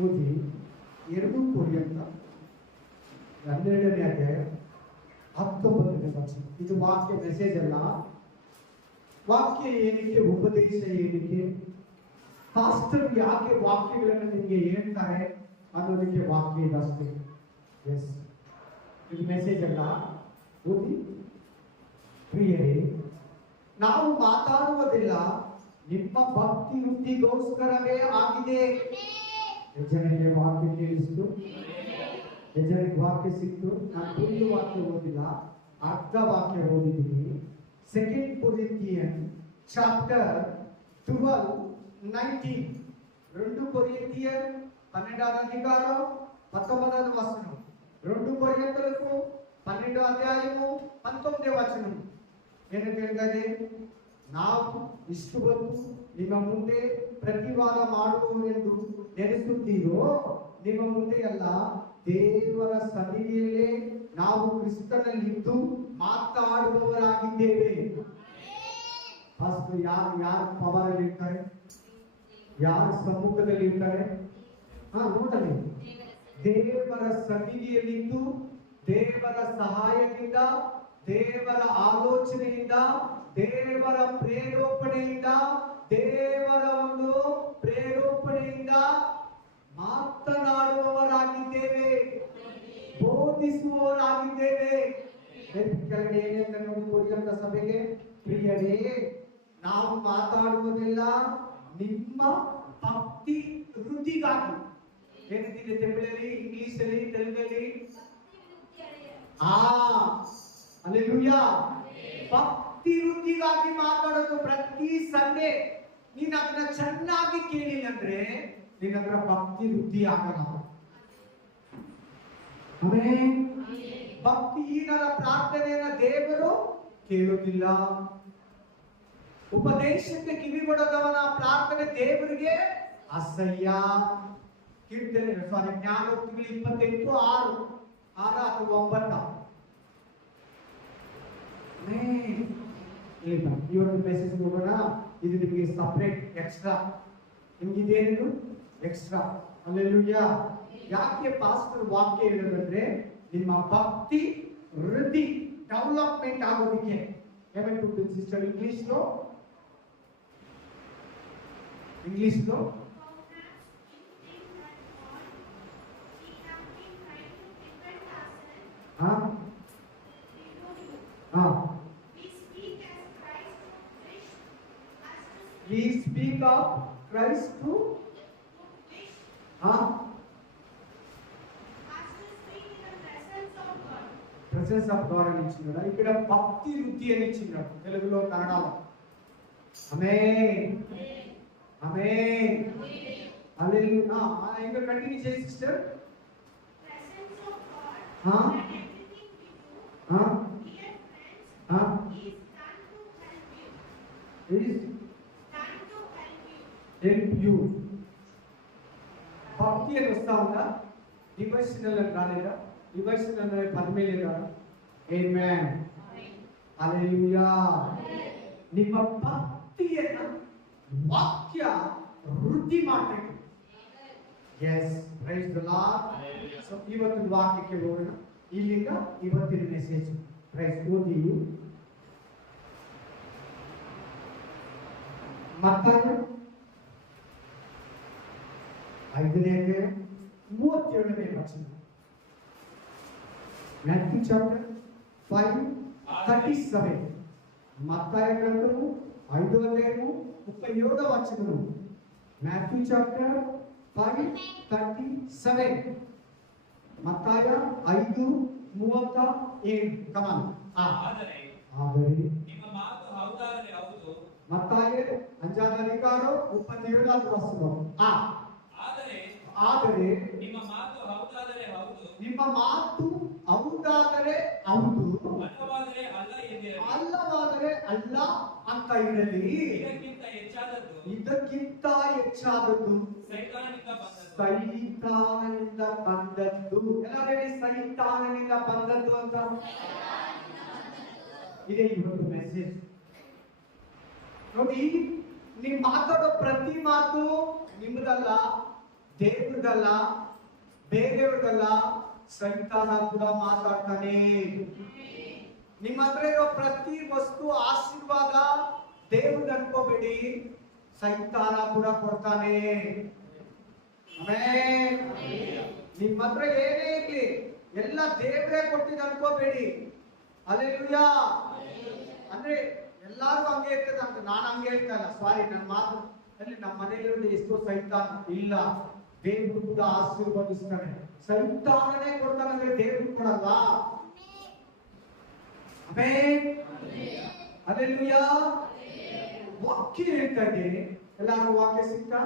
ಓದಿ 2 ಕೊರಿಂಥ 12ನೇ ಅಧ್ಯಾಯ 19ನೇ ವಚನ. ಇದು ವಾಕ್ಯ ಮೆಸೇಜ್ ಅಲ್ಲ. ವಾಕ್ಯ ಏನಕ್ಕೆ, ಉಪದೇಶ ಏನಕ್ಕೆ, ಪಾಸ್ಟರ್ ಯಾಕೆ ವಾಕ್ಯಗಳನ್ನು ನಿಮಗೆ ಹೇಳ್ತಾರೆ ಅನ್ನೋದಕ್ಕೆ ವಾಕ್ಯ ಇದಷ್ಟೇ. ಎಸ್, ಇದು ಮೆಸೇಜ್ ಅಲ್ಲ. ಓದಿ. ಪ್ರಿಯರೇ, ನಾವು ಮಾತಾಡುವುದಿಲ್ಲ ನಿಮ್ಮ ಭಕ್ತಿ ವೃದ್ಧಿಗೋಸ್ಕರವೇ ಆಗಿದೆ. ಜನರಿಗೆ ವಾಕ್ಯ ಕೇಳಿಸ್ತು, ಜನರಿಗೆ ವಾಕ್ಯ ಸಿಕ್ತು. ನಾನು ಒಂದು ವಾಕ್ಯ ಓದಿಲ್ಲ, ಅರ್ಧ ವಾಕ್ಯ ಓದಿದ್ದೀನಿ. 2 ಕೊರಿಂಥಿಯನ್ ಚಾಪ್ಟರ್ 12:19. 2 కొరింథియన్ 12వ అధ్యాయం 19వ వచనం. 2 కొరింథీయులకు 12వ అధ్యాయము 19వ వచనం. ಏನು ಹೇಳಿದ್ದಾರೆ? ನಾವು ಇಷ್ಟು ಹೊತ್ತು ನಿಮ್ಮ ಮುಂದೆ ಪ್ರತಿವಾದ ಮಾಡುವುದೆಂದು ನೆನೆಸುತ್ತೀರೋ, ನಿಮ್ಮ ಮುಂದೆ ಅಲ್ಲ, ದೇವರ ಸನ್ನಿಧಿಯಲ್ಲೇ ನಾವು ಕ್ರಿಸ್ತನಲ್ಲಿದ್ದು ಮಾತಾಡುವವರಾಗಿದ್ದೇವೆ. ಫಸ್ಟ್ ಯಾರು ಪವರ್ ಇರ್ತಾರೆ, ಯಾರು ಸಮ್ಮುಖದಲ್ಲಿ ಇರ್ತಾರೆ? ನೋಡಲಿ, ದೇವರ ಸನ್ನಿಧಿಯಲ್ಲಿದ್ದು ದೇವರ ಸಹಾಯದಿಂದ, ದೇವರ ಆಲೋಚನೆಯಿಂದ, ದೇವರ ಪ್ರೇರೇಪಣೆಯಿಂದ, ದೇವರ ಒಂದು ಪ್ರೇರೇಪಣೆಯಿಂದ ಮಾತನಾಡುವವರಾಗಿದ್ದೇವೆ, ಬೋಧಿಸುವವರಾಗಿದ್ದೇವೆ. ಕೆಳಗಡೆ ಏನೆಂದ ನೋಡಿ ಕೊರಿಯಂತ ಸಭೆಗೆ, ಪ್ರಿಯರೇ, ನಾವು ಮಾತಾಡುವುದಿಲ್ಲ ನಿಮ್ಮ ಭಕ್ತಿ ವೃದ್ಧಿಗಾಗಿ. ಏನಿದೆ ತಮಿಳಲ್ಲಿ, ಇಂಗ್ಲಿಷಲ್ಲಿ, ತೆಲುಗಲ್ಲಿ? ಹಲ್ಲೆಲೂಯಾ. ಭಕ್ತಿ ವೃದ್ಧಿಗಾಗಿ ಮಾತಾಡೋದು. ಪ್ರತಿ ಸಂಡೆ ನೀನು ಅದನ್ನ ಚೆನ್ನಾಗಿ ಕೇಳಿಲ್ಲ ಅಂದ್ರೆ ನಿನ್ನ ಹತ್ರ ಭಕ್ತಿ ವೃದ್ಧಿ ಆಗಲ್ಲ. ಆಮೆನ್. ಭಕ್ತಿಹೀನರ ಪ್ರಾರ್ಥನೆಯನ್ನ ದೇವರು ಕೇಳುವುದಿಲ್ಲ. ಉಪದೇಶಕ್ಕೆ ಕಿವಿಗೊಡದವನ ಪ್ರಾರ್ಥನೆ ದೇವರಿಗೆ ಅಸಹ್ಯ. ಕೀರ್ತನೆ ಜ್ಞಾನೋಕ್ತಿಗಳು 28:6 ಅಥವಾ 9. ಇವತ್ತು ಮೆಸೇಜ್ ಹೋಗೋಣ. ಇದು ನಿಮಗೆ ಸಪರೇಟ್ ಎಕ್ಸ್ಟ್ರಾ. ನಿಮ್ಗೆ ಇದೇನು ಎಕ್ಸ್ಟ್ರಾ. ಹಲ್ಲೆಲೂಯಾ. ಯಾಕೆ ಪಾಸ್ಟರ್ ವಾಕ್ಯ ಹೇಳೋದಂದ್ರೆ ನಿಮ್ಮ ಭಕ್ತಿ ವೃದ್ಧಿ, ಡೆವಲಪ್ಮೆಂಟ್ ಆಗೋದಕ್ಕೆ. ಸಿಸ್ಟರ್ ಇಂಗ್ಲಿಷ್లో we speak of Christ to presence of God అని ఇచ్చినాడు. ఇక్కడ భక్తి వృద్ధి అని ఇచ్చినాడు తెలుగులో, కన్నడలో. ఆమేన్, ఆమేన్, హల్లెలూయా. ఇంకా కంటిన్యూ చేయి sister. presence of God and everything we do, dear friends, is done to help you. Is done to help you. భక్తి అని వస్తా ఉందా? డివోషనల్ అని రాలేదా? డివోషనల్ అనే పదమే లేదా? ఆమేన్, హల్లెలూయా. ನಿಮ್ಮ ಭಕ್ತಿಯನ್ನ ವಾಕ್ಯ ವೃದ್ಧಿ ಮಾಡಬೇಕು. Yes, praise the lord. So ಇವತ್ತಿನ ವಾಕ್ಯಕ್ಕೆ ಹೋಗೋಣ. ಇಲ್ಲಿಂದ ಇವತ್ತಿನ ಮೆಸೇಜ್ ಪ್ರೈಸ್ ಓದಿ. ಮತ್ತಾಯ 5ನೇ ಅಧ್ಯಾಯ 37ನೇ ವಚನ. Matthew chapter 5:37. మత్తాయ గ్రంథము 5వ అధ్యాయము 37వ వచనము. Matthew chapter 5:37. మత్తాయ 5:37. కమాన్. ಆದರೆ ನಿಮ್ಮ ಮಾತು ಹೌದಾದರೆ ಹೌದು. ಮತ್ತಾಯ 5వ ಅಧಿಕಾರೋ 37వ ವಚನ. ಆದರೆ ನಿಮ್ಮ ಮಾತು ಹೌದಾದರೆ ಹೌದು, ನಿಮ್ಮ ಮಾತು ಹೌದಾದರೆ ಹೌದು, ಅಲ್ಲವಾದರೆ ಅಲ್ಲ ಎಂದಿರಲಿ, ಅಲ್ಲವಾದರೆ ಅಲ್ಲ ಅಂತ ಇರಲಿ. ಇದಕ್ಕಿಂತ ಹೆಚ್ಚಾದದ್ದು ಸೈತಾನನಿಂದ ಬಂದದ್ದು. ಎಲ್ಲರೂ ಸೈತಾನನಿಂದ ಬಂದದ್ದು ಅಂತ ಇದೇ ಇವತ್ತು ಮೆಸೇಜ್. ನೋಡಿ, ನೀವು ಮಾತಾಡೋ ಪ್ರತಿ ಮಾತು ನಿಮ್ಮದಲ್ಲ, ದೇವ್ರದಲ್ಲ, ಬೇರೆಯವ್ರದಲ್ಲ, ಸೈತಾನ ಕೂಡ ಮಾತಾಡ್ತಾನೆ. ನಿಮ್ಮ ಹತ್ರ ಇರೋ ಪ್ರತಿ ವಸ್ತು ಆಶೀರ್ವಾದ ದೇವ್ರದ್ದು ಅನ್ಕೋಬೇಡಿ, ಸೈತಾನ ಕೂಡ ಕೊಡ್ತಾನೆ. ಆಮೆನ್. ನಿಮ್ಮ ಹತ್ರ ಏನೇ ಇರ್ಲಿ ಎಲ್ಲ ದೇವ್ರೇ ಕೊಟ್ಟಿದ್ದು ಅನ್ಕೋಬೇಡಿ. ಹಲ್ಲೆಲೂಯಾ. ಅಂದ್ರೆ ಎಲ್ಲಾರು ಹಂಗೆ ಇರ್ತದೆ ಅಂತ ನಾನು ಹಂಗೆ ಹೇಳ್ತಾ ಇಲ್ಲ, ಸಾರಿ, ನನ್ನ ಮಾತು ಅಲ್ಲಿ ನಮ್ಮ ಮನೆಯಲ್ಲಿರೋದು ಎಷ್ಟೋ ಸೈತಾನ ಇಲ್ಲ, ದೇವ್ರು ಕೂಡ ಆಶೀರ್ವದಿಸ್ತಾನೆ. ಸೈತಾನನೇ ಕೊಡ್ತಾನೆ ಅಂದ್ರೆ ದೇವ್ರು ಕೊಡಲ್ಲ. ಆಮೆನ್. ಹಲ್ಲೆಲೂಯಾ. ವಾಕ್ಯ ಹೇಳ್ತಾ ಇದ್ದೀನಿ, ಎಲ್ಲಾರು ವಾಕ್ಯ ಸಿಗ್ತಾ?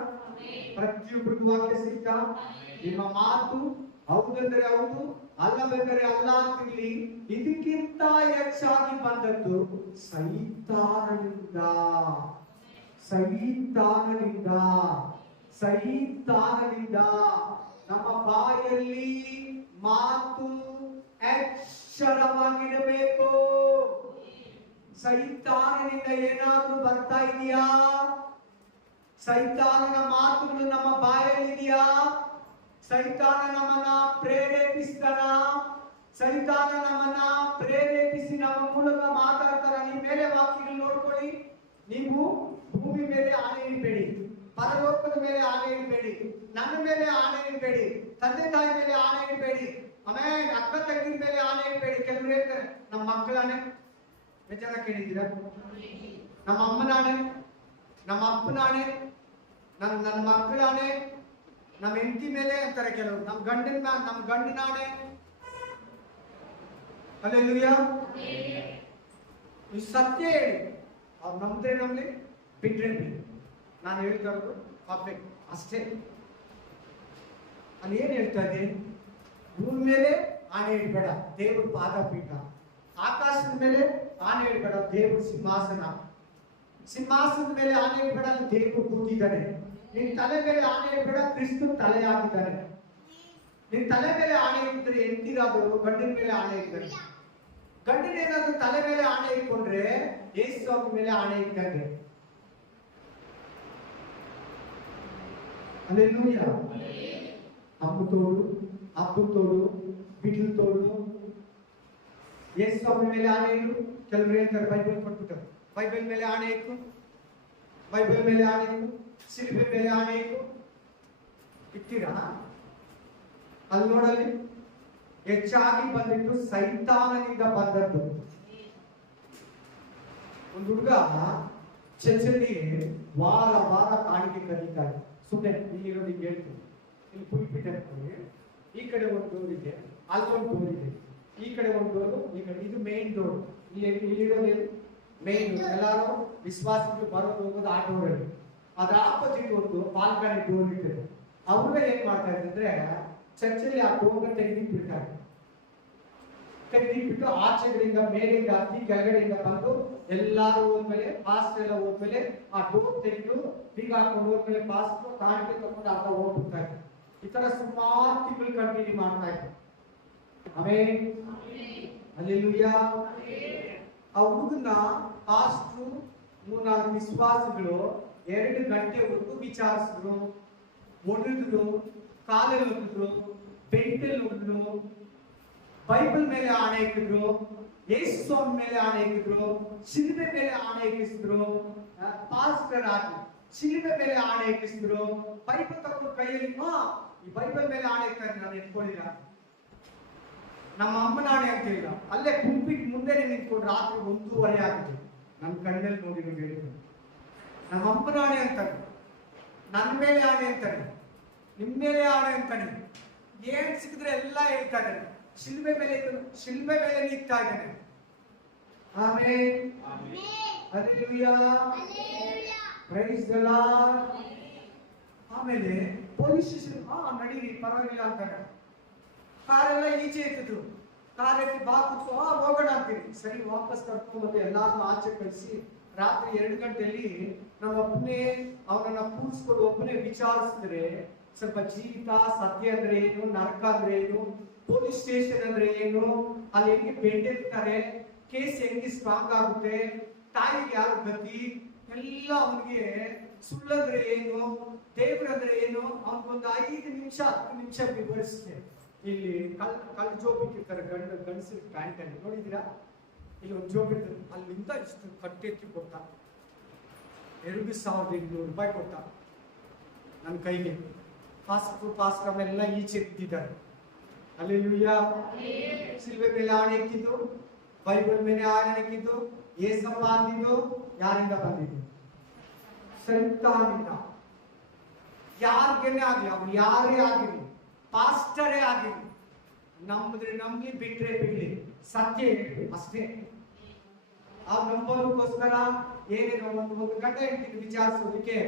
ಪ್ರತಿಯೊಬ್ಬರಿಗೂ ವಾಕ್ಯ ಸಿಗ್ತಾ? ನಿಮ್ಮ ಮಾತು ಹೌದಂದ್ರೆ ಹೌದು, ಅಲ್ಲವೆಂದರೆ ಅಲ್ಲ ಅಂತಿರ್ಲಿ, ಇದಕ್ಕಿಂತ ಹೆಚ್ಚಾಗಿ ಬಂದದ್ದು ಸೈತಾನನಿಂದ. ಸೈತಾನನಿಂದ, ಸೈತಾನನಿಂದ. ನಮ್ಮ ಬಾಯಲ್ಲಿ ಮಾತು ಎಚ್ಚರವಾಗಿರಬೇಕು. ಸೈತಾನನಿಂದ ಏನಾದ್ರೂ ಬರ್ತಾ ಇದೆಯಾ? ಸೈತಾನನ ಮಾತುಗಳು ನಮ್ಮ ಬಾಯಲ್ಲಿ ಇದೆಯಾ? ಸೈತಾನ ನಮ್ಮನ್ನ ಪ್ರೇರೇಪಿಸ್ತಾನ? ಸೈತಾನ ನಮ್ಮನ್ನ ಪ್ರೇರೇಪಿಸಿ ನಮ್ಮ ಮೂಲಕ ಮಾತಾಡ್ತಾರ? ನಿಮ್ಮ ಮೇಲೆ ವಾಕ್ಯಗಳು ನೋಡ್ಕೊಳ್ಳಿ. ನೀವು ಭೂಮಿ ಮೇಲೆ ಆಣೆ ಇಡಬೇಡಿ, ಪರಲೋಕದ ಮೇಲೆ ಆಣೆ ಇಡಬೇಡಿ, ನನ್ನ ಮೇಲೆ ಆಣೆ ಇಡಬೇಡಿ, ತಂದೆ ತಾಯಿ ಮೇಲೆ ಆಣೆ ಇಡಬೇಡಿ, ಆಮೇಲೆ ಅಕ್ಕ ತಂಗಿನ ಮೇಲೆ ಆಣೆ ಇಡಬೇಡಿ. ಕೆಲವರು ಹೇಳ್ತಾರೆ ನಮ್ಮ ಮಕ್ಕಳಾಣೆ. ಜನ ಕೇಳಿದ್ದೀರಾ? ನಮ್ಮ ಅಮ್ಮನಾಣೆ, ನಮ್ಮ ಅಪ್ಪನಾಣೆ, ನನ್ನ ಮಕ್ಕಳಾಣೆ, ನಮ್ಮ ಹೆಂಡತಿ ಮೇಲೆ ಅಂತಾರೆ ಕೆಲವರು, ನಮ್ಮ ಗಂಡನಾಣೆ. ಹಲ್ಲೆಲೂಯಾ. ಈ ಸತ್ಯ ಹೇಳಿ, ಅವ್ರು ನಂಬ್ರೆ ನಂಬಲಿ, ಬಿಟ್ರೆ ಬಿಡಿ. ನಾನು ಹೇಳ್ತಾ ಇರೋದು ಆಗ್ಬೇಕು ಅಷ್ಟೇ. ಅಲ್ಲಿ ಏನ್ ಹೇಳ್ತಾ ಇದ್ದೀನಿ? ಭೂಮಿ ಮೇಲೆ ಆಣೆ ಇಡಬೇಡ, ದೇವ್ರ ಪಾದಪೀಠ. ಆಕಾಶದ ಮೇಲೆ ಆಣೆ ಇಡಬೇಡ, ದೇವ್ರ ಸಿಂಹಾಸನ. ಸಿಂಹಾಸನದ ಮೇಲೆ ಆಣೆ ಇಡಬೇಡ, ದೇವ್ರು ಕೂತಿದ್ದಾನೆ. ನಿನ್ ತಲೆ ಮೇಲೆ ಆಣೆ ಇಡಬೇಡ, ಕ್ರಿಸ್ತು ತಲೆ ಹಾಕಿದ್ದಾನೆ. ನಿನ್ ತಲೆ ಮೇಲೆ ಆಣೆ ಇಟ್ಟಿದ್ರೆ ಎಂತಿರಾದ್ರು ಗಂಡಿನ ಮೇಲೆ ಆಣೆ ಇಡ್ತಾರೆ. ಗಂಡಿನ ಏನಾದ್ರು ತಲೆ ಮೇಲೆ ಆಣೆ ಇಟ್ಕೊಂಡ್ರೆ ಯೇಸು ಸ್ವಾಮಿ ಮೇಲೆ ಆಣೆ ಇಟ್ಟಂಗೆ. ಹಲ್ಲೆಲೂಯಾ. ಹಬ್ಬ ತೋಡು, ಬಿಡ್ಲು ತೋಡು, ಯೇಸು ಸ್ವಾಮಿ ಮೇಲೆ ಆಣೆ ಇಡು. ಕೆಲವರು ಹೇಳ್ತಾರೆ ಬೈಬಲ್ ಕೊಟ್ಬಿಟ್ಟು, ಬೈಬಲ್ ಮೇಲೆ ಆಣೆ ಇಟ್ಟು, ಬೈಬಲ್ ಮೇಲೆ ಆಣೆ ಇಟ್ಟು, ಶಿಲ್ಪೆ ಮೇಲೆ ಆಣೆ ಇಟ್ಟು ಇರ್ತೀರಾ? ಅಲ್ಲಿ ನೋಡಲ್ಲಿ ಹೆಚ್ಚಾಗಿ ಬಂದಿದ್ದು ಸೈತಾನನಿಂದ ಬಂದದ್ದು. ಒಂದು ಹುಡುಗ ಚರ್ಚಲ್ಲಿ ವಾರ ಕಾಣಿಕೆ ಕರೀತಾರೆ. ಸುಮ್ಮನೆ ಇಲ್ಲಿರೋದು ಹಿಂಗೆ ಹೇಳ್ತೀನಿ, ಇಲ್ಲಿ ಪುಲ್ಪಿಟ್ ಹಾಕ್ತೀನಿ, ಈ ಕಡೆ ಒಂದು ಡೋರ್ ಇದೆ, ಅಲ್ಲೊಂದು ಡೋರ್ ಇದೆ, ಈ ಕಡೆ ಒಂದು ಡೋರು, ಈ ಕಡೆ ಇದು ಮೇನ್ ಡೋರ್. ಇಲ್ಲಿರೋದು ಮೇನ್ ಡೋರ್. ಎಲ್ಲಾರು ವಿಶ್ವಾಸಕ್ಕೆ ಬರೋದು ಹೋಗೋದು ಆ ಡೋರಲ್ಲಿ. ಅದ್ರ ಆಪೋಸಿಟ್ ಒಂದು ಬಾಲ್ಕನಿ ಡೋರ್ ಇರ್ತದೆ. ಅವ್ರಿಗೆ ಏನ್ ಮಾಡ್ತಾ ಇದ್ರೆ ಚರ್ಚಲ್ಲಿ ಆ ಡೋರ್ನ ತೆಗೆದಿಟ್ಬಿಡ್ತಾರೆ. ತೆಗೆದಿಟ್ಬಿಟ್ಟು ಆಚೆಗಳಿಂದ ಮೇಲಿಂದ ಹತ್ತಿ ಕೆಳಗಡೆಯಿಂದ ಬಂದು ಎಲ್ಲಾರು ಹೋದ್ಮೇಲೆ, ಪಾಸ್ಟ್ ಎಲ್ಲ ಹೋದ್ಮೇಲೆ ಆ ಡೋರ್ ತೆಗೆದು ಬೀಗ ಹಾಕೊಂಡು ಹೋದ್ಮೇಲೆ ಪಾಸ್ಟ್ ಕಾಣಿಕೆ ತಗೊಂಡು ಅರ್ಧ ಹೋಗ್ಬಿಡ್ತಾರೆ. ಈ ತರ ಸುಮಾರು ತಿಂಗಳು ಕಂಟಿನ್ಯೂ ಮಾಡ್ತಾ ಇದ್ದಾರೆ. ಆಮೆನ್. ಹಲ್ಲೆಲೂಯಾ. ಆ ಹುಡುಗನ ಪಾಸ್ಟ್ರು 3-4 ವಿಶ್ವಾಸಗಳು 2 ಗಂಟೆವರೆಗೂ ವಿಚಾರಿಸಿದ್ರು, ಒಡೆದ್ರು, ಕಾಲಲ್ಲಿ ಒಡೆದ್ರು, ಬೆಂಟಲ್ಲಿ ಒಡೆದ್ರು, ಬೈಬಲ್ ಮೇಲೆ ಆಣೆ ಇಟ್ಟಿದ್ರು, ಯೇಸು ಸ್ವಾಮಿ ಮೇಲೆ ಆಣೆ ಇಟ್ಟಿದ್ರು, ಶಿಲುಬೆ ಮೇಲೆ ಆಣೆ ಇಟ್ಟಿಸಿದ್ರು. ಪಾಸ್ಟರ್ ಆಗಿ ಶಿಲುಬೆ ಮೇಲೆ ಆಣೆ ಇಟ್ಟಿಸಿದ್ರು. ಬೈಬಲ್ ತಗೊಂಡು ಕೈಯಲ್ಲಿ ಈ ಬೈಬಲ್ ಮೇಲೆ ಆಣೆ ಇಟ್ಟಾರೆ, ನಾನು ಎತ್ಕೊಳ್ಳಿಲ್ಲ. ನಮ್ಮ ಅಮ್ಮನ ಆಣೆ ಅಂತ ಇಲ್ಲ, ಅಲ್ಲೇ ಗುಂಪಿಟ್ಟು ಮುಂದೆ ನಿಂತ್ಕೊಂಡು ರಾತ್ರಿ 1:30 ಆಗಿದೆ. ನನ್ನ ಕಣ್ಣಲ್ಲಿ ನೋಡಿ ಹೇಳಿದ್ರು, ನಮ್ಮ ಅಮ್ಮನ ಆಣೆ ಅಂತಾನೆ, ನನ್ನ ಮೇಲೆ ಆಣೆ ಅಂತಾನೆ, ನಿಮ್ಮ ಮೇಲೆ ಆಣೆ ಅಂತಾನೆ, ಏನ್ ಸಿಕ್ಕಿದ್ರೆ ಎಲ್ಲ ಹೇಳ್ತಾನೆ. ಶಿಲ್ಬೆ ಮೇಲೆ ನಿಂತಾ ಇದ್ದಾನೆ. Amen. Hallelujah. Praise the lord. ಆಮೇಲೆ ಪೊಲೀಸ್ ಸ್ಟೇಷನ್ ನಡೀರಿ ಪರವಾಗಿಲ್ಲ ಅಂತಾನೆ. ಕಾರೆಲ್ಲ ಈಚೆ ಎತ್ತಿದ್ರು, ಕಾರ್ ಎತ್ತಿ ಬಾ ಕೂತ್ಕೋ, ಹೋಗೋಣ ಅಂತೀರಿ. ಸರಿ, ವಾಪಸ್ ಕರ್ಕೊಂಡು ಬಂದು ಎಲ್ಲಾರನ್ನೂ ಆಚೆ ಕಳಿಸಿ ರಾತ್ರಿ 2 ಗಂಟೆಯಲ್ಲಿ ನಮ್ಮ ಒಬ್ಬನೇ ಅವನನ್ನ ಕೂರಿಸ್ಕೊಂಡು ಒಬ್ಬನೇ ವಿಚಾರಿಸಿದ್ರೆ ಸ್ವಲ್ಪ ಜೀವಿತ ಸತ್ಯ ಅಂದ್ರೆ ಏನು, ನರಕ ಅಂದ್ರೆ ಏನು, ಪೊಲೀಸ್ ಸ್ಟೇಷನ್ ಅಂದ್ರೆ ಏನು, ಅಲ್ಲಿ ಹೆಂಗೆ ಬೆಂಡಿರ್ತಾರೆ, ಕೇಸ್ ಹೆಂಗೆ ಸ್ಟ್ರಾಂಗ್ ಆಗುತ್ತೆ, ತಾಯಿಗೆ ಯಾರು ಗತಿ, ಎಲ್ಲ ಅವನಿಗೆ ಸುಳ್ಳಂದ್ರೆ ಏನು, ದೇವರಂದ್ರೆ ಏನು ಅವನಿಗೊಂದು 5 ನಿಮಿಷ 10 ನಿಮಿಷ ವಿವರಿಸ್ತೇನೆ. ಇಲ್ಲಿ ಕಲ್ ಜೋಬ್ ಇಟ್ಟಿರ್ತಾರೆ ಗಂಡಸರ ಪ್ಯಾಂಟ್ ಅಲ್ಲಿ ನೋಡಿದೀರಾ? ಇಲ್ಲಿ ಒಂದು ಜೋಬ್ ಇರ್ತದೆ, ಅಲ್ಲಿಂದ ಇಷ್ಟು ಕಟ್ಟೆತ್ತಿ ಕೊಟ್ಟ, 2,800 ರೂಪಾಯಿ ಕೊಟ್ಟ ನನ್ನ ಕೈಗೆ. ಪಾಸ್ಟರ್ ಅವೆಲ್ಲ ಈಚೆ ಇಟ್ಟಿದ್ದಾರೆ. ಹಲ್ಲೆಲೂಯಾ. ಸಿಲ್ವೆ ಮೇಲೆ ಆಣೆ ಇಕ್ಕಿದ್ದು, ಬೈಬಲ್ ಮೇಲೆ ಆಣೆ ಇಕ್ಕಿದ್ದು, ಏಸಪ್ಪ ಅಂದಿದ್ದು ಯಾರಿಂದ ಬಂದಿದ್ದು? ಸೈತಾನಿಂದ. ಯಾರಿಗೇನೆ ಆಗಲಿ, ಅವ್ರು ಯಾರೇ ಆಗಿರಲಿ, ಪಾಸ್ಟರೇ ಆಗಿರಲಿ, ನಂಬಿದ್ರೆ ನಂಬಲಿ, ಬಿಟ್ರೆ ಬಿಡ್ಲಿ, ಸತ್ಯ ಅಷ್ಟೇ. ಆ ನಂಬೋದಕ್ಕೋಸ್ಕರ ಏನೇನೋ ಒಂದು ಗಂಟೆ ಹೆಂಡತಿಗೆ ವಿಚಾರಿಸೋದಕ್ಕೆ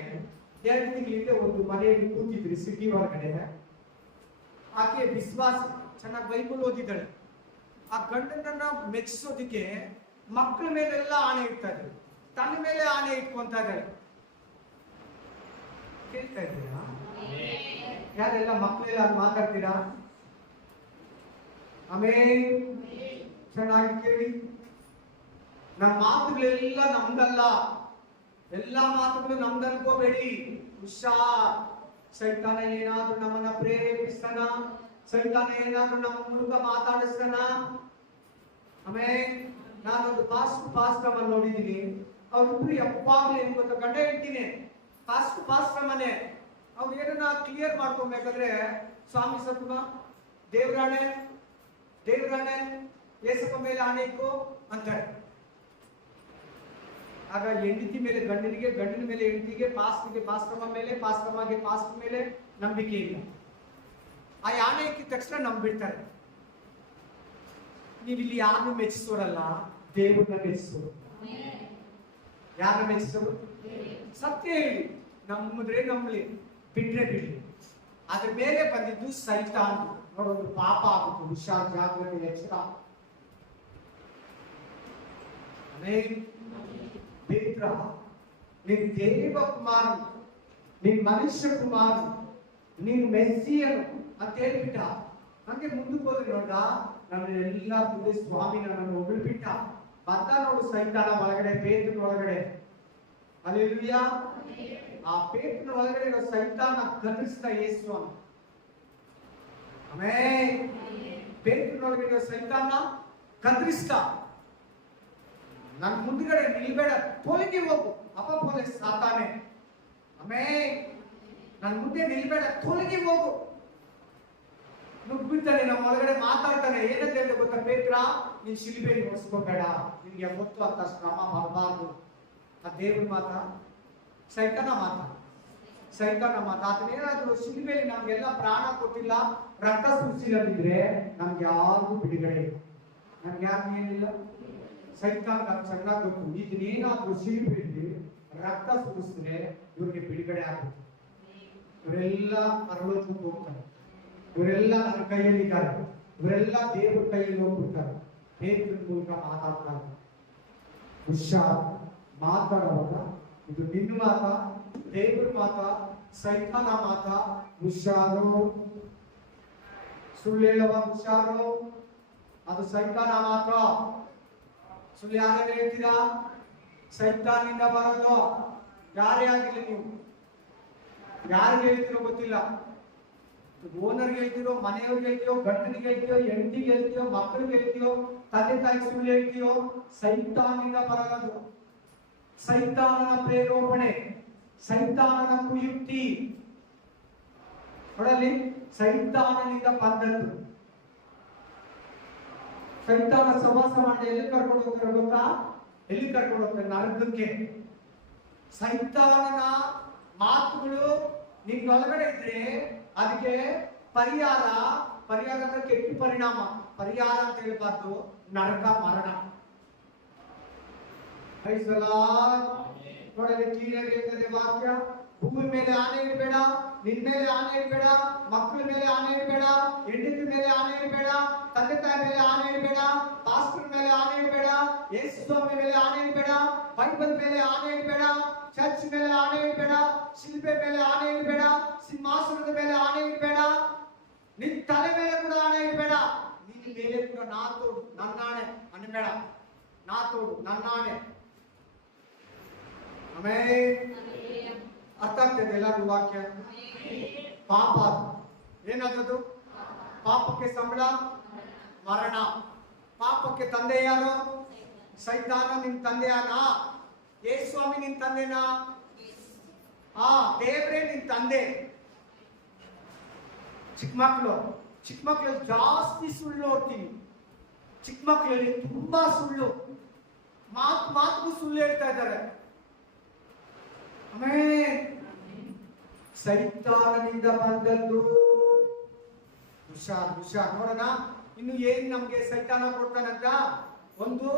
2 ತಿಂಗಳಿಂದ ಒಂದು ಮನೆಯಲ್ಲಿ ಕೂತಿದ್ರಿ ಸಿಟಿ ಹೊರಗಡೆ. ಆಕೆ ವಿಶ್ವಾಸ, ಚೆನ್ನಾಗಿ ಬೈಬಲ್ ಓದಿದ್ದಾಳೆ. ಆ ಗಂಡನನ್ನ ಮೆಚ್ಚಿಸೋದಕ್ಕೆ ಮಕ್ಕಳ ಮೇಲೆಲ್ಲ ಆಣೆ ಇಡ್ತಾ ಇದ್ರು, ತನ್ನ ಮೇಲೆ ಆಣೆ ಇಟ್ಕೊಂತ ಇದ್ದಾಳೆ. ಕೇಳ್ತಾ ಇದ್ದೀರಾ? ಯಾರೆಲ್ಲ ಮಕ್ಕಳೆಲ್ಲ ಮಾತಾಡ್ತೀರಾ? ಆಮೇಲೆ ಚೆನ್ನಾಗಿ ಕೇಳಿ. ನಮ್ಮ ಮಾತುಗಳೆಲ್ಲ ನಮ್ದಲ್ಲ, ಎಲ್ಲಾ ಮಾತುಗಳು ನಮ್ದು ಅನ್ಕೋಬೇಡಿ. ಹುಷಾರ್. ಸೈತಾನ ಏನಾದ್ರೂ ನಮ್ಮನ್ನ ಪ್ರೇರೇಪಿಸ್ತಾನ, ಸೈತಾನ ಏನಾದ್ರೂ ನಮ್ಮ ಮೂಲಕ ಮಾತಾಡಿಸ್ತಾನ. ಆಮೇಲೆ ನಾನೊಂದು ಪಾಸ್ಟರ್ ನೋಡಿದೀನಿ. ಅವ್ರಿಬ್ರು ಯಾವಾಗ್ಲೂ ಏನ್ ಗೊತ್ತಾ, ಗಂಡ ಹೇಳ್ತೀನಿ ಪಾಸ್ಟರ್ ಮನೆ ಅವ್ರು ಏನನ್ನ ಕ್ಲಿಯರ್ ಮಾಡ್ಕೊಬೇಕಾದ್ರೆ, ಸ್ವಾಮಿ ಸತ್ವ, ದೇವರಾಣೆ ಏಸಪ್ಪ ಮೇಲೆ ಆಣೆ ಇಕ್ಕು ಅಂತಾರೆ. ಆಗ ಹೆಂಡತಿ ಮೇಲೆ ಗಂಡನಿಗೆ, ಗಂಡನ ಮೇಲೆ ಹೆಂಡತಿಗೆ, ಪಾಸ್ಟರ್ಗೆ ಪಾಸ್ಟಮ್ಮ ಮೇಲೆ, ಪಾಸ್ಟಮ್ಮಗೆ ಪಾಸ್ಟರ್ ಮೇಲೆ ನಂಬಿಕೆ ಇಲ್ಲ. ಆ ಆಣೆ ಇಕ್ಕಿದ ತಕ್ಷಣ ನಂಬಿಡ್ತಾರೆ. ನೀವಿಲ್ಲಿ ಯಾರನ್ನು ಮೆಚ್ಚಿಸೋರಲ್ಲ, ದೇವರನ್ನ ಮೆಚ್ಚಿಸೋರು. ಯಾರನ್ನ ಮೆಚ್ಚಿಸೋರು? ಸತ್ಯ ಹೇಳಿ, ನಂಬಿದ್ರೆ ನಂಬಲಿ, ಬಿಟ್ರೆ ಬಿಡ್ಲಿ. ಅದ್ರ ಮೇಲೆ ಬಂದಿದ್ದು ಸೈತಾನ್. ನೋಡೋದು ಪಾಪ ಆಗುತ್ತೆ. ಹುಷಾರ್, ಜಾಗ್ರತೆ, ಎಚ್ಚರ. ಪೇತ್ರ, ನೀನ್ ದೇವಕುಮಾರ, ನೀನ್ ಮನುಷ್ಯ ಕುಮಾರ, ನೀನ್ ಮೆಸ್ಸಿಯನು ಅಂತ ಹೇಳ್ಬಿಟ್ಟ. ಹಂಗೆ ಮುಂದಕ್ಕೆ ಹೋದ್ರೆ ನೋಡ್ರ, ನನ್ನೆಲ್ಲ ಮುಂದೆ ಸ್ವಾಮಿ ನನ್ನನ್ನು ಹೊಗಳ್ಬಿಟ್ಟ. ಬಂದ ನೋಡು ಸೈತಾನ ಒಳಗಡೆ, ಪೇತ್ರನ ಒಳಗಡೆ. ಹಲ್ಲೆಲೂಯಾ. ಆ ಪೇತ್ರನ ಒಳಗಡೆ ಇರೋ ಸೈತಾನ ಕದರಿಸ್ತಾ ಯೇಸು ಅಂತ. ಆಮೇಲೆ ಪೇತ್ರನ ಒಳಗಡೆ ಇರೋ ಸೈತಾನ ಕದರಿಸ್ತಾ, ನನ್ನ ಮುಂದ್ಗಡೆ ನಿಲ್ಬೇಡ, ತೊಲಗಿ ಹೋಗು, ಅಪಪೋಲೆ ಸಾತಾನೆ. ಆಮೇಲೆ ನನ್ನ ಮುಂದೆ ನಿಲ್ಬೇಡ, ತೊಲಗಿ ಹೋಗು. ನುಗ್ಬಿಡ್ತಾನೆ, ನಮ್ಮ ಒಳಗಡೆ ಮಾತಾಡ್ತಾನೆ. ಏನಂತ ಹೇಳಿದ್ರೆ ಗೊತ್ತಾ, ಪೇತ್ರ ನೀನ್ ಶಿಲ್ಬೆಯಲ್ಲಿ ಹೊಡ್ಸ್ಕೋಬೇಡ, ನಿನ್ಗೆ ಗೊತ್ತು ಅಂತ ಶ್ರಮ ಬರಬಾರ್ದು. ಆ ದೇವ್ರ ಮಾತ, ಸೈತಾನ ಮಾತ. ಆತನೇನಾದ್ರೂ ಶಿಲ್ಬೆಯಲ್ಲಿ ನಮ್ಗೆಲ್ಲ ಪ್ರಾಣ ಕೊಟ್ಟಿಲ್ಲ, ರಕ್ತ ಸುರಿಸಿಲ್ಲದಿದ್ರೆ ನಮ್ಗೆ ಯಾರಿಗೂ ಬಿಡುಗಡೆ ಇಲ್ಲ, ನಮ್ಗೆ ಯಾರು ಏನಿಲ್ಲ. ಸೈತಾನ ಚೆನ್ನಾಗಿ ಗೊತ್ತು, ಇದನ್ನೇನಾದ್ರೂ ಶಿಲ್ಬೆಯಲ್ಲಿ ರಕ್ತ ಸುರಿಸಿದ್ರೆ ಇವ್ರಿಗೆ ಬಿಡುಗಡೆ ಆಗುತ್ತೆ. ಇವರೆಲ್ಲ ಪರಲೋಕಕ್ಕೆ ಹೋಗ್ತಾರೆ, ಇವರೆಲ್ಲ ನನ್ನ ಕೈಯಲ್ಲಿದ್ದಾರೆ, ಇವರೆಲ್ಲ ದೇವ್ರ ಕೈಯಲ್ಲಿ ಹೋಗ್ಬಿಡ್ತಾರೆ. ಪೇತ್ರನ ಮೂಲಕ ಮಾತಾಡ್ತಾರೆ. ಹುಷಾರ್. ಮಾತಾಡುವಾಗ ಇದು ನಿನ್ನ ಮಾತ, ದೇವ್ರ ಮಾತ, ಸೈತಾನ ಮಾತ. ಹುಷಾರು. ಸುಳ್ಳು ಹೇಳುವ ಹುಷಾರು, ಅದು ಸೈತಾನ ಮಾತ. ಸುಳ್ಳು ಯಾರು ಹೇಳ್ತೀರಾ? ಸೈತಾನಿಂದ ಬರೋದು. ಯಾರೇ ಆಗಿಲ್ಲ, ನೀವು ಯಾರಿಗೆ ಹೇಳ್ತಿರೋ ಗೊತ್ತಿಲ್ಲ. ಓನರ್ಗೆ ಹೇಳ್ತಿರೋ, ಮನೆಯವ್ರಿಗೆ ಹೇಳ್ತೀಯೋ, ಗಂಡನಿಗೆ ಹೇಳ್ತೀಯೋ, ಹೆಂಡತಿಗೆ ಹೇಳ್ತೀಯೋ, ಮಕ್ಕಳಿಗೆ ಹೇಳ್ತೀಯೋ, ತಂದೆ ತಾಯಿ ಸುಳ್ಳು ಹೇಳ್ತೀಯೋ, ಸೈತಾನಿಂದ ಬರೋದು. ಸೈತಾನನ ಪ್ರೇರೇಪಣೆ, ಸೈತಾನನ ಕುಯುಕ್ತಿ. ನೋಡಲಿ, ಸೈತಾನನಿಂದ ಬಂದದ್ದು. ಸೈತಾನ ಸವಾಸ ಮಾಡಿ ಎಲ್ಲಿ ಕರ್ಕೊಂಡು ಹೋಗ್ತಾರೆ ಗೊತ್ತಾ? ಎಲ್ಲಿ ಕರ್ಕೊಂಡು ಹೋಗ್ತಾರೆ? ನರಕಕ್ಕೆ. ಸೈತಾನನ ಮಾತುಗಳು ನಿನ್ನೊಳಗಡೆ ಇದ್ರೆ ಅದಕ್ಕೆ ಪರಿಹಾರ ಅಂದ್ರೆ ಕೆಟ್ಟ ಪರಿಣಾಮ. ಪರಿಹಾರ ಅಂತ ಹೇಳ್ಬಾರ್ದು, ನರಕ, ಮರಣ. ನೋಡಲಿ, ಕ್ಲಿಯರ್ ಹೇಳ್ತದೆ ವಾಕ್ಯ. ಭೂಮಿ ಮೇಲೆ ಆಣೆ ಇಡಬೇಡ, ನಿನ್ ಮೇಲೆ ಆಣೆ ಇಡಬೇಡ, ಮಕ್ಕಳ ಮೇಲೆ ಆಣೆ ಇಡಬೇಡ, ಹೆಂಡತಿ ಮೇಲೆ ಆಣೆ ಇಡಬೇಡ, ತಂದೆ ತಾಯಿ ಮೇಲೆ ಆಣೆ ಇಡಬೇಡ, ಪಾಸ್ಟರ್ ಮೇಲೆ ಆಣೆ ಇಡಬೇಡ, ಯೇಸು ಸ್ವಾಮಿ ಮೇಲೆ ಆಣೆ ಇಡಬೇಡ, ಬೈಬಲ್ ಮೇಲೆ ಆಣೆ ಇಡಬೇಡ, ಚರ್ಚ್ ಮೇಲೆ ಆಣೆ ಇಡಬೇಡ, ಶಿಲ್ಪೆ ಮೇಲೆ ಆಣೆ ಇಡಬೇಡ, ಸಿಂಹಾಸನದ ಮೇಲೆ ಆಣೆ ಇಡಬೇಡ, ನಿನ್ ತಲೆ ಮೇಲೆ ಕೂಡ ಆಣೆ ಇಡಬೇಡ. ನಿನ್ನ ಮೇಲೆ ಕೂಡ ನಾ ತೋಡು ನನ್ನ ಆಣೆ ಅನ್ನಬೇಡ. ನಾ ತೋಡು ನನ್ನ ಆಣೆ. ಆಮೇಲೆ ಅರ್ಥ ಆಗ್ತದೆ ಎಲ್ಲರಿಗೂ ವಾಕ್ಯ? ಪಾಪ ಏನದು? ಪಾಪಕ್ಕೆ ಸಂಬಳ ಮರಣ. ಪಾಪಕ್ಕೆ ತಂದೆ ಯಾರು? ಸೈತಾನ. ನಿನ್ ತಂದೆಯಾನ? ಯೇಸು ಸ್ವಾಮಿ ನಿನ್ ತಂದೆನಾ? ದೇವ್ರೇ ನಿನ್ ತಂದೆ. ಚಿಕ್ಕ ಮಕ್ಕಳಲ್ಲಿ ಜಾಸ್ತಿ ಸುಳ್ಳು ನೋಡ್ತೀನಿ. ಚಿಕ್ಕ ಮಕ್ಕಳಲ್ಲಿ ತುಂಬಾ ಸುಳ್ಳು, ಮಾತಿಗೂ ಸುಳ್ಳು ಹೇಳ್ತಾ ಇದ್ದಾರೆ. ಆಮೇಲೆ ಸೈತಾನನಿಂದ ಬಂದದ್ದು. ಹುಷಾರ್ ನೋಡೋಣ ಇನ್ನು ಏನ್ ನಮ್ಗೆ ಸೈತಾನ ಕೊಡ್ತಾನಂತ. ಒಂದು,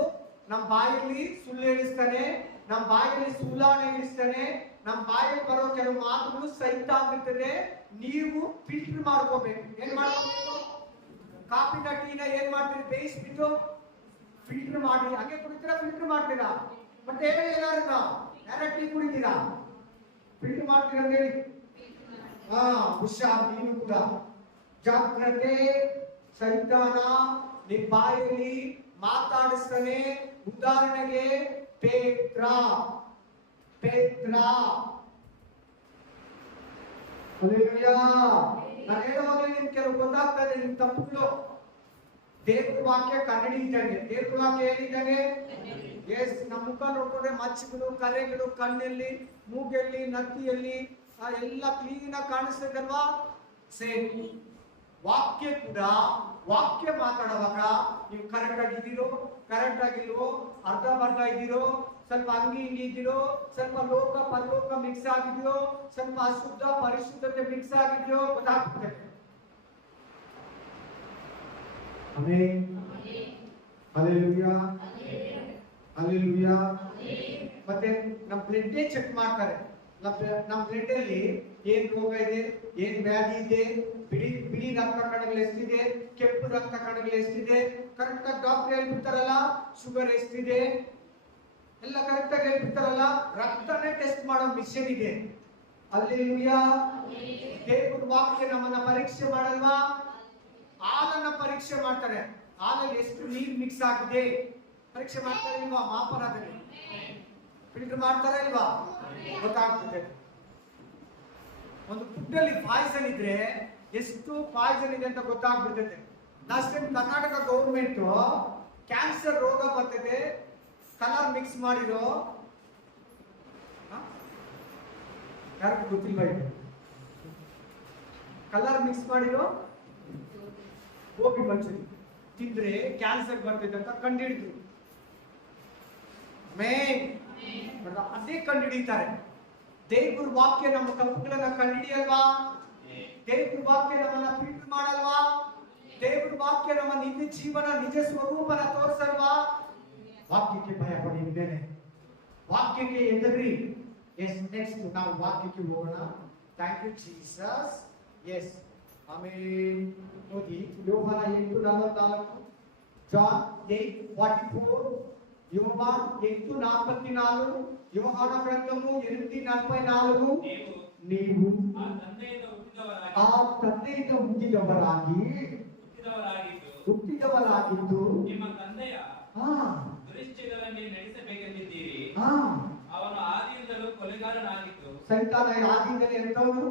ನಮ್ಮ ಬಾಯಲ್ಲಿ ಸುಳ್ಳು ಹೇಳಿಸ್ತಾನೆ, ನಮ್ಮ ಬಾಯಲ್ಲಿ ಸುಳ್ಳಾಣೆ ಹೇಳಿಸ್ತಾನೆ, ನಮ್ಮ ಬಾಯಲ್ಲಿ ಬರೋ ಕೆಲವು ಮಾತುಗಳು ಸೈತಾನ ಇರ್ತದೆ. ನೀವು ಫಿಲ್ಟರ್ ಮಾಡ್ಕೋಬೇಕು. ಏನ್ ಮಾಡ್ಕೋಬೇಕು? ಕಾಫಿನ ಟೀನ ಏನ್ ಮಾಡ್ತೀರಿ? ಬೇಯಿಸ್ಬಿಟ್ಟು ಫಿಲ್ಟರ್ ಮಾಡಿ ಹಂಗೆ ಕುಡಿತೀರಾ? ಫಿಲ್ಟರ್ ಮಾಡ್ತೀರಾ? ಮತ್ತೆ ಏನಾರು ಯಾರ ಟೀ ಕುಡಿತೀರಾ? ಫಿಲ್ಟರ್ ಮಾಡ್ತೀರಾ ಅಂತ ಹೇಳಿ. ಹುಷಾರ್ ನೀನು ಕೂಡ ಜಾಗ್ರತೆ. ಸೈತಾನ ನಿಮ್ ಬಾಯಲ್ಲಿ ಮಾತಾಡಿಸ್ತಾನೆ. ಉದಾಹರಣೆಗೆ ಪೇತ್ರ ನಾನು ಹೇಳುವಾಗಲೇ ನಿಮ್ ಕೆಲವು ಗೊತ್ತಾಗ್ತಾ ಇದೆ ನಿಮ್ ತಪ್ಪುಗಳು. ದೇವ್ರ ವಾಕ್ಯ ಕನ್ನಡಿ ಇದ್ದಂಗೆ. ದೇವ್ರ ವಾಕ್ಯ ಏನಿದ್ದಂಗೆ? ಎಸ್. ನಮ್ಮ ಮುಖ ನೋಡ್ಕೊಂಡ್ರೆ ಮಚ್ಚಗಳು, ಕರೆಗಳು ಕಣ್ಣಲ್ಲಿ, ಮೂಗಲ್ಲಿ, ನತ್ತಿಯಲ್ಲಿ ಎಲ್ಲ ಕ್ಲೀನ್ ಆಗಿ ಕಾಣಿಸ್ತದಲ್ವಾ? ಸೇಮ್ ವಾಕ್ಯ ಕೂಡ. ವಾಕ್ಯ ಮಾತಾಡುವಾಗ ನೀವು ಕರೆಕ್ಟ್ ಆಗಿದ್ದೀರೋ, ಕರೆಕ್ಟ್ ಆಗಿಲ್ವೋ, ಅರ್ಧ ಇದ್ದೀರೋ, ಸ್ವಲ್ಪ ಅಂಗಿ ಹಿಂಗಿ ಇದ್ದೀರೋ, ಸ್ವಲ್ಪ ಲೋಕ ಪರಲೋಕ ಮಿಕ್ಸ್ ಆಗಿದೆಯೋ, ಸ್ವಲ್ಪ ಅಶುದ್ಧ ಪರಿಶುದ್ಧತೆ ಮಿಕ್ಸ್ ಆಗಿದೆಯೋ ಗೊತ್ತಾಗ್ತದೆ. ಆಮೆನ್. ಹಲ್ಲೆಲೂಯಾ. ಮತ್ತೆ ನಮ್ಮ ಬ್ಲಡ್ ಚೆಕ್ ಮಾಡ್ತಾರೆ. ನಮ್ಮ ಬ್ಲಡ್ ಅಲ್ಲಿ ಏನ್ ರೋಗ ಇದೆ, ಏನ್ ವ್ಯಾಧಿ ಇದೆ, ಬಿಳಿ ರಕ್ತ ಕಣಗಳು ಎಷ್ಟಿದೆ, ಕೆಂಪು ರಕ್ತ ಕಣಗಳು ಎಷ್ಟಿದೆ, ಕರೆಕ್ಟ್ ಆಗಿ ಡಾಕ್ಟರ್ ಹೇಳ್ಬಿಡ್ತಾರಲ್ಲ. ಶುಗರ್ ಎಷ್ಟಿದೆ ಎಲ್ಲ ಕರೆಕ್ಟ್ ಆಗಿ ಹೇಳ್ಬಿಡ್ತಾರಲ್ಲ. ರಕ್ತನೇ ಟೆಸ್ಟ್ ಮಾಡೋ ಮಿಷನ್ ಇದೆ. ಹಲ್ಲೆಲೂಯಾ. ದೇವರ ವಾಕ್ಯ ನಮ್ಮನ್ನ ಪರೀಕ್ಷೆ ಮಾಡಲ್ವಾ? ಹಾಲನ್ನ ಪರೀಕ್ಷೆ ಮಾಡ್ತಾರೆ. ಹಾಲಲ್ಲಿ ಎಷ್ಟು ನೀರು ಮಿಕ್ಸ್ ಆಗಿದೆ ಪರೀಕ್ಷೆ ಮಾಡ್ತಾರೆ ಇಲ್ವಾ? ಮಾಪನದಲ್ಲಿ ಫಿಲ್ಟರ್ ಮಾಡ್ತಾರೆ ಇಲ್ವಾ? ಗೊತ್ತಾಗ್ತದೆ. ಒಂದು ಫುಡ್ಡಲ್ಲಿ ಪಾಯ್ಸನ್ ಇದ್ರೆ ಎಷ್ಟು ಪಾಯ್ಸನ್ ಇದೆ ಅಂತ ಗೊತ್ತಾಗ್ಬಿಡ್ತದೆ. Last time Karnataka government cancer ರೋಗ ಬರ್ತದೆ, ಕಲರ್ ಮಿಕ್ಸ್ ಮಾಡಿರೋ, ಯಾರಿಗೂ ಗೊತ್ತಿಲ್ವಾ ಇದು? ಕಲರ್ ಮಿಕ್ಸ್ ಮಾಡಿರೋ ಗೋಬಿ ಮಂಚೂರಿ ತಿಂದ್ರೆ ಕ್ಯಾನ್ಸರ್ ಬರ್ತದೆ ಅಂತ ಕಂಡುಹಿಡಿದ್ರು. ಅದೇ ಕಂಡುಹಿಡಿತಾರೆ. ದೇವ್ರ ವಾಕ್ಯ ನಮ್ಮ ತಪ್ಪುಗಳನ್ನ ಕಂಡುಹಿಡಿಯಲ್ವಾ? ದೇವ್ರ ವಾಕ್ಯ ನಮ್ಮನ್ನ ಫಿಲ್ಟರ್ ಮಾಡಲ್ವಾ? ದೇವ್ರ ವಾಕ್ಯ ನಮ್ಮ ನಿಜ ಜೀವನ, ನಿಜ ಸ್ವರೂಪನ ತೋರಿಸಲ್ವಾ? ವಾಕ್ಯಕ್ಕೆ ಭಯ ಪಡಿ, ಮೇಲೆ ವಾಕ್ಯಕ್ಕೆ ಎದುರಿ. ಎಸ್, ನೆಕ್ಸ್ಟ್ ನಾವು ವಾಕ್ಯಕ್ಕೆ ಹೋಗೋಣ. Thank you Jesus. ಎಸ್, ಆಮೇಲೆ ನೋಡಿ ಯೋಹಾನ 8:44, ಜಾನ್ 8:44, ಯೋಹಾನ 8:44, ಯೋಹಾನ ಗ್ರಂಥము 8:44. ನೀವು ಆ ತಂದೆಯಿಂದ ಹುಟ್ಟಿದವರಾಗಿದ್ದು ನಿಮ್ಮ ತಂದೆಯ ದುರಿಶ್ಚಯಗಳನ್ನು ನಡೆಸಬೇಕೆಂದಿದ್ದೀರಿ. ಅವನು ಆದಿಯಿಂದಲೂ ಕೊಲೆಗಾರನಾಗಿದ್ದು. ಸೈತಾನ ಆದಿಯಿಂದಲೇ ಎಂತವನು?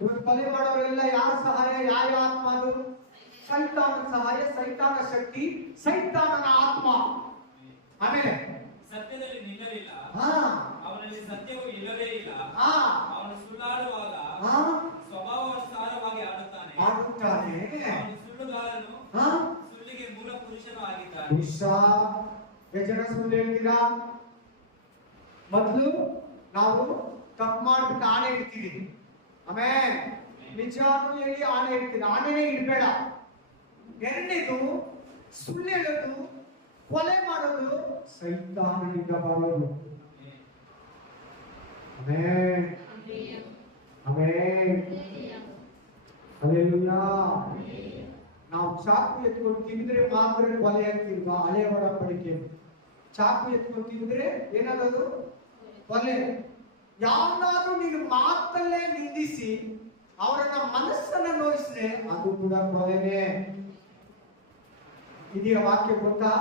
ಇವರು ಕೊಲೆ ಮಾಡೋರೆಲ್ಲ ಯಾರ ಸಹಾಯ? ಯಾವ ಆತ್ಮ ಅದು? ಸೈತಾನ ಸಹಾಯ, ಸೈತಾನ ಶಕ್ತಿ, ಸೈತಾನನ ಆತ್ಮ. ಆಮೇಲೆ ಸತ್ಯದಲ್ಲಿ ನಿಲ್ಲಲಿಲ್ಲ, ಅವನಲ್ಲಿ ಸತ್ಯವು ಇಲ್ಲವೇ ಇಲ್ಲ. ಅವನು ಸುಳ್ಳಾಡುವಾಗ ಸ್ವಭಾವಾನುಸಾರವಾಗಿ ಆಡುತ್ತಾನೆ. ಅವನು ಸುಳ್ಳುಗಾರನು, ಸುಳ್ಳಿಗೆ ಮೂಲ ಪುರುಷನು ಆಗಿದ್ದಾನೆ. ಜನ ಸುಳ್ಳು ಹೇಳ್ತೀರಾ? ಮೊದಲು ನಾವು ತಪ್ಪು ಮಾಡ್ಬಿಟ್ಟು ಆಣೆ ಇಡ್ತೀವಿ. ಆಮೇಲೆ ನಿಜಾನು ಹೇಳಿ ಆಣೆ ಇಡ್ತೀವಿ. ಆಣೆನೇ ಇಡಬೇಡ. ಎರಡನೇದು, ಸುಳ್ಳು ಹೇಳೋದು, ಕೊಲೆ ಮಾಡೋದು ಸೈತಾನನಿಂದ ಬರೋದು. Amen, amen, hallelujah. ನಾವು ಚಾಕು ಎತ್ಕೊಂಡು ತಿಂದ್ರೆ ಮಾತ್ರ ಕೊಲೆ ಆಗ್ತಿಲ್ವಾ? ಹಳೆಯವರ ಪಡಿಕೆ. ಚಾಕು ಎತ್ಕೊಂಡು ತಿಂದ್ರೆ ಏನಾಗೋದು? ಕೊಲೆ. ಯಾವನಾದ್ರೂ ನೀನು ಮಾತಲ್ಲೇ ನಿಂದಿಸಿ ಅವರನ್ನ ಮನಸ್ಸನ್ನ ನೋಯಿಸಿದ್ರೆ ಅದು ಕೂಡ ಕೊಲೆನೇ. ಇದೀಗ ವಾಕ್ಯ ಗೊತ್ತಾ?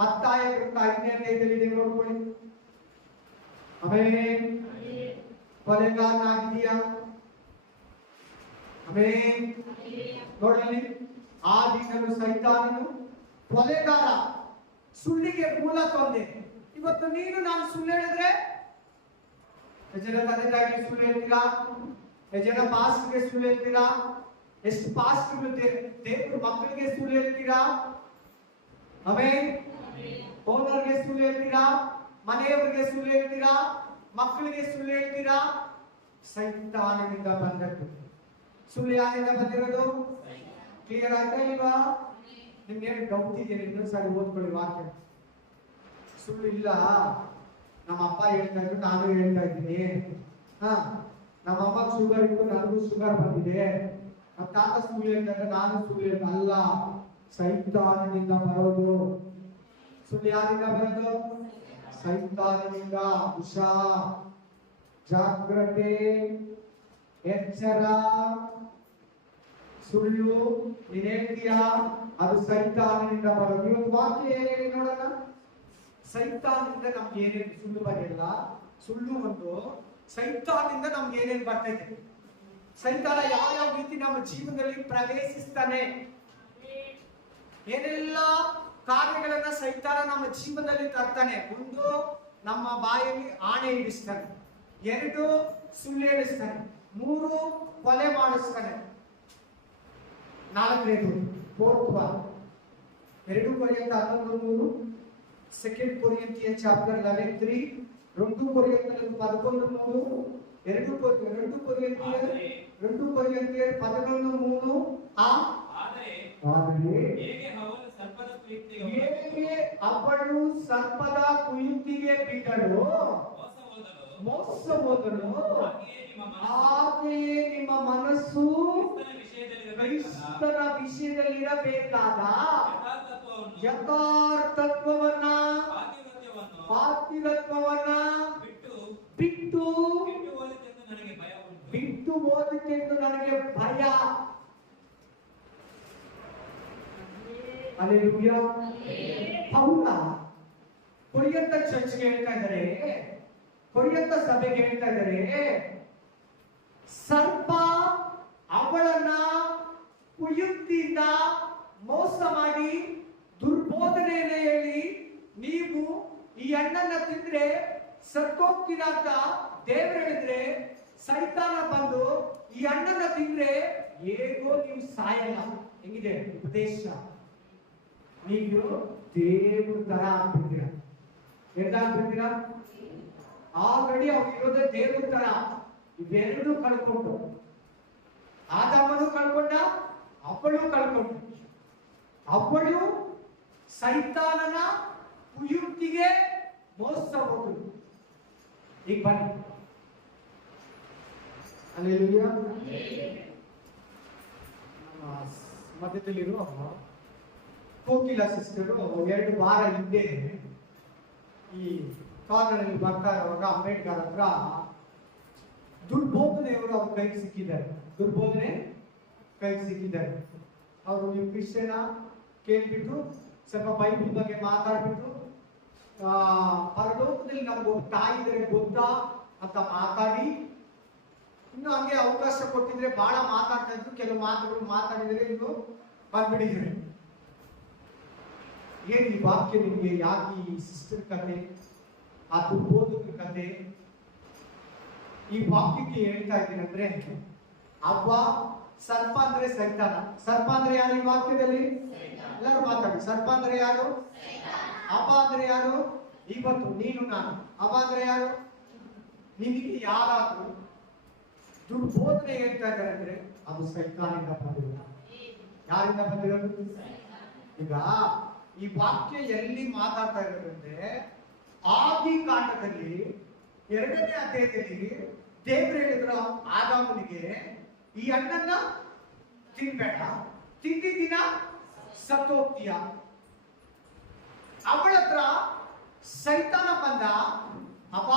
ಮತ್ತಾಯ ಗ್ರಂಥ 5ನೇ ಅಧ್ಯಾಯದಲ್ಲಿ ನೋಡ್ಕೊಳ್ಳಿ. ಆಮೇಲೆ ಕೊಲೆಗಾರನಾಗಿದೀಯಾ? ಆಮೆನ್. ನೋಡಲಿ, ಆದಿನಲ್ಲೂ ಸೈತಾನನು ಕೊಲೆಗಾರ, ಸುಳ್ಳಿಗೆ ಮೂಲ ತಂದೆ. ಇವತ್ತು ನೀನು ನಾನು ಸುಳ್ಳು ಹೇಳಿದ್ರೆ ಎಷ್ಟು ಜನ ತಂದೆ ತಾಯಿಗೆ ಸುಳ್ಳು ಹೇಳ್ತೀರಾ? ಎಷ್ಟು ಜನ ಪಾಸ್ಟ್ಗೆ ಸುಳ್ಳು ಹೇಳ್ತೀರಾ? ಎಷ್ಟು ಪಾಸ್ಟ್ಗಳು ದೇವ್ರ ಮಕ್ಕಳಿಗೆ ಸುಳ್ಳು ಹೇಳ್ತೀರಾ? ಆಮೆನ್. ಓನರ್ಗೆ ಸುಳ್ಳು ಹೇಳ್ತೀರಾ? ಮನೆಯವರಿಗೆ ಸುಳ್ಳು ಹೇಳ್ತೀರಾ? ಮಕ್ಕಳಿಗೆ ಸುಳ್ಳು ಹೇಳ್ತೀರಾ? ಸೈತಾನನಿಂದ ಬಂದದ್ದು ಸುಳ್ಳು. ಯಾರಿಂದ ಬಂದಿರೋದು? ಕ್ಲಿಯರ್ ಆಗ್ತಾ ಇಲ್ವಾ? ನಿಮ್ಗೇನು ಡೌಟ್ ಇದೆ? ಇನ್ನೊಂದ್ಸಾರಿ ಓದ್ಕೊಳ್ಳಿ ವಾಕ್ಯ. ಸುಳ್ಳು ಇಲ್ಲ. ನಮ್ಮ ಅಪ್ಪ ಹೇಳ್ತಾ ಇದ್ರು, ನಾನು ಹೇಳ್ತಾ ಇದ್ದೀನಿ. ನಮ್ಮ ಅಮ್ಮ ಶುಗರ್ ಇತ್ತು, ನನಗೂ ಶುಗರ್ ಬಂದಿದೆ. ನಮ್ಮ ತಾತ ಸುಳ್ಳು ಹೇಳ್ತಾ ಇದ್ರೆ ನಾನು ಸುಳ್ಳು ಹೇಳ್ತಾ ಅಲ್ಲ. ಸೈತಾನನಿಂದ ಬರೋದು ಸುಳ್ಳು. ಯಾರಿಂದ ಬರೋದು? ಸೈತಾನನಿಂದ. ಹುಷಾರ್, ಜಾಗ್ರತೆ, ಎಚ್ಚರ. ಸುಳ್ಳು ನೀನ್ ಹೇಳ್ತೀಯಾ, ಅದು ಸೈತಾನನಿಂದ ಬರೋದು. ಇವತ್ತು ವಾಕ್ಯ ಹೇಳಿ ನೋಡೋಣ. ಸೈತಾನದಿಂದ ನಮ್ಗೆ ಏನೇನು ಸುಳ್ಳು ಬರೆಯಲ್ಲ. ಸುಳ್ಳು ಒಂದು. ಸೈತಾನದಿಂದ ನಮ್ಗೆ ಏನೇನು ಬರ್ತೈತೆ? ಸೈತಾನ ಯಾವ ರೀತಿ ನಮ್ಮ ಜೀವನದಲ್ಲಿ ಪ್ರವೇಶಿಸ್ತಾನೆ, ಏನೆಲ್ಲ ಕಾರ್ಯಗಳನ್ನ ಸೈತಾನ ನಮ್ಮ ಜೀವನದಲ್ಲಿ ತರ್ತಾನೆ. ಒಂದು, ನಮ್ಮ ಬಾಯಲ್ಲಿ ಆಣೆ ಇಡಿಸ್ತಾನೆ. ಎರಡು, ಸುಳ್ಳು ಹೇಳಿಸ್ತಾನೆ. ಮೂರು, ಕೊಲೆ ಮಾಡಿಸ್ತಾನೆ. ನಾಲ್ಕನೇದು, ಫೋರ್ತ್ ಒನ್, 2 ಕೊರಿಂಥ 11:3, 2 ಕೊರಿಂಥಿಯ ಚಾಪ್ಟರ್ 11:3, 2 ಕೊರಿಂಥಿಯರು 11:3, 2 ಕೊರಿಂಥಿಯರು 11:3. ಆದರೆ ಹೇಗೆ ಅವಳು ಸರ್ಪದ ಕುಯುಕ್ತಿಗೆ ಬಿದ್ದಳು, ಮೋಸ ಹೋದಳು, ಹಾಗೆಯೇ ನಿಮ್ಮ ಮನಸ್ಸು ಕ್ರಿಸ್ತನ ವಿಷಯದಲ್ಲಿರಬೇಕಾದ ಯಥಾರ್ಥತ್ವವನ್ನ, ಪಾತಿರತ್ವವನ್ನ ಬಿಟ್ಟು ಓದಿತೆಂದು ನನಗೆ ಭಯ. ಹಲ್ಲೆಲೂಯಾ. ಪೌಲ ಕೊರಿಂಥ ಚರ್ಚ್ಗೆ ಹೇಳ್ತಾ ಇದ್ದಾರೆ, ಕೊರಿಂಥ ಸಭೆಗೆ ಹೇಳ್ತಾ ಇದ್ದಾರೆ, ಸರ್ಪ ಅವಳನ್ನ ಕುಯುಕ್ತಿಯಿಂದ ಮೋಸ ಮಾಡಿ ದುರ್ಬೋಧನೆಯನ್ನು ಹೇಳಿ, ನೀವು ಈ ಹಣ್ಣನ್ನ ತಿಂದ್ರೆ ಸತ್ತೋಗ್ತೀರಾ ಅಂತ ದೇವರು ಹೇಳಿದ್ರೆ, ಸೈತಾನ ಬಂದು ಈ ಹಣ್ಣನ್ನ ತಿಂದ್ರೆ ಹೇಗೋ ನೀವು ಸಾಯಲ್ಲ. ಹೆಂಗಿದೆ ಉಪದೇಶ? ನೀವು ದೇವ್ರ ತರ ಆಗ್ಬಿಡ್ತೀರಾ. ಎಂದಾಗ್ಬಿಡ್ತೀರಾ? ಆಲ್ರೆಡಿ ಅವ್ರಿರೋದೇ ದೇವ್ರ ತರ. ಇವೆರಡೂ ಕಳ್ಕೊಂಡು, ಆದಾಮನು ಕಳ್ಕೊಂಡ, ಅವಳು ಕಳ್ಕೊಂಡು. ಅವಳು ಸೈತಾನನ ಕುಯುಕ್ತಿಗೆ ಮೋಸ ಹೋದಳು. ಈಗ ಬನ್ನಿ, ಹಲ್ಲೆಲೂಯಾ. ನಮ್ಮ ಮಧ್ಯದಲ್ಲಿರುವ ಕೋಕಿಲ ಸಿಸ್ಟರು 2 ವಾರ ಹಿಂದೆ ಈ ಕಾರ್ನಲ್ಲಿ ಬರ್ತಾ ಇರುವಾಗ ಅಂಬೇಡ್ಕರ್ ಹತ್ರ ದುರ್ಬೋಧನೆಯವರು ಅವ್ರ ಕೈಗೆ ಸಿಕ್ಕಿದ್ದಾರೆ. ದುರ್ಬೋಧನೆ ಕೈಗೆ ಸಿಕ್ಕಿದ್ದಾರೆ. ಅವರು ನೀವು ಕ್ರಿಶ್ಚಿಯನ ಕೇಳ್ಬಿಟ್ಟು ಸ್ವಲ್ಪ ಬೈಬಲ್ ಬಗ್ಗೆ ಮಾತಾಡ್ಬಿಟ್ಟು, ಪರಲೋಕದಲ್ಲಿ ನಮ್ಗೆ ತಾಯಿ ಇದ್ರೆ ಗೊತ್ತಾ ಅಂತ ಮಾತಾಡಿ, ಇನ್ನು ಹಂಗೆ ಅವಕಾಶ ಕೊಟ್ಟಿದ್ರೆ ಬಹಳ ಮಾತಾಡ್ತಾ ಇದ್ರು. ಕೆಲವು ಮಾತುಗಳು ಮಾತಾಡಿದರೆ ಇನ್ನು ಬಂದ್ಬಿಟ್ಟಿದ್ರೆ, ಏನ್ ಈ ವಾಕ್ಯ ನಿಮ್ಗೆ? ಯಾಕೆ ಈ ಸಿಸ್ಟರ್ ಕತೆ, ಆ ದುರ್ಬೋಧಕರ ಕತೆ ಈ ವಾಕ್ಯಕ್ಕೆ ಹೇಳ್ತಾ ಇದ್ದೀನಿ ಅಂದ್ರೆ, ಅವ್ವ ಸರ್ಪ ಅಂದ್ರೆ ಸೈತಾನ. ಸರ್ಪ ಅಂದ್ರೆ ಯಾರು ಈ ವಾಕ್ಯದಲ್ಲಿ? ಎಲ್ಲರೂ ಮಾತಾಡಿ. ಸರ್ಪ ಅಂದ್ರೆ ಯಾರು? ಅಪ್ಪ ಅಂದ್ರೆ ಯಾರು? ಇವತ್ತು ನೀನು ನಾನು. ಅಪ್ಪ ಅಂದ್ರೆ ಯಾರು? ನಿನಗೆ ಯಾರಾದ್ರೂ ದುರ್ಬೋಧನೆ ಹೇಳ್ತಾ ಇದ್ದಾರೆ ಅಂದ್ರೆ ಅದು ಸೈತಾನಿಂದ ಬಂದಿರೋದು. ಯಾರಿಂದ ಬಂದಿರೋದು? ಈಗ ಈ ವಾಕ್ಯ ಎಲ್ಲಿ ಮಾತಾಡ್ತಾ ಇರೋದಂದ್ರೆ, ಆದಿ ಕಾಂಡದಲ್ಲಿ 2ನೇ ಅಧ್ಯಾಯದಲ್ಲಿ ದೇವರು ಹೇಳಿದ್ರು ಆದಾಮನಿಗೆ, ಈ ಹಣ್ಣನ್ನ ತಿನ್ಬೇಡ, ತಿಂದಿದ್ದಿನ ಸತ್ತೋಗ್ತೀಯ. ಅವಳ ಹತ್ರ ಸೈತಾನ ಬಂದ, ಅಪ್ಪ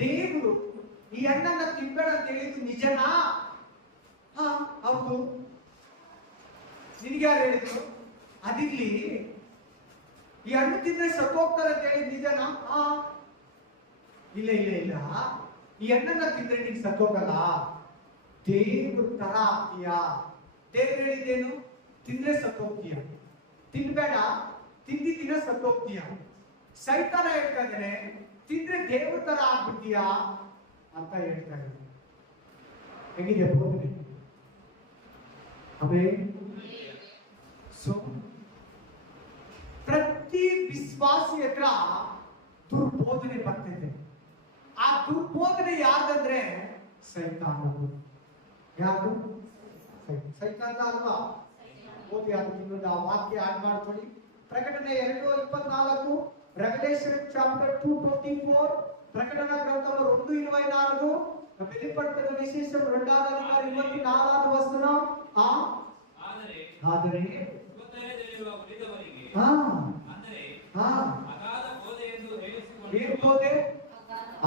ದೇವರು ಈ ಹಣ್ಣನ್ನ ತಿನ್ಬೇಡ ಅಂತ ಹೇಳಿದ್ದು ನಿಜನಾ? ಹೌದು. ನಿನಗೆ ಯಾರು ಹೇಳಿದ್ರು? ಅದಿರ್ಲಿ, ಈ ಹಣ್ಣು ತಿಂದ್ರೆ ಸತ್ತೋಗ್ತಾರೆ ಅಂತ ಹೇಳಿದ್ ನಿಜನಾ? ಇಲ್ಲ ಇಲ್ಲ ಇಲ್ಲ, ಈ ಹಣ್ಣನ್ನ ತಿಂದ್ರೆ ನೀನ್ ಸತ್ತೋಗಲ್ಲ, ದೇವ್ರ ತರ ಆಗ್ತೀಯ. ದೇವ್ರು ಹೇಳಿದ್ದೇನು? ತಿಂದ್ರೆ ಸತ್ತೋಗ್ತೀಯ, ತಿನ್ಬೇಡ, ತಿಂದಿದ್ದೀನ ಸತ್ತೋಗ್ತೀಯ. ಸೈತಾನ ಹೇಳ್ತಾ ಇದ್ದಾನೆ ತಿಂದ್ರೆ ದೇವ್ರ ತರ ಆಗ್ಬಿಡ್ತೀಯ ಅಂತ ಹೇಳ್ತಾ ಇದ್ದಾನೆ. ಹೆಂಗಿದೆ ಬೋಧನೆ? ಆಮೇಲೆ ಸೊ ಪ್ರತಿ ವಿಶ್ವಾಸಿ ಹತ್ರ ದುರ್ಬೋಧನೆ ಬರ್ತಿದೆ. ಆ ದುರ್ಬೋಧನೆ ಯಾರ್ದಂದ್ರೆ ಸೈತಾನದು. ಯಾರು? ಸೈತಾನ ಅಲ್ವಾ? ಓದಿ ಅದಕ್ಕೆ ಇನ್ನೊಂದು ಆ ವಾಕ್ಯ ಆಡ್ ಮಾಡ್ಕೊಳ್ಳಿ. ಪ್ರಕಟಣೆ 2:24, ರೆವಲೇಷನ್ ಚಾಪ್ಟರ್ 2:24, ಪ್ರಕಟಣಾ ಗ್ರಂಥ 1:24, வெளிப்படுத்தின விசேஷம் 2வது அதிகாரம் 24வது வசனம். ಆದರೆ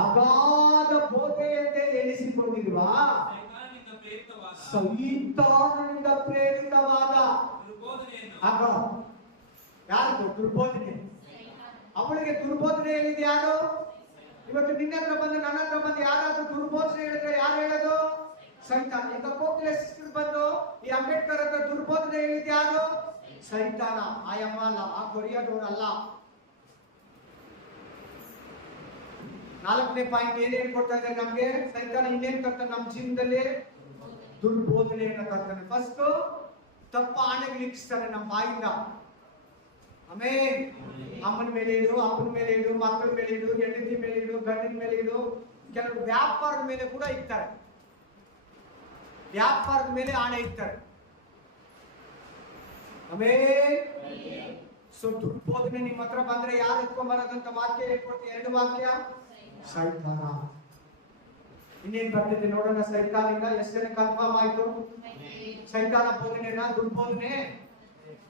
ಅಗಾಧ ಬೋಧೆ ಎಂದು ಎನಿಸಿಕೊಂಡಿರುವ ಸೈತಾನನಿಂದ ಪ್ರೇರಿತವಾದ ಯಾರು ದುರ್ಬೋಧನೆ? ಅವಳಿಗೆ ದುರ್ಬೋಧನೆ ಹೇಳಿದ ಯಾರು? ಇವತ್ತು ನಿನ್ನ ಹತ್ರ ಬಂದು ನನ್ನ ಹತ್ರ ಬಂದು ಯಾರಾದ್ರೂ ದುರ್ಬೋಧನೆ ಹೇಳಿದ್ರೆ ಯಾರು ಹೇಳೋದು? ಸೈತಾನ. ಈಗ ಕೋಕಿಲೆ ಸಿಸ್ಟರ್ ಬಂದು ಈ ಅಂಬೇಡ್ಕರ್ ಹತ್ರ ದುರ್ಬೋಧನೆ ಹೇಳಿದ ಯಾರು? ಸೈತಾನ. ಆಯಮ್ಮ ಅಲ್ಲ, ಆ ಕೊರಿಯಾದವರಲ್ಲ. 4ನೇ ಪಾಯಿಂಟ್ ಏನ್ ಹೇಳ್ಕೊಡ್ತಾ ಇದ್ದಾರೆ ನಮ್ಗೆ? ಸೈತಾನ ಇನ್ನೇನ್ ತರ್ತಾನೆ ನಮ್ಮ ಜೀವನದಲ್ಲಿ? ದುರ್ಬೋಧನೆಯನ್ನ ತರ್ತಾನೆ. ಫಸ್ಟ್ ತಪ್ಪ ಆಣೆಗಳಿಕ್ಸ್ತಾನೆ ನಮ್ಮ ಬಾಯಿಂದ. ಆಮೇಲೆ ಅಮ್ಮನ ಮೇಲೆ ಇಡು, ಅಪ್ಪನ ಮೇಲೆ ಇಡು, ಮಕ್ಕಳ ಮೇಲೆ ಇಡು, ಹೆಂಡತಿ ಮೇಲೆ ಇಡು, ಗಂಡಿನ ಮೇಲೆ ಇಡು. ಕೆಲವರು ವ್ಯಾಪಾರದ ಮೇಲೆ ಕೂಡ ಇಡ್ತಾರೆ, ವ್ಯಾಪಾರದ ಮೇಲೆ ಆಣೆ ಇಡ್ತಾರೆ. ಆಮೇಲೆ ಸೊ ದುರ್ಬೋಧನೆ ನಿಮ್ಮ ಹತ್ರ ಬಂದ್ರೆ ಯಾರು ಎತ್ಕೊಂಬರೋದಂತ ವಾಕ್ಯ ಹೇಳ್ಕೊಡ್ತೀವಿ. 2 ವಾಕ್ಯ. ಸೈತಾನ. ಇನ್ನೇನ್ ಬರ್ತಿದೆ ನೋಡೋಣ. ಸೈತಾನಿಂದ ಎಷ್ಟು ಜನ ಕನ್ಫರ್ಮ್ ಆಯ್ತು? ಸೈತಾನ ಬೋಧನೆನ ದುರ್ಬೋಧನೆ,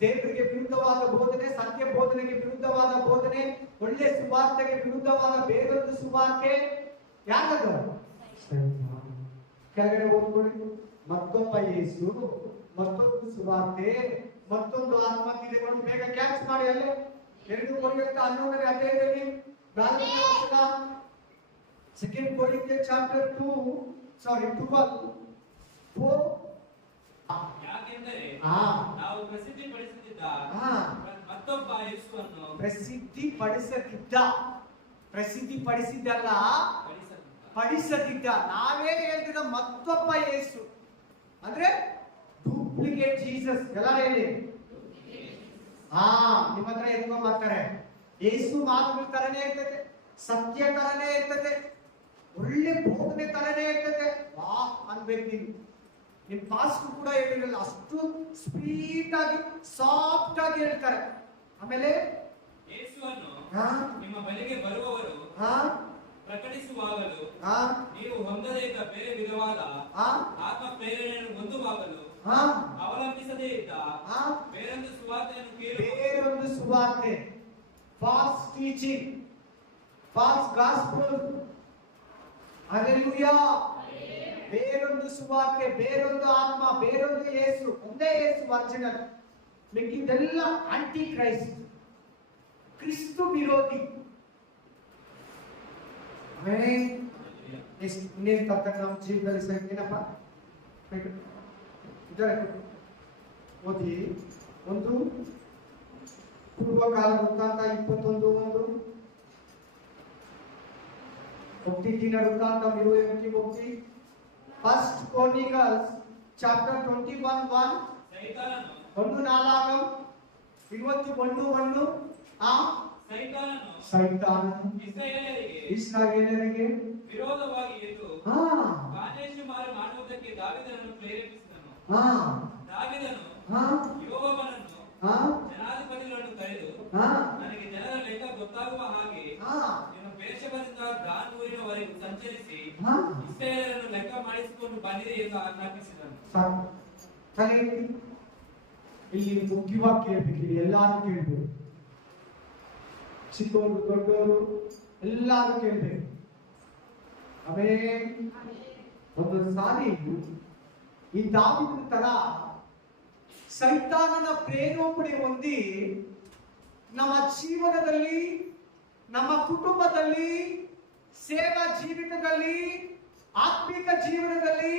ದೇವರಿಗೆ ವಿರುದ್ಧವಾದ ಬೋಧನೆ, ಸತ್ಯ ಬೋಧನೆಗೆ ವಿರುದ್ಧವಾದ ಬೋಧನೆ, ಒಳ್ಳೆ ಸುವಾರ್ತೆಗೆ ವಿರುದ್ಧವಾದ ಬೇರೊಂದು ಸುವಾರ್ತೆ. ಯಾರದು? ಕೆಳಗಡೆ ಓದ್ಕೊಳ್ಳಿ. ಮತ್ತೊಬ್ಬ ಯೇಸು, ಮತ್ತೊಂದು ಸುವಾರ್ತೆ, ಮತ್ತೊಂದು ಆತ್ಮಕ್ಕಿದೆ. ನೋಡಿ ಬೇಗ ಕ್ಯಾಚ್ ಮಾಡಿ. ಅಲ್ಲೇ 2 ಕೊರಿಂಥಿಯರ್ 11ನೇ ಅಧ್ಯಾಯದಲ್ಲಿ 4ನೇ ವಚನ, 2 ಕೊರಿಂಥಿಯರ್ ಚಾಪ್ಟರ್ 12:4. ಯಾಕೆಂದರೆ ನಾವು ಪ್ರಸಿದ್ಧಿಪಡಿಸುತ್ತಿದ್ದ ಮತ್ತೊಬ್ಬ ಯೇಸುವನ್ನು ಪ್ರಸಿದ್ಧಿಪಡಿಸಿದ್ದಲ್ಲ, ಪಡಿಸದಿದ್ದ ನಾವೇ ಹೇಳ್ತಿದ್ದ ಮತ್ತೊಬ್ಬ ಯೇಸು ಅಂದ್ರೆ ಡೂಪ್ಲಿಕೇಟ್ ಜೀಸಸ್. ಎಲ್ಲ ಹೇಳಿ. ನಿಮ್ಮ ಹತ್ರ ಎತ್ಕೊಂಡ್ ಬರ್ತಾರೆ. ಯೇಸು ಮಾತುಗಳ ತರನೇ ಇರ್ತದೆ, ಸತ್ಯ ತರನೇ ಇರ್ತದೆ, ಒಳ್ಳೆ ಬೋಧನೆ ತರನೇ ಇರ್ತದೆ. ವಾ ಅನ್ಬೇಕು ನೀನು. ನಿಮ್ ಪಾಸ್ಟರ್ ಕೂಡ ಹೇಳಿರಲ್ಲ, ಅಷ್ಟು ಸ್ವೀಟ್ ಆಗಿ ಸಾಫ್ಟ್ ಆಗಿ ಹೇಳ್ತಾರೆ. ಆಮೇಲೆ ಯೇಸುವನ್ನು ನಿಮ್ಮ ಬಳಿಗೆ ಬರುವವರು ಪ್ರಕಟಿಸುವಾಗಲೂ ನೀವು ಹೊಂದದೇ ಇದ್ದ ಬೇರೆ ವಿಧವಾದ ಆತ್ಮ ಪ್ರೇರಣೆಯನ್ನು ಹೊಂದುವಾಗಲೂ ಅವಲಂಬಿಸದೇ ಇದ್ದ ಬೇರೊಂದು ಸುವಾರ್ತೆಯನ್ನು ಬೇರೊಂದು ಸುವಾರ್ತೆ, false teaching, false gospel. Hallelujah. ಬೇರೊಂದು ಸುವಾರ್ತೆ, ಬೇರೊಂದು ಆತ್ಮ, ಬೇರೊಂದು ಯೇಸು. ಒಂದೇ ಯೇಸು ಒರಿಜಿನಲ್, ಮಿಕ್ಕಿದ್ದೆಲ್ಲ ಆಂಟಿ ಕ್ರೈಸ್ಟ್, ಕ್ರಿಸ್ತು ವಿರೋಧಿ. ಇನ್ನೇನು ತರ್ತಾರೆ ನಮ್ಮ ಜೀವನದಲ್ಲಿ? ಸರಿ ಏನಪ್ಪ ಇದರ ಓದಿ. 1 ಪೂರ್ವಕಾಲ ವೃತ್ತಾಂತ 21:1, ಒಟ್ಟಿನ ವೃತ್ತಾಂತ 1 Chronicles chapter 21:1, 1:4, 21:1. ಸೈತಾನನು ಇಸ್ರಾಯೇಲರಿಗೆ ವಿರೋಧವಾಗಿ ಎದ್ದು ಕಾದೇಶಮಾರು ಮಾಡುವುದಕ್ಕೆ ದಾವೀದನನ್ನು ಪ್ರೇರೇಪಿಸಿದನು. ದಾವೀದನು ಯೋವಾಬನನ್ನು ಜನಾಧಿಪತಿಗಳನ್ನು ಕರೆದು, ನನಗೆ ಜನರ ಲೆಕ್ಕ ಗೊತ್ತಾಗುವ ಹಾಗೆ ನೀನು ಬೇರ್ಷೆಬದಿಂದ ದಾನ್ ಊರಿನವರೆಗೂ ಸಂಚರಿಸಿ ಇಸ್ರಾಯೇಲರನ್ನು ಲೆಕ್ಕ ಮಾಡಿಸಿಕೊಂಡು ಬಂದಿದೆ ಎಂದು ಆಜ್ಞಾಪಿಸಿದನು. ಇಲ್ಲಿ ಮುಖ್ಯವಾಗಿ ಕೇಳಬೇಕು, ಎಲ್ಲಾರು ಕೇಳಬೇಕು, ಚಿಕ್ಕವರು ದೊಡ್ಡವರು ಎಲ್ಲಾರು ಕೇಳಬೇಕು. ಒಂದೊಂದು ಸಾರಿ ಈ ದಾವೀದನ ತರ ಸೈತಾನನ ಪ್ರೇರೇಪಣೆ ಹೊಂದಿ ನಮ್ಮ ಜೀವನದಲ್ಲಿ, ನಮ್ಮ ಕುಟುಂಬದಲ್ಲಿ, ಸೇವಾ ಜೀವಿತದಲ್ಲಿ ಆತ್ಮಿಕ ಜೀವನದಲ್ಲಿ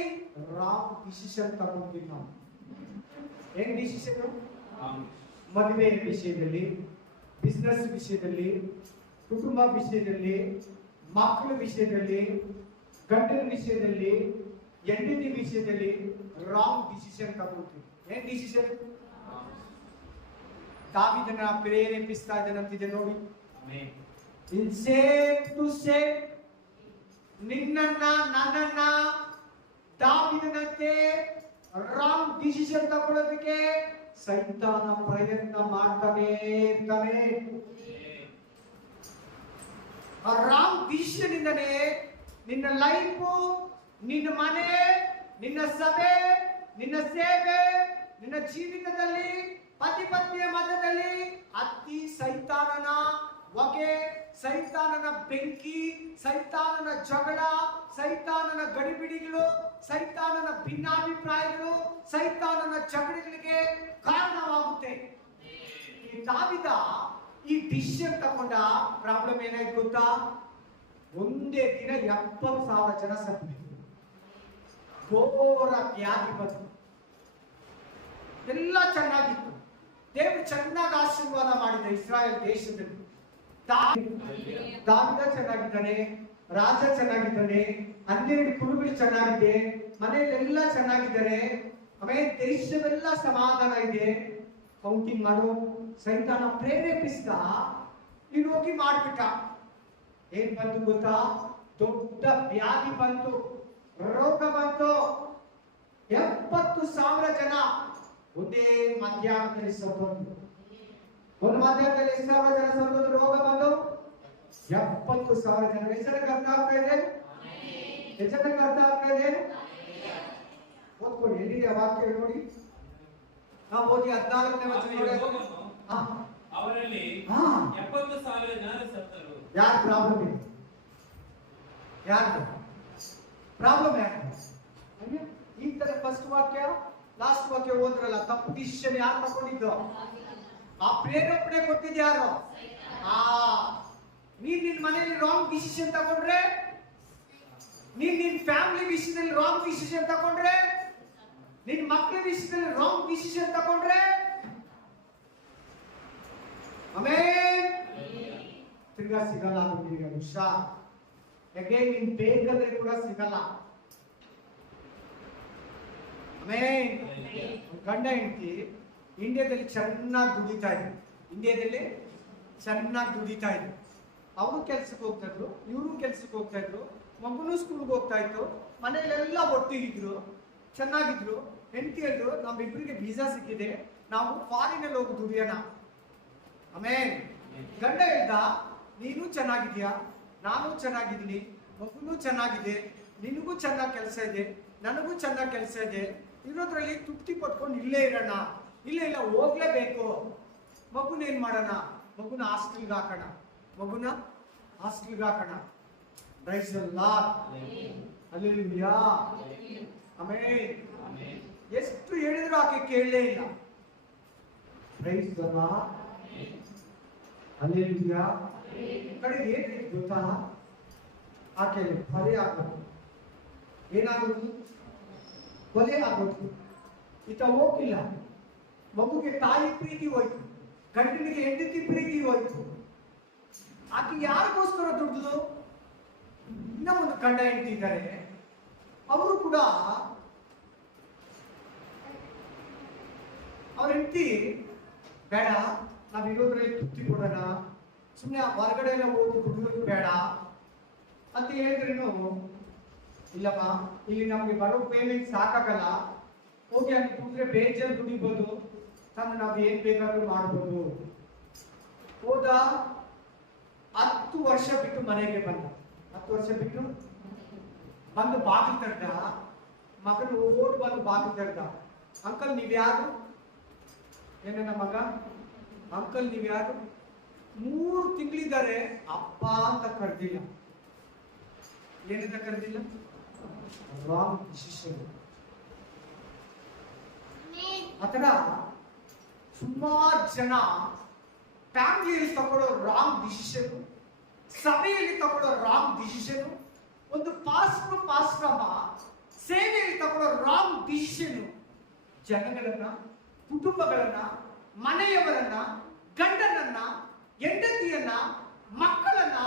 ರಾಂಗ್ ಡಿಸಿಷನ್ ತಗೊಂಡಿದ್ದು ನಾವು. ಏನ್ ಡಿಸಿಷನ್? ಮದುವೆ ವಿಷಯದಲ್ಲಿ, ಬಿಸ್ನೆಸ್ ವಿಷಯದಲ್ಲಿ, ಕುಟುಂಬ ವಿಷಯದಲ್ಲಿ, ಮಕ್ಕಳ ವಿಷಯದಲ್ಲಿ, ಗಂಡನ ವಿಷಯದಲ್ಲಿ, ಹೆಂಡತಿ ವಿಷಯದಲ್ಲಿ ರಾಂಗ್ ಡಿಸಿಷನ್ ತಗೊಂಡ್ವಿ. ಏನ್ ಡಿಸಿಷನ್? ದಾವೀದನ ಪ್ರೇರೇಪಿಸ್ತಾ ಇದ್ದಾನಂತಿದೆ ನೋಡಿ. ಇನ್ ಸೇಮ್ ಟು ಸೇಮ್ ನಿನ್ನನ್ನ ನನ್ನನ್ನ ದಾವೀದನಂತೆ ರಾಂಗ್ ಡಿಸಿಷನ್ ತಗೊಳ್ಳೋದಕ್ಕೆ ಸೈತಾನ ಪ್ರಯತ್ನ ಮಾಡ್ತಾನೆ ಇರ್ತಾನೆ. ಆ ರಾಂಗ್ ಡಿಸಿಷನ್ ಇಂದನೇ ನಿನ್ನ ಲೈಫು, ನಿನ್ನ ಮನೆ, ನಿನ್ನ ಸಭೆ, ನಿನ್ನ ಸೇವೆ, ನಿನ್ನ ಜೀವಿತದಲ್ಲಿ, ಪತಿ ಪತ್ನಿಯ ಮಧ್ಯದಲ್ಲಿ ಅತಿ ಸೈತಾನನ ಹೊಗೆ, ಸೈತಾನನ ಬೆಂಕಿ, ಸೈತಾನನ ಜಗಳ, ಸೈತಾನನ ಗಡಿಬಿಡಿಗಳು, ಸೈತಾನನ ಭಿನ್ನಾಭಿಪ್ರಾಯಗಳು, ಸೈತಾನನ ಜಗಳಗಳಿಗೆ ಕಾರಣವಾಗುತ್ತೆ. ಈ ದಾವೀದ ಈ ಡಿಸಿಷನ್ ತಗೊಂಡ ಪ್ರಾಬ್ಲಮ್ ಏನಾಯ್ತು ಗೊತ್ತಾ? ಒಂದೇ ದಿನ 70,000 ಜನ ಸತ್ತಿದ್ರು. ಘೋರ ವ್ಯಾಧಿ ಬಂತು. ಎಲ್ಲ ಚೆನ್ನಾಗಿತ್ತು. ದೇವರು ಚೆನ್ನಾಗಿ ಆಶೀರ್ವಾದ ಮಾಡಿದ ಇಸ್ರಾಯೇಲ್ ದೇಶದಲ್ಲಿ. ದಾವೀದ ಚೆನ್ನಾಗಿದ್ದಾನೆ, ರಾಜ ಚೆನ್ನಾಗಿದ್ದಾನೆ, 12 ಕುರುಗಳು ಚೆನ್ನಾಗಿದೆ, ಮನೆಯಲ್ಲೆಲ್ಲ ಚೆನ್ನಾಗಿದ್ದಾರೆ, ಆಮೇಲೆ ದೇಶವೆಲ್ಲ ಸಮಾಧಾನ ಇದೆ. ಕೌಂಟಿಂಗ್ ಮಾಡು, ಸೈತಾನ ಪ್ರೇರೇಪಿಸಿದ, ನೀನು ಹೋಗಿ ಮಾಡ್ಬಿಟ್ಟ. ಏನ್ ಬಂತು ಗೊತ್ತಾ? ದೊಡ್ಡ ವ್ಯಾಧಿ ಬಂತು, ರೋಗ ಬಂತು. 70,000 ಜನ ಒಂದೇ ಮಧ್ಯಾಹ್ನದಲ್ಲಿ ಸತ್ತೋದ್ರು. ಒಂದು ಮಧ್ಯಾಹ್ನದಲ್ಲಿ 1,000 ಜನ ಸತ್ತೋದ್ರು. ರೋಗ ಬಂದು 70,000 ಜನ. ಹೆಸರಿಗೆ ಅರ್ಥ ಆಗ್ತಾ ಇದೆ? ಹೆಸರಿಗೆ ಅರ್ಥ ಆಗ್ತಾ ಇದೆ? ಓದ್ಕೊಳ್ಳಿ, ಎಲ್ಲಿದೆ ವಾಕ್ಯ ನೋಡಿ. ನಾವು ಓದಿ 14ನೇ ವಚನ ನೋಡಿ. ಅವರಲ್ಲಿ 70,000 ಜನರು ಸತ್ತರು. ಯಾರ ಪ್ರಾಬ್ಲಮ್ ಇದೆ? ಯಾರ್ದು ಪ್ರಾಬ್ಲಮ್? ಯಾಕೆ ಈ ತರ ಫಸ್ಟ್ ವಾಕ್ಯ ಲಾಸ್ಟ್ ವಾಕ್ಯ ಓದ್ರಲ್ಲ, ತಪ್ಪು ಡಿಸಿಷನ್ ಯಾರು ತಗೊಂಡಿದ್ದು? ಆ ಪ್ರೇರೇಪಣೆ ಕೊಟ್ಟಿದ್ದು ಯಾರು? ನೀನ್ ನಿನ್ ಮನೆಯಲ್ಲಿ ರಾಂಗ್ ಡಿಸಿಷನ್ ತಗೊಂಡ್ರೆ, ನೀನ್ ನಿನ್ ಫ್ಯಾಮಿಲಿ ವಿಷಯದಲ್ಲಿ ರಾಂಗ್ ಡಿಸಿಷನ್ ತಗೊಂಡ್ರೆ, ನಿನ್ ಮಕ್ಕಳ ವಿಷಯದಲ್ಲಿ ರಾಂಗ್ ಡಿಸಿಷನ್ ತಗೊಂಡ್ರೆ, ಆಮೇಲೆ ತಿರ್ಗಾ ಸಿಗಲ್ಲ. ಅದು ನಿನಗೆ ಹುಷಾರ್. ಯಾಕೆ ನೀನ್ ಬೇಕಾದ್ರೆ ಕೂಡ ಸಿಗಲ್ಲ. ಗಂಡ ಹೆಂಡತಿ ಇಂಡಿಯಾದಲ್ಲಿ ಚೆನ್ನಾಗಿ ದುಡಿತಾ ಇದ್ರು. ಇಂಡಿಯಾದಲ್ಲಿ ಚೆನ್ನಾಗಿ ದುಡಿತಾ ಇದ್ರು. ಅವರು ಕೆಲ್ಸಕ್ಕೆ ಹೋಗ್ತಾ ಇದ್ರು, ಇವರು ಕೆಲ್ಸಕ್ಕೆ ಹೋಗ್ತಾ ಇದ್ರು, ಮಗುನು ಸ್ಕೂಲ್ಗೆ ಹೋಗ್ತಾ ಇತ್ತು, ಮನೆಯಲ್ಲೆಲ್ಲ ಒಟ್ಟಿಗಿದ್ರು, ಚೆನ್ನಾಗಿದ್ರು. ಹೆಂಡತಿ ಹೇಳಿದ್ರು, ನಮ್ಮಿಬ್ಬರಿಗೆ ವೀಸಾ ಸಿಕ್ಕಿದೆ, ನಾವು ಫಾರಿನಲ್ಲಿ ಹೋಗಿ ದುಡಿಯೋಣ. ಆಮೇಲೆ ಗಂಡ ಹೇಳ್ದ, ನೀನು ಚೆನ್ನಾಗಿದ್ಯಾ, ನಾನು ಚೆನ್ನಾಗಿದ್ದೀನಿ, ಮಗುನು ಚೆನ್ನಾಗಿದೆ, ನಿನಗೂ ಚೆನ್ನಾಗಿ ಕೆಲಸ ಇದೆ, ನನಗೂ ಚೆನ್ನಾಗಿ ಕೆಲಸ ಇದೆ, ಇರೋದ್ರಲ್ಲಿ ತೃಪ್ತಿ ಪಟ್ಕೊಂಡು ಇಲ್ಲೇ ಇರೋಣ. ಇಲ್ಲ ಹೋಗ್ಲೇಬೇಕು. ಮಗುನ ಏನ್ ಮಾಡೋಣ? ಮಗುನ ಹಾಸ್ಟೆಲ್ಗೆ ಹಾಕೋಣ. ಮಗುನ ಹಾಸ್ಟೆಲ್ಗೆ ಹಾಕೋಣ. Praise the lord. Hallelujah. Amen. ಎಷ್ಟು ಹೇಳಿದ್ರು ಆಕೆ ಕೇಳಲೇ ಇಲ್ಲ. Praise the lord. ಹಲ್ಲೆಲೂಯಾ. ಕಡೆಗೆ ಏನಾಯ್ತು ಗೊತ್ತಾ? ಆಕೆ ಕೊಲೆ ಆಗೋದು. ಏನಾಗೋದು? ಕೊಲೆ ಆಗೋದು. ಈತ ಹೋಗಿಲ್ಲ. ಮಗುಗೆ ತಾಯಿ ಪ್ರೀತಿ ಹೋಯ್ತು, ಗಂಡನಿಗೆ ಹೆಂಡತಿ ಪ್ರೀತಿ ಹೋಯ್ತು. ಆಕೆ ಯಾರಿಗೋಸ್ಕರ ದುಡ್ದು? ಇನ್ನ ಒಂದು ಗಂಡ ಹೆಂಡತಿ ಇದ್ದಾರೆ, ಅವರು ಕೂಡ ಅವ್ರ ಹೆಂಡತಿ ಬೇಡ, ನಾವಿರೋದ್ರಲ್ಲಿ ತೃಪ್ತಿ ಕೊಡೋಣ, ಸುಮ್ಮನೆ ಹೊರಗಡೆ ಎಲ್ಲ ಹೋಗಿ ದುಡಿಯೋದು ಬೇಡ ಅಂತ ಹೇಳಿದ್ರೇನು, ಇಲ್ಲಮ್ಮ ಇಲ್ಲಿ ನಮ್ಗೆ ಬರೋ ಪೇಮೆಂಟ್ ಸಾಕಾಗಲ್ಲ, ಹೋಗಿ ಅಲ್ಲಿ ದುಡ್ರೆ ಬೇಜಾರು ದುಡಿಬೋದು, ತಂದು ನಾವು ಏನ್ ಬೇಕಾದ್ರೂ ಮಾಡ್ಬೋದು. ಹೋದ 10 ವರ್ಷ ಬಿಟ್ಟು ಮನೆಗೆ ಬಂದ. 10 ವರ್ಷ ಬಿಟ್ಟು ಬಂದು ಬಾಗಿಲು ತೆಗ್ದ. ಮಗನು ಓಡ್ ಬಂದು ಬಾಗಿಲು ತೆಗ್ದ. ಅಂಕಲ್ ನೀವ್ಯಾರು? ಏನ ಮಗ? ಅಂಕಲ್ ನೀವ್ಯಾರು? 3 ತಿಂಗಳಿದ್ದಾರೆ, ಅಪ್ಪ ಅಂತ ಕರೆದಿಲ್ಲ. ಏನಂತ ಕರೆದಿಲ್ಲ? Wrong decision. ಆತರ ಸುಮಾರು ಜನ ಫ್ಯಾಮಿಲಿಯಲ್ಲಿ ತಗೊಳ್ಳೋ ರಾಂಗ್ ಡಿಸಿಷನ್, ಸಭೆಯಲ್ಲಿ ತಗೊಳ್ಳೋ ರಾಂಗ್ ಡಿಸಿಷನ್, ಒಂದು ಪಾಸ್ಟ್ರಮ್ಮ ಸೇವೆಯಲ್ಲಿ ತಗೊಳ್ಳೋ ರಾಂಗ್ ಡಿಸಿಷನ್ ಜನಗಳನ್ನ, ಕುಟುಂಬಗಳನ್ನ, ಮನೆಯವರನ್ನ, ಗಂಡನನ್ನ, ಹೆಂಡತಿಯನ್ನ, ಮಕ್ಕಳನ್ನ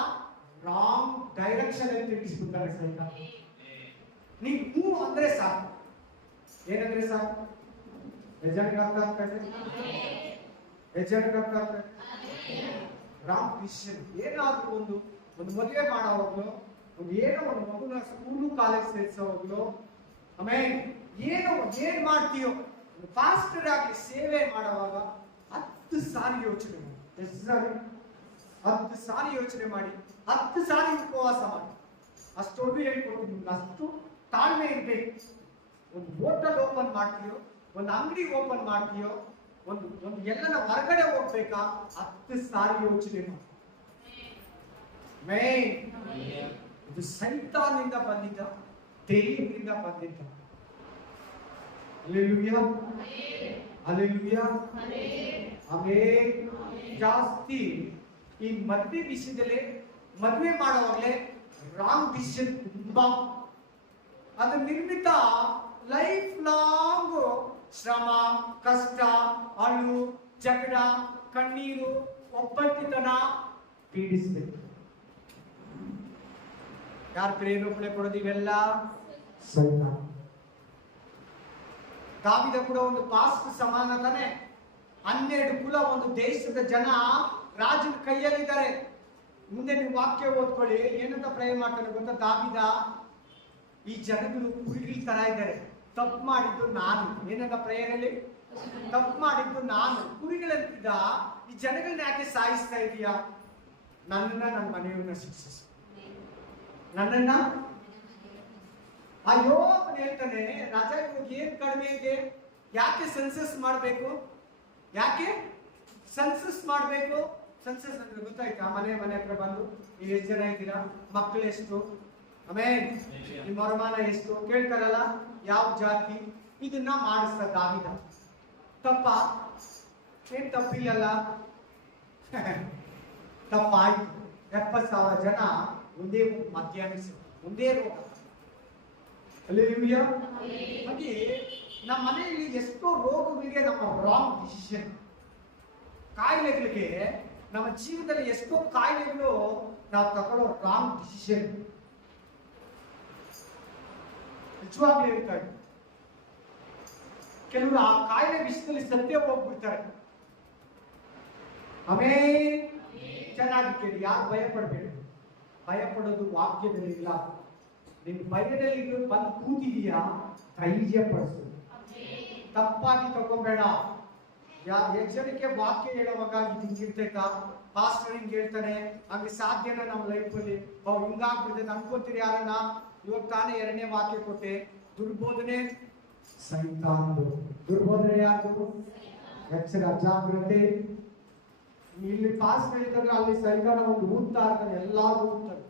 ರಾಂಗ್ ಡೈರೆಕ್ಷನ್ ಅಲ್ಲಿ ತಿರುಗಿಸ್ಬಿಡ್ತಾರೆ ಸೈತಾನ. ನೀವು ಹೂ ಅಂದ್ರೆ ಸಾಕು. ಏನಂದ್ರೆ ಸಾಕು? ಯಜಮಾನಿಗೆ ಅರ್ಥ ಆಗ್ತದೆ, ಯಜಮಾನಿಗೆ ಅರ್ಥ ಆಗ್ತದೆ. Wrong decision. ಏನಾದ್ರೂ ಒಂದು ಮದುವೆ ಮಾಡೋವಾಗ್ಲೂ, ಒಂದು ಮಗುನ ಸ್ಕೂಲು ಕಾಲೇಜ್ ಸೇರಿಸೋವಾಗ್ಲೂ, ಆಮೇಲೆ ಏನ್ ಮಾಡ್ತೀಯೋ, ಪಾಸ್ಟರ್ ಆಗಲಿ ಸೇವೆ ಮಾಡುವಾಗ 10 ಸಾರಿ ಯೋಚನೆ ಮಾಡಿ. ಎಷ್ಟು ಸಾರಿ? 10 ಸಾರಿ ಯೋಚನೆ ಮಾಡಿ, 10 ಸಾರಿ ಉಪವಾಸ ಮಾಡಿ. ಅಷ್ಟೊಂದು ಹೇಳ್ಕೊಡ್ತೀನಿ ನಿಮ್ಗೆ. ಅಷ್ಟು ತಾಳ್ಮೆ ಇರ್ಬೇಕು. ಒಂದು ಹೋಟೆಲ್ ಓಪನ್ ಮಾಡ್ತೀಯೋ, ಒಂದು ಅಂಗಡಿ ಓಪನ್ ಮಾಡ್ತೀಯೋ, ಒಂದು ಎಲ್ಲನ ಹೊರಗಡೆ ಹೋಗ್ಬೇಕಾ, 10 ಸಾರಿ ಯೋಚನೆ ಮಾಡಿ. ಇದು ಸೈತಾನಿಂದ ಬಂದಿದ್ದ, ದೇವರಿಂದ ಬಂದಿದ್ದ. Hallelujah, hallelujah, amen. ಜಾಸ್ತಿ ಈ ಮದುವೆ ವಿಷಯದಲ್ಲಿ, ಮದುವೆ ಮಾಡುವಾಗಲೇ ರಾಂಗ್ ಡಿಸಿಷನ್ ತುಂಬಾ. ಅದ್ರ ನಿರ್ಮಿತ ಲೈಫ್ ಲಾಂಗ್ ಶ್ರಮ, ಕಷ್ಟ, ಅಳು, ಜಗಳ, ಕಣ್ಣೀರು, ಒಬ್ಬಟ್ಟಿತನ ಪೀಡಿಸ್ಬೇಕು. ಯಾರು ಪ್ರೇರೇಪಣೆ ಕೊಡೋದು? ಇವೆಲ್ಲ ಸೈತಾನ. ದಾವಿದ ಕೂಡ ಒಂದು ಪಾಸ್ಟ್ ಸಮಾನ ತಾನೆ. 12 ಕುಲ, ಒಂದು ದೇಶದ ಜನ ರಾಜನ ಕೈಯಲ್ಲಿದ್ದಾರೆ. ಮುಂದೆ ನೀವು ವಾಕ್ಯ ಓದ್ಕೊಳ್ಳಿ. ಏನಂತ ಪ್ರೇ ಮಾಡ್ತಾನೆ ಗೊತ್ತಾ ದಾವಿದ? ಈ ಜನಗಳು ಕುರಿಗಳ ತರ ಇದ್ದಾರೆ, ತಪ್ಪು ಮಾಡಿದ್ದು ನಾನು. ಏನಂತ ಪ್ರೇಯರಲ್ಲಿ? ತಪ್ಪು ಮಾಡಿದ್ದು ನಾನು. ಕುರಿಗಳಂತಿದ್ದ ಈ ಜನಗಳನ್ನ ಯಾಕೆ ಸಾಯಿಸ್ತಾ ಇದೀಯಾ? ನನ್ನನ್ನ, ನನ್ನ ಮನೆಯವ್ರನ್ನ ಶಿಕ್ಷಿಸು, ನನ್ನನ್ನ. ಅಯ್ಯೋ ಅವನು ಹೇಳ್ತಾನೆ, ರಾಜ ಇವಾಗ ಏನ್ ಕಡಿಮೆ ಇದೆ, ಯಾಕೆ ಸೆನ್ಸಸ್ ಮಾಡ್ಬೇಕು? ಯಾಕೆ ಸೆನ್ಸಸ್ ಮಾಡ್ಬೇಕು? ಸೆನ್ಸಸ್ ಅಂದ್ರೆ ಗೊತ್ತಾಯ್ತಾ? ಮನೆ ಹತ್ರ ಬಂದು ನೀವು ಎಷ್ಟು ಜನ ಇದ್ದೀರಾ, ಮಕ್ಕಳು ಎಷ್ಟು, ಆಮೇಲೆ ನಿಮ್ಮ ವರಮಾನ ಎಷ್ಟು ಕೇಳ್ತಾರಲ್ಲ, ಯಾವ ಜಾತಿ, ಇದನ್ನ ಮಾಡಿಸ್ತಾ ದಾವಿದ. ತಪ್ಪ? ಏನ್ ತಪ್ಪಿಲ್ಲಲ್ಲ. ತಪ್ಪಾಯ್ತು. 70,000 ಜನ ಒಂದೇ ಮಧ್ಯಾಹ್ನ, ಒಂದೇ ರೋಗ. ಹಲ್ಲೆಲೂಯಾ. ಹಾಗೆ ನಮ್ಮ ಮನೆಯಲ್ಲಿ ಎಷ್ಟೋ ರೋಗಗಳಿಗೆ ನಮ್ಮ ರಾಂಗ್ ಡಿಸಿಷನ್, ಕಾಯಿಲೆಗಳಿಗೆ, ನಮ್ಮ ಜೀವನದಲ್ಲಿ ಎಷ್ಟೋ ಕಾಯಿಲೆಗಳು ನಾವು ತಗೊಳ್ಳೋ ರಾಂಗ್ ಡಿಸಿಷನ್. ನಿಜವಾಗ್ಲೂ ಹೇಳ್ತಾ ಇದ್ದೀನಿ, ಕೆಲವರು ಆ ಕಾಯಿಲೆ ವಿಷಯದಲ್ಲಿ ಸತ್ಯ ಹೋಗ್ಬಿಡ್ತಾರೆ. ಆಮೇಲೆ ಚೆನ್ನಾಗಿ ಕೇಳಿ, ಯಾರು ಭಯ ಪಡಬೇಡಿ. ಭಯ ಪಡೋದು ವಾಕ್ಯದಲ್ಲಿಲ್ಲ. ನಿನ್ ಭಯದಲ್ಲಿ ಬಂದು ಕೂತಿದೀಯಾ, ಧೈರ್ಯ ಪಡಿಸು. ತಪ್ಪಾಗಿ ತಗೋಬೇಡ. ಎಚ್ಚರಿಕೆ ವಾಕ್ಯ ಹೇಳುವಾಗ ಇದು ಹಿಂಗಿರ್ತೈತಾ, ಪಾಸ್ಟರ್ ಹಿಂಗ್ ಹೇಳ್ತಾನೆ, ಹಂಗೆ ಸಾಧ್ಯನ ನಮ್ಮ ಲೈಫಲ್ಲಿ ಹಿಂಗಾಗ್ಬಿಡ್ತೈತೆ ಅನ್ಕೋತೀರಿ ಯಾರನ್ನ? ಇವಾಗ ತಾನೇ 2ನೇ ವಾಕ್ಯ ಕೊಟ್ಟೆ. ದುರ್ಬೋಧನೆ ಸೈತಾನದು. ದುರ್ಬೋಧನೆ ಯಾರು? ಎಚ್ಚರ, ಜಾಗ್ರತೆ. ಇಲ್ಲಿ ಪಾಸ್ ಹೇಳಿದ್ರೆ ಅಲ್ಲಿ ಸೈತಾನ ಒಂದು ಊದ್ತಾ ಇರ್ತಾನೆ, ಎಲ್ಲಾರು ಊದ್ತಾರೆ.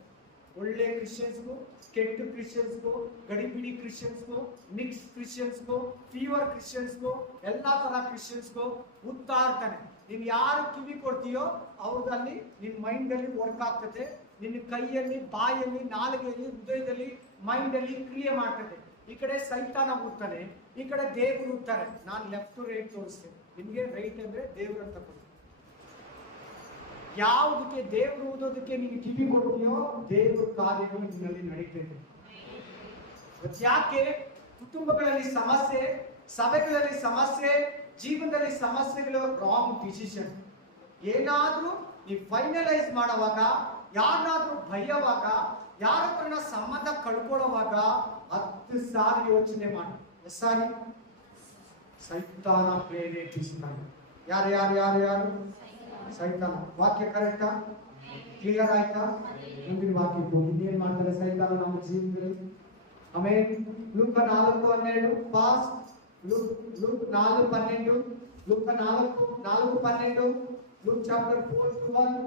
ಒಳ್ಳೆ ಕ್ರಿಶ್ಚಿಯನ್ಸ್ಗೂ, ಕೆಟ್ಟ ಕ್ರಿಶ್ಚಿಯನ್ಸ್ಗೂ, ಗಡಿಬಿಡಿ ಕ್ರಿಶ್ಚಿಯನ್ಸ್ಗೂ, ಮಿಕ್ಸ್ ಕ್ರಿಶ್ಚಿಯನ್ಸ್ಗೂ, ಫೀವರ್ ಕ್ರಿಶ್ಚಿಯನ್ಸ್ಗೂ, ಎಲ್ಲಾ ತರ ಕ್ರಿಶ್ಚಿಯನ್ಸ್ಗೂ ಊದ್ತಾ ಇರ್ತಾನೆ. ನೀನ್ ಯಾರು ಕಿವಿ ಕೊಡ್ತೀಯೋ ಅವ್ರದಲ್ಲಿ ನಿನ್ ಮೈಂಡ್ ಅಲ್ಲಿ ವರ್ಕ್ ಆಗ್ತದೆ. ನಿನ್ನ ಕೈಯಲ್ಲಿ, ಬಾಯಲ್ಲಿ, ನಾಲಿಗೆಯಲ್ಲಿ, ಹೃದಯದಲ್ಲಿ, ಮೈಂಡ್ ಅಲ್ಲಿ ಕ್ರಿಯೆ ಮಾಡ್ತದೆ. ಈ ಕಡೆ ಸೈತಾನ ಊದ್ತಾನೆ, ಈ ಕಡೆ ದೇವರು ಊದ್ತಾರೆ. ನಾನು ಲೆಫ್ಟ್ ಟು ರೈಟ್ ತೋರಿಸ್ತೇನೆ ನಿಮ್ಗೆ. ರೈಟ್ ಅಂದ್ರೆ ದೇವ್ರ ಅಂತ ಕೊಡ್ತೀನಿ. ಯಾವುದಕ್ಕೆ ದೇವರು ಓದೋದಕ್ಕೆ ನೀವು ಕಿವಿ ಕೊಡ್ತೀಯೋ ದೇವರ ಕಾರ್ಯಗಳು ನಿನ್ನಲ್ಲಿ ನಡೀತೈತೆ. ಯಾಕೆ ಕುಟುಂಬಗಳಲ್ಲಿ ಸಮಸ್ಯೆ, ಸಭೆಗಳಲ್ಲಿ ಸಮಸ್ಯೆ, ಜೀವನದಲ್ಲಿ ಸಮಸ್ಯೆಗಳು? Wrong decision. ಏನಾದ್ರೂ ನೀವು ಫೈನಲೈಸ್ ಮಾಡುವಾಗ, ಯಾರನ್ನಾದ್ರೂ ಭಯವಾಗ, ಯಾರ ಹತ್ರನ ಸಂಬಂಧ ಕಳ್ಕೊಳ್ಳುವಾಗ 10 ಸಾರಿ ಯೋಚನೆ ಮಾಡಿ. ಸಾರಿ ಸೈತಾನ ಪ್ರೇರೇಪಿಸ್ತಾನೆ. ಯಾರು? ಸೈತಾನ. ವಾಕ್ಯ ಕರೆಕ್ಟಾ? ಕ್ಲಿಯರ್ ಆಯ್ತಾ? ಮುಂದಿನ ವಾಕ್ಯಕ್ಕೆ ಇನ್ನೇನ್ ಮಾಡ್ತಾರೆ ಸೈತಾನ ನಮ್ಮ ಜೀವನದಲ್ಲಿ? ಆಮೇಲೆ ಲೂಕ 4:12 ಪಾಸ್. Luke 4:12, ಲೂಕ 4:12, luke chapter 4:1.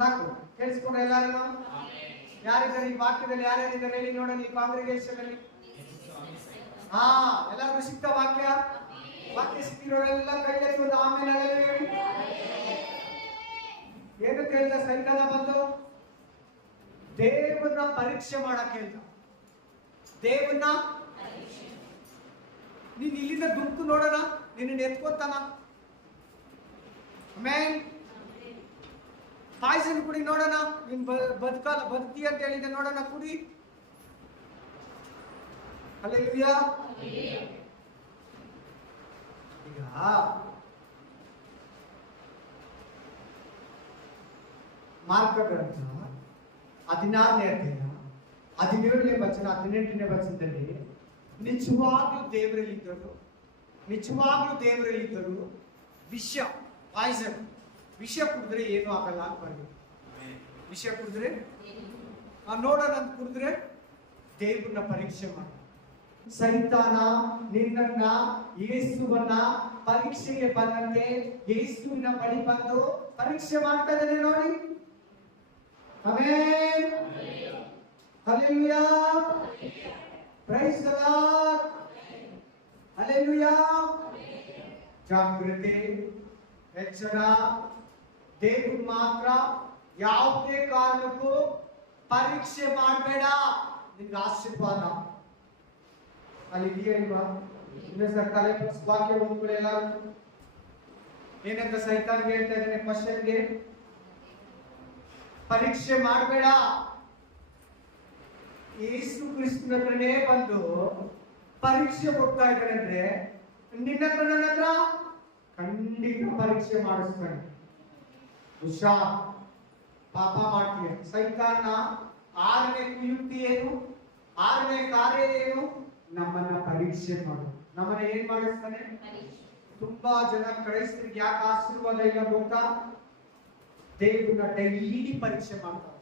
ಸಾಕು ಕೇಳಿಸ್ಕೊಂಡ್ರೆ ಎಲ್ಲಾರು? ಯಾರಿದ್ದಾರೆ ಈ ವಾಕ್ಯದಲ್ಲಿ? ಯಾರ್ಯಾರಿದ್ದಾರೆ ಹೇಳಿ ನೋಡೋಣ ಈ ಕಾಂಗ್ರಿಗೇಷನ್ ಅಲ್ಲಿ. ಎಲ್ಲರಿಗೂ ಸಿಕ್ತ ವಾಕ್ಯ? ವಾಕ್ಯ ಸಿಕ್ಕಿರೋರೆಲ್ಲ ಕೈ ಎತ್ತುವುದು ಆಮೇಲೆ ಹೇಳಿ. ಏನು ಕೇಳ್ದ ಸೈತಾನ ಬಂದು? ದೇವರನ್ನ ಪರೀಕ್ಷೆ ಮಾಡಕ್ ಹೇಳ್ದ. ದೇವನ್ನ ನೀನ್ ಇಲ್ಲಿಂದ ದುಡ್ಡು ನೋಡೋಣ, ನಿನ್ನ ಎತ್ಕೋತಾನ. ಆಮೇಲೆ ಪಾಯ್ಸನ್ ಕುಡಿ ನೋಡೋಣ, ನೀನ್ ಬದುಕಿ ಅಂತ ಹೇಳಿದೆ, ನೋಡೋಣ ಕುಡಿ. ಹಲ್ಲೆಲೂಯಾ. ಈಗ ಮಾರ್ಕ ಗ್ರಂಥ 16ನೇ ಅಧ್ಯಾಯ 17ನೇ ವಚನ 18ನೇ ವಚನದಲ್ಲಿ ನಿಜವಾಗ್ಲೂ ದೇವರಲ್ಲಿದ್ದರು ವಿಷ, ಪಾಯ್ಸನ್, ವಿಷ ಕುಡಿದ್ರೆ ಏನು ಆಗಲ್ಲ ಅಂತ ಬರ್ಬೇಕು. ವಿಷ ಕುಡಿದ್ರೆ ನೋಡೋಣ ಅಂತ ಕುಡಿದ್ರೆ ದೇವ್ರನ್ನ ಪರೀಕ್ಷೆ ಮಾಡಿ. ಸೈತಾನ ನಿನ್ನನ್ನ ಯೇಸುವನ್ನ ಪರೀಕ್ಷೆಗೆ ಬಂದಂತೆ ಯೇಸುವಿನ ಬಳಿ ಬಂದು ಪರೀಕ್ಷೆ ಮಾಡ್ತಾ ಇದ್ದಾನೆ ನೋಡಿ. Amen. Hallelujah. Praise the lord. Hallelujah. ಜಾಗೃತಿ, ಎಚ್ಚರ. ದೇವ್ರು ಮಾತ್ರ ಯಾವುದೇ ಕಾರಣಕ್ಕೂ ಪರೀಕ್ಷೆ ಮಾಡಬೇಡ, ನಿನ್ಗೆ ಆಶೀರ್ವಾದ. ಅಲ್ಲಿ ಇದೆಯಾ ಇಲ್ವಾ? ಸರ್ಕಾರಿ ವಾಕ್ಯ ಓದ್ಕೊಳ್ಳಿ. ಏನಂತ ಸೈತಾನ್ಗೆ ಹೇಳ್ತಾ ಇದ್ದೇನೆ ಕ್ವಶನ್ಗೆ? ಪರೀಕ್ಷೆ ಮಾಡಬೇಡ. ಯೇಸು ಕ್ರಿಸ್ತನ ಹತ್ರನೇ ಬಂದು ಪರೀಕ್ಷೆ ಕೊಡ್ತಾ ಇದ್ದಾನೆ ಅಂದ್ರೆ ನಿನ್ನ ಹತ್ರ ನನ್ನ ಹತ್ರ ಖಂಡಿತ ಪರೀಕ್ಷೆ ಮಾಡಿಸ್ತಾನೆ. ಹುಷಾರ್, ಪಾಪ ಮಾಡ್ತೀಯ. ಸೈತಾನ 6ನೇ ಕುಯುಕ್ತಿ ಏನು? 6ನೇ ಕಾರ್ಯ ಏನು? ನಮ್ಮನ್ನ ಪರೀಕ್ಷೆ ಮಾಡು. ನಮ್ಮನ್ನ ಏನ್ ಮಾಡಿಸ್ತಾನೆ? ತುಂಬಾ ಜನ ಕ್ರೈಸ್ತರಿಗೆ ಯಾಕೆ ಆಶೀರ್ವಾದ ಇಲ್ಲ ಗೊತ್ತಾ? ದೇವ್ರನ್ನ ಡೈಲಿ ಪರೀಕ್ಷೆ ಮಾಡ್ತಾರೆ.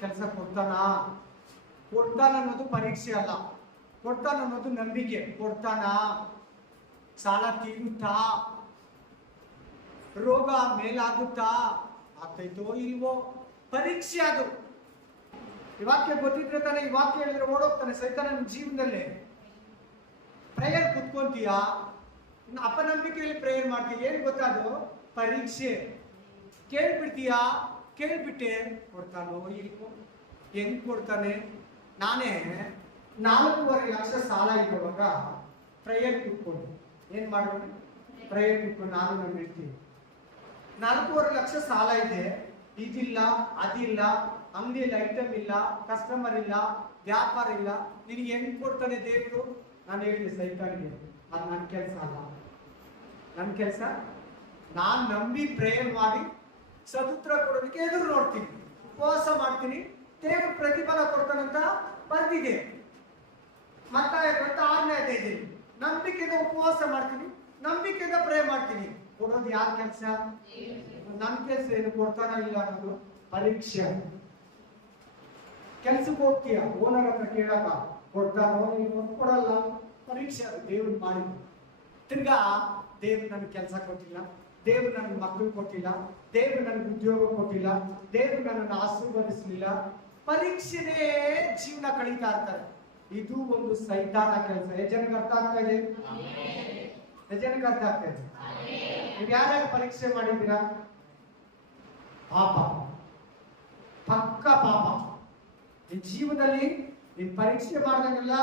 ಕೆಲಸ ಕೊಡ್ತಾನ ಅನ್ನೋದು ಪರೀಕ್ಷೆ ಅಲ್ಲ. ಕೊಡ್ತಾನ ಅನ್ನೋದು ನಂಬಿಕೆ. ಕೊಡ್ತಾನ, ಸಾಲ ತೀರುತ್ತಾ, ರೋಗ ಮೇಲಾಗುತ್ತಾ, ಆಗ್ತೈತೋ ಇಲ್ವೋ, ಪರೀಕ್ಷೆ ಅದು. ಈ ವಾಕ್ಯ ಗೊತ್ತಿದ್ರೆ ತಾನೆ, ಈ ವಾಕ್ಯ ಹೇಳಿದ್ರೆ ಓಡೋಗ್ತಾನೆ ಸೈತಾನ ನಿಮ್ ಜೀವನದಲ್ಲಿ. ಪ್ರೇಯರ್ ಕುತ್ಕೊಂತೀಯಾ, ಇನ್ನು ಅಪನಂಬಿಕೆಯಲ್ಲಿ ಪ್ರೇಯರ್ ಮಾಡ್ತೀಯ, ಏನ್ ಗೊತ್ತಾದು? ಪರೀಕ್ಷೆ. ಕೇಳ್ಬಿಡ್ತೀಯಾ, ಕೇಳ್ಬಿಟ್ಟೆ ಕೊಡ್ತಾನೋ ಇಲ್ವೋ, ಹೆಂಗ್ ಕೊಡ್ತಾನೆ? ನಾನೇ 4.5 ಲಕ್ಷ ಸಾಲ ಇರುವಾಗ ಪ್ರೇಯರ್ ಕುತ್ಕೊಂಡು ಏನ್ ಮಾಡೋದು? ಪ್ರೇಯರ್ ಕುತ್ಕೊಂಡು ನಾನು ನಮ್ಮ ಹೇಳ್ತೀನಿ 4.5 ಲಕ್ಷ ಸಾಲ ಇದೆ, ಇದಿಲ್ಲ, ಅದಿಲ್ಲ, ಅಂಗಡಿಯಲ್ಲಿ ಐಟಮ್ ಇಲ್ಲ, ಕಸ್ಟಮರ್ ಇಲ್ಲ, ವ್ಯಾಪಾರ ಇಲ್ಲ, ನಿನಗೆ ಹೆಂಗ್ ಕೊಡ್ತಾನೆ ದೇವರು? ನಾನು ಹೇಳಿದೆ ಸೈತಾನಿಗೆ, ಅದು ನನ್ನ ಕೆಲಸ ಅಲ್ಲ. ನನ್ನ ಕೆಲಸ ನಾನು ನಂಬಿ ಪ್ರೇಯರ್ ಮಾಡಿ ಸದುತ್ರ ಕೊಡೋದಕ್ಕೆ ಎದುರು ನೋಡ್ತೀನಿ, ಉಪವಾಸ ಮಾಡ್ತೀನಿ, ದೇವರು ಪ್ರತಿಫಲ ಕೊಡ್ತಾನಂತ ಬರ್ದಿದೆ. ಮತ್ತಾಯ ಗ್ರಂಥ 6ನೇ ಅಧ್ಯಾಯ. ನಂಬಿಕೆಯಿಂದ ಉಪವಾಸ ಮಾಡ್ತೀನಿ, ನಂಬಿಕೆಯಿಂದ ಪ್ರೇ ಮಾಡ್ತೀನಿ. ಕೊಡೋದು ಯಾರ ಕೆಲಸ? ನನ್ನ ಕೆಲಸ ಏನು? ಕೊಡ್ತಾನ ಇಲ್ಲ ಅನ್ನೋದು ಪರೀಕ್ಷೆ. ಕೆಲ್ಸಕ್ಕೆ ಹೋಗ್ತೀಯ, ಓನರ್ ಹತ್ರ ಕೇಳಕ ಕೊಡ್ತಾನೋ ಇಲ್ವೋ? ಕೊಡಲ್ಲ, ಪರೀಕ್ಷೆ. ಅದು ದೇವ್ರು ಮಾಡಿ. ತಿರ್ಗಾ ದೇವ್ರು ನನಗೆ ಕೆಲಸ ಕೊಟ್ಟಿಲ್ಲ, ದೇವ್ರು ನನಗೆ ಮಕ್ಕಳು ಕೊಟ್ಟಿಲ್ಲ, ದೇವ್ರು ನನಗೆ ಉದ್ಯೋಗ ಕೊಟ್ಟಿಲ್ಲ, ದೇವ್ರು ನನ್ನನ್ನು ಆಶೀರ್ವದಿಸಲಿಲ್ಲ, ಪರೀಕ್ಷೆನೇ ಜೀವನ ಕಳೀತಾ ಇರ್ತಾರೆ. ಇದು ಒಂದು ಸೈತಾನ ಕೆಲಸ. ಜನಕ್ಕೆ ಅರ್ಥ ಆಗ್ತಾ ಇದೆ? ಜನಕ್ಕೆ ಅರ್ಥ ಆಗ್ತಾ ಇದೆ? ನೀವು ಯಾರ್ಯಾರು ಪರೀಕ್ಷೆ ಮಾಡಿದ್ದೀರಾ? ಪಾಪ, ಪಕ್ಕ ಪಾಪ. ನಿನ್ ಜೀವನದಲ್ಲಿ ನೀನ್ ಪರೀಕ್ಷೆ ಮಾಡಿದಾಗೆಲ್ಲ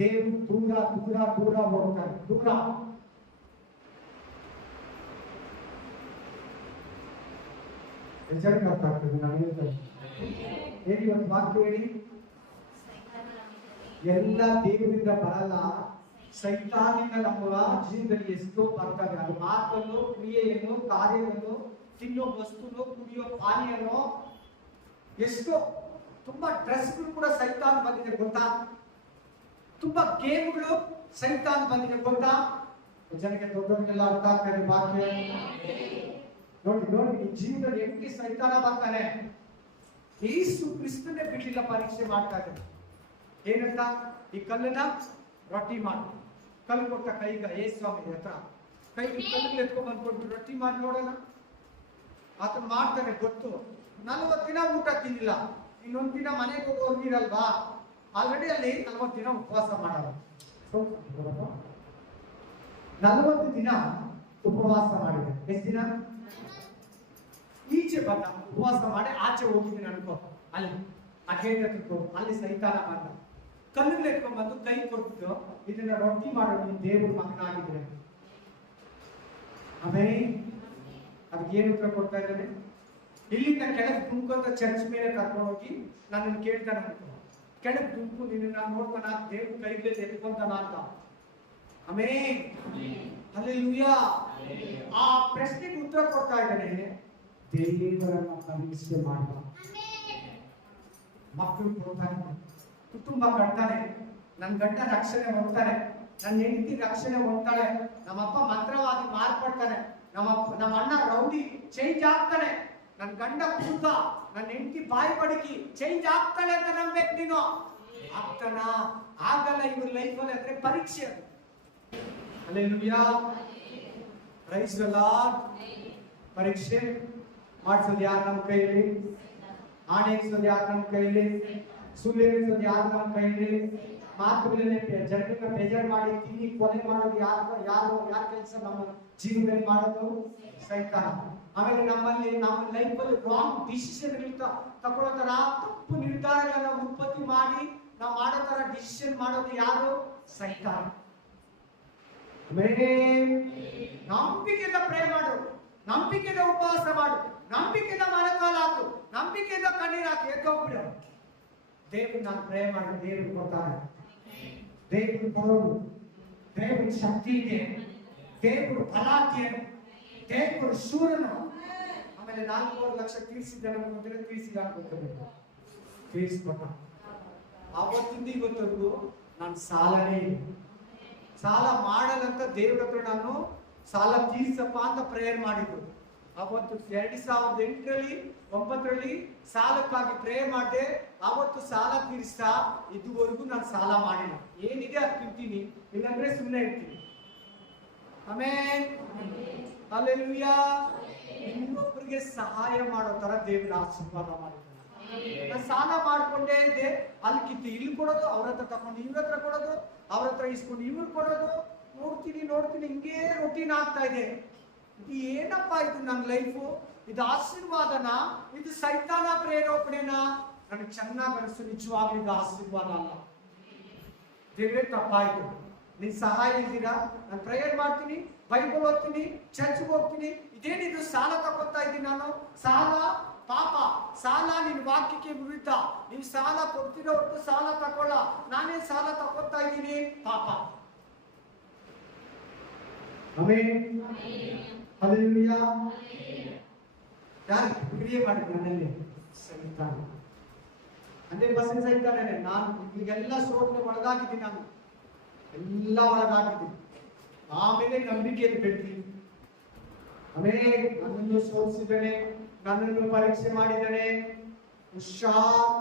ದೇವ್ರು ದೂರ ದೂರ ದೂರ ಹೋಗ್ತಾರೆ, ದೂರ. ಜನಕ್ಕೆ ಅರ್ಥ ಆಗ್ತದೆ ನಾನು ಹೇಳ್ತೇನೆ. ಹೇಳಿ ಒಂದು ವಾಕ್ಯ ಹೇಳಿ. ಎಲ್ಲ ದೇವರಿಂದ ಬರಲ್ಲ, ಸೈತಾನಿಂದ ನಮ್ಮ ಜೀವನದಲ್ಲಿ ಎಷ್ಟೋ ಬರ್ತವೆ. ಅದು ಮಾತನ್ನು, ಕ್ರಿಯೆಯನ್ನು, ಕಾರ್ಯವನ್ನು, ತಿನ್ನೋ ವಸ್ತುನು, ಕುಡಿಯೋ ಪಾನೀಯನೋ, ಎಷ್ಟೋ. ತುಂಬಾ ಡ್ರೆಸ್ಗಳು ಕೂಡ ಸೈತಾನ್ ಬಂದಿದೆ ಗೊತ್ತಾ? ತುಂಬಾ ಗೇಮ್ಗಳು ಸೈತಾನ್ ಬಂದಿದೆ ಗೊತ್ತಾ? ಜನಕ್ಕೆ ದೊಡ್ಡವರಿಗೆಲ್ಲ ಅರ್ಥ ಆಗ್ತಾರೆ ವಾಕ್ಯ. ನೋಡಿ ನೋಡಿ, ಈ ಜೀವನದಲ್ಲಿ ಹೆಂಗೆ ಸೈತಾನ ಬರ್ತಾನೆ. ಯೇಸು ಕ್ರಿಸ್ತನೇ ಬಿಡ್ಲಿಲ್ಲ, ಪರೀಕ್ಷೆ ಮಾಡ್ತಾ ಇದ್ದಾರೆ. ಏನಂತ? ಈ ಕಲ್ಲನ್ನ ರೊಟ್ಟಿ ಮಾಡಿ, ಕಲ್ಲು ಕೊಟ್ಟ ಕೈಗ ಸ್ವಾಮಿ ಹತ್ರ ಕೈಗೆ ಕಲ್ಲು ಎತ್ಕೊಂಡ್ ಬಂದ್ಕೊಟ್ಟು ರೊಟ್ಟಿ ಮಾಡಿ ನೋಡೋಣ. ಆತ ಮಾಡ್ತಾನೆ ಗೊತ್ತು. 40 ದಿನ ಊಟ ತಿನ್ನಿಲ್ಲ, ಇನ್ನೊಂದು ದಿನ ಮನೆಗೆ ಹೋಗಿರಲ್ವಾ, ಆಲ್ರೆಡಿ ಅಲ್ಲಿ 40 ದಿನ ಉಪವಾಸ ಮಾಡೋದು. 40 ದಿನ ಉಪವಾಸ ಮಾಡಿದೆ. ಎಷ್ಟು ದಿನ? ಈಚೆ ಬಂದ, ಉಪವಾಸ ಮಾಡಿ ಆಚೆ ಹೋಗಿದ್ದೀನಿ ಅನ್ಕೋ. ಅಲ್ಲಿ ಆ ಗೇಟ್ ಹತ್ರಕ್ಕೆ ಅಲ್ಲಿ ಸೈತಾನ ಬಂದ, ಕಲ್ಲುಗಳು ಎತ್ಕೊಂಡ್ ಬಂದು ಕೈ ಕೊಟ್ಟು, ಇದನ್ನ ರೊಟ್ಟಿ ಮಾಡೋದು, ನೀನು ದೇವ್ರ ಮಗನಾಗಿದ್ರೆ. ಆಮೇಲೆ ಅದಕ್ಕೆ ಏನು ಉತ್ತರ ಕೊಡ್ತಾ ಇದ್ದಾನೆ? ಇಲ್ಲಿಂದ ಕೆಳಗೆ ದುಂಕೊಂತ ಚರ್ಚ್ ಮೇಲೆ ಕರ್ಕೊಂಡು ಹೋಗಿ ನನ್ನನ್ನು ಕೇಳ್ತಾನೆ ಅನ್ಕೋ. ಕೆಳಗೆ ದುಂಕು, ನಿನ್ನ ನೋಡ್ತಾನ, ದೇವ್ರ ಕೈಗೆ ಎತ್ಕೊಂತಾನ ಅಂತ. ಆಮೇಲೆ ಹಲ್ಲೆಲೂಯಾ. ಆ ಪ್ರಶ್ನೆಗೆ ಉತ್ತರ ಕೊಡ್ತಾ ಇದ್ದಾನೆ, ದೇವರನ್ನ ಪರೀಕ್ಷೆ ಮಾಡುವ. ಮಕ್ಕಳು ಕೊಡ್ತಾನೆ, ಕುಟುಂಬ ಕಟ್ತಾನೆ, ನನ್ನ ಗಂಡ ರಕ್ಷಣೆ ಹೊಂದ್ತಾನೆ, ನನ್ನ ಹೆಂಡತಿ ರಕ್ಷಣೆ ಹೊಂದ್ತಾಳೆ, ನಮ್ಮಪ್ಪ ಮಂತ್ರವಾದಿ ಮಾರ್ಪಡ್ತಾನೆ, ನಮ್ಮ ಅಣ್ಣ ರೌಡಿ ಚೇಂಜ್ ಆಗ್ತಾನೆ, ನನ್ನ ಗಂಡ ಕೂತ, ನನ್ನ ಹೆಂಡತಿ ಬಾಯಿ ಬಡಕಿ ಚೇಂಜ್ ಆಗ್ತಾಳೆ ಅಂತ ನಂಬೇಕು ನೀನು. ಆಗ್ತಾನ? ಆಗಲ್ಲ. ಇವ್ರ ಲೈಫಲ್ಲಿ ಅಂದ್ರೆ ಪರೀಕ್ಷೆ ಅದು. Hallelujah, praise the lord. ಪರೀಕ್ಷೆ ಮಾಡಿಸೋದು ಯಾರು ನಮ್ಮ ಕೈಯಲ್ಲಿ? ಆಣೆ ಇರಿಸೋದು ಯಾರು ನಮ್ಮ ಕೈಯಲ್ಲಿ? ಸುಳ್ಳು ಹೇಳಿಸೋದು ಯಾರು ನಮ್ಮ ಕೈಯಲ್ಲಿ? ಮಾತುಗಳನ್ನೇ ಜನರನ್ನ ಬೇಜಾರು ಮಾಡಿ ತಿನ್ನಿ ಕೊಲೆ ಮಾಡೋದು ಯಾರ ಕೆಲಸ? ನಮ್ಮ ಜೀವನದಲ್ಲಿ ಮಾಡೋದು ಸೈತಾನ. ಆಮೇಲೆ ನಮ್ಮ ಲೈಫಲ್ಲಿ ರಾಂಗ್ ಡಿಸಿಷನ್ ತಗೊಳ್ಳೋ ತರ, ತಪ್ಪು ನಿರ್ಧಾರಗಳನ್ನ ಉತ್ಪತ್ತಿ ಮಾಡಿ ನಾವು ಮಾಡೋ ತರ ಡಿಸಿಷನ್ ಮಾಡೋದು ಯಾರು? ಸೈತಾನ. ನಂಬಿಕೆಯಿಂದ ಪ್ರೇ ಮಾಡು, ನಂಬಿಕೆಯಿಂದ ಉಪವಾಸ ಮಾಡು, ನಂಬಿಕೆಯಿಂದ ಮಳೆಕಾಲ ಹಾಕು, ನಂಬಿಕೆಯಿಂದ ಕಣ್ಣೀರು ಹಾಕಿ ಎದ್ದೋಗ್ಬಿಡು. ದೇವ್ರು ನಾನು ಪ್ರೇ ಮಾಡಿ ದೇವ್ರು ಕೊಡ್ತಾನೆ. ದೇವ್ರು ಕೊಡೋದು, ದೇವ್ರ ಶಕ್ತಿ ಇದೆ, ದೇವ್ರು ಬಲಾಢ್ಯನು, ದೇವ್ರು ಶೂರನು. ಆಮೇಲೆ 4 ಲಕ್ಷ ತೀರಿಸಿದ್ದಾನೆ ಮೊದಲೇ ತೀರಿಸಿದ ಅನ್ಕೋಬೇಕು, ತೀರಿಸ್ಕೊಟ್ಟ. ಆವತ್ತಿಂದ ಇವತ್ತವರೆಗೂ ನಾನು ಸಾಲನೇ ಇಲ್ಲ. ಸಾಲ ಮಾಡಲಂತ ದೇವ್ರ ಹತ್ರ ನಾನು ಸಾಲ ತೀರ್ಸಪ್ಪ ಅಂತ ಪ್ರೇಯರ್ ಮಾಡಿದ್ದು. ಅವತ್ತು 2008ರಲ್ಲಿ 9ರಲ್ಲಿ ಸಾಲಕ್ಕಾಗಿ ಪ್ರೇಯರ್ ಮಾಡಿದೆ. ಅವತ್ತು ಸಾಲ ತೀರಿಸ್ತಾ ಇದುವರೆಗೂ ನಾನು ಸಾಲ ಮಾಡಿಲ್ಲ. ಏನಿದೆ ಅದು ತಿಂತೀನಿ, ಇಲ್ಲಾಂದ್ರೆ ಸುಮ್ಮನೆ ಇರ್ತೀನಿ. ಆಮೇಲೆ ಹಲ್ಲೆಲೂಯಾ. ಇನ್ನೊಬ್ಬರಿಗೆ ಸಹಾಯ ಮಾಡೋ ತರ ದೇವರ ಆಶೀರ್ವಾದ ಮಾಡಿದ್ದಾನೆ. ನಾನು ಸಾಲ ಮಾಡ್ಕೊಂಡೇ ಇದ್ದೆ, ಅಲ್ಲಿ ಕಿತ್ತು ಇಲ್ಲಿ ಕೊಡೋದು, ಅವ್ರ ಹತ್ರ ತಕೊಂಡು ಇವ್ರ ಹತ್ರ ಕೊಡೋದು, ಅವ್ರ ಹತ್ರ ಇಸ್ಕೊಂಡು ಇವ್ರು ಕೊಡೋದು, ನೋಡ್ತೀನಿ ಹಿಂಗೇ ರೊಟೀನ್ ಆಗ್ತಾ ಇದೆ. ಇದು ಏನಪ್ಪ ಇದು ನನ್ನ ಲೈಫು? ಇದು ಆಶೀರ್ವಾದನ? ಇದು ಸೈತಾನ ಪ್ರೇರೇಪಣೆನಾ? ನನಗೆ ಚೆನ್ನಾಗಿ ಅನಿಸ್ತು. ನಿಜವಾಗ್ಲೂ ಇದು ಆಶೀರ್ವಾದ ಅಲ್ಲ. ದೇವರೇ ತಪ್ಪಾಯ್ತು, ನಿನ್ ಸಹಾಯ ಇದ್ದೀರಾ, ನಾನು ಪ್ರೇಯರ್ ಮಾಡ್ತೀನಿ, ಬೈಬಲ್ ಓದ್ತೀನಿ, ಚರ್ಚ್ಗೆ ಹೋಗ್ತೀನಿ, ಇದೇನಿದು ಸಾಲ ತಗೊಳ್ತಾ ಇದ್ದೀನಿ ನಾನು? ಸಾಲ ಪಾಪ, ಸಾಲ ನಿನ್ ವಾಕ್ಯಕ್ಕೆ ವಿರುದ್ಧ. ನೀವು ಸಾಲ ಕೊಡ್ತಿರೋ ಹೊರತು ಸಾಲ ತಗೊಳ್ಳ, ನಾನೇ ಸಾಲ ತಗೊಳ್ತಾ ಇದ್ದೀನಿ, ಪಾಪ. Amen, hallelujah. ಯಾರು ಕ್ರಿಯೆ ಮಾಡಿದ್ರು ನನ್ನಲ್ಲಿ? ಸೈತಾನ. 100% ಸೈತಾನನೇ. ನಾನು ಈಗೆಲ್ಲ ಶೋಧನೆ ಒಳಗಾಗಿದ್ದೀನಿ, ನಾನು ಎಲ್ಲ ಒಳಗಾಗಿದ್ದೀನಿ. ಆಮೇಲೆ ನಂಬಿಕೆಯನ್ನು ಬೆಳೆತೀನಿ. ಆಮೇಲೆ ನನ್ನನ್ನು ಶೋಧಿಸಿದ್ದಾನೆ, ನನ್ನನ್ನು ಪರೀಕ್ಷೆ ಮಾಡಿದ್ದಾನೆ. ಹುಷಾರ್.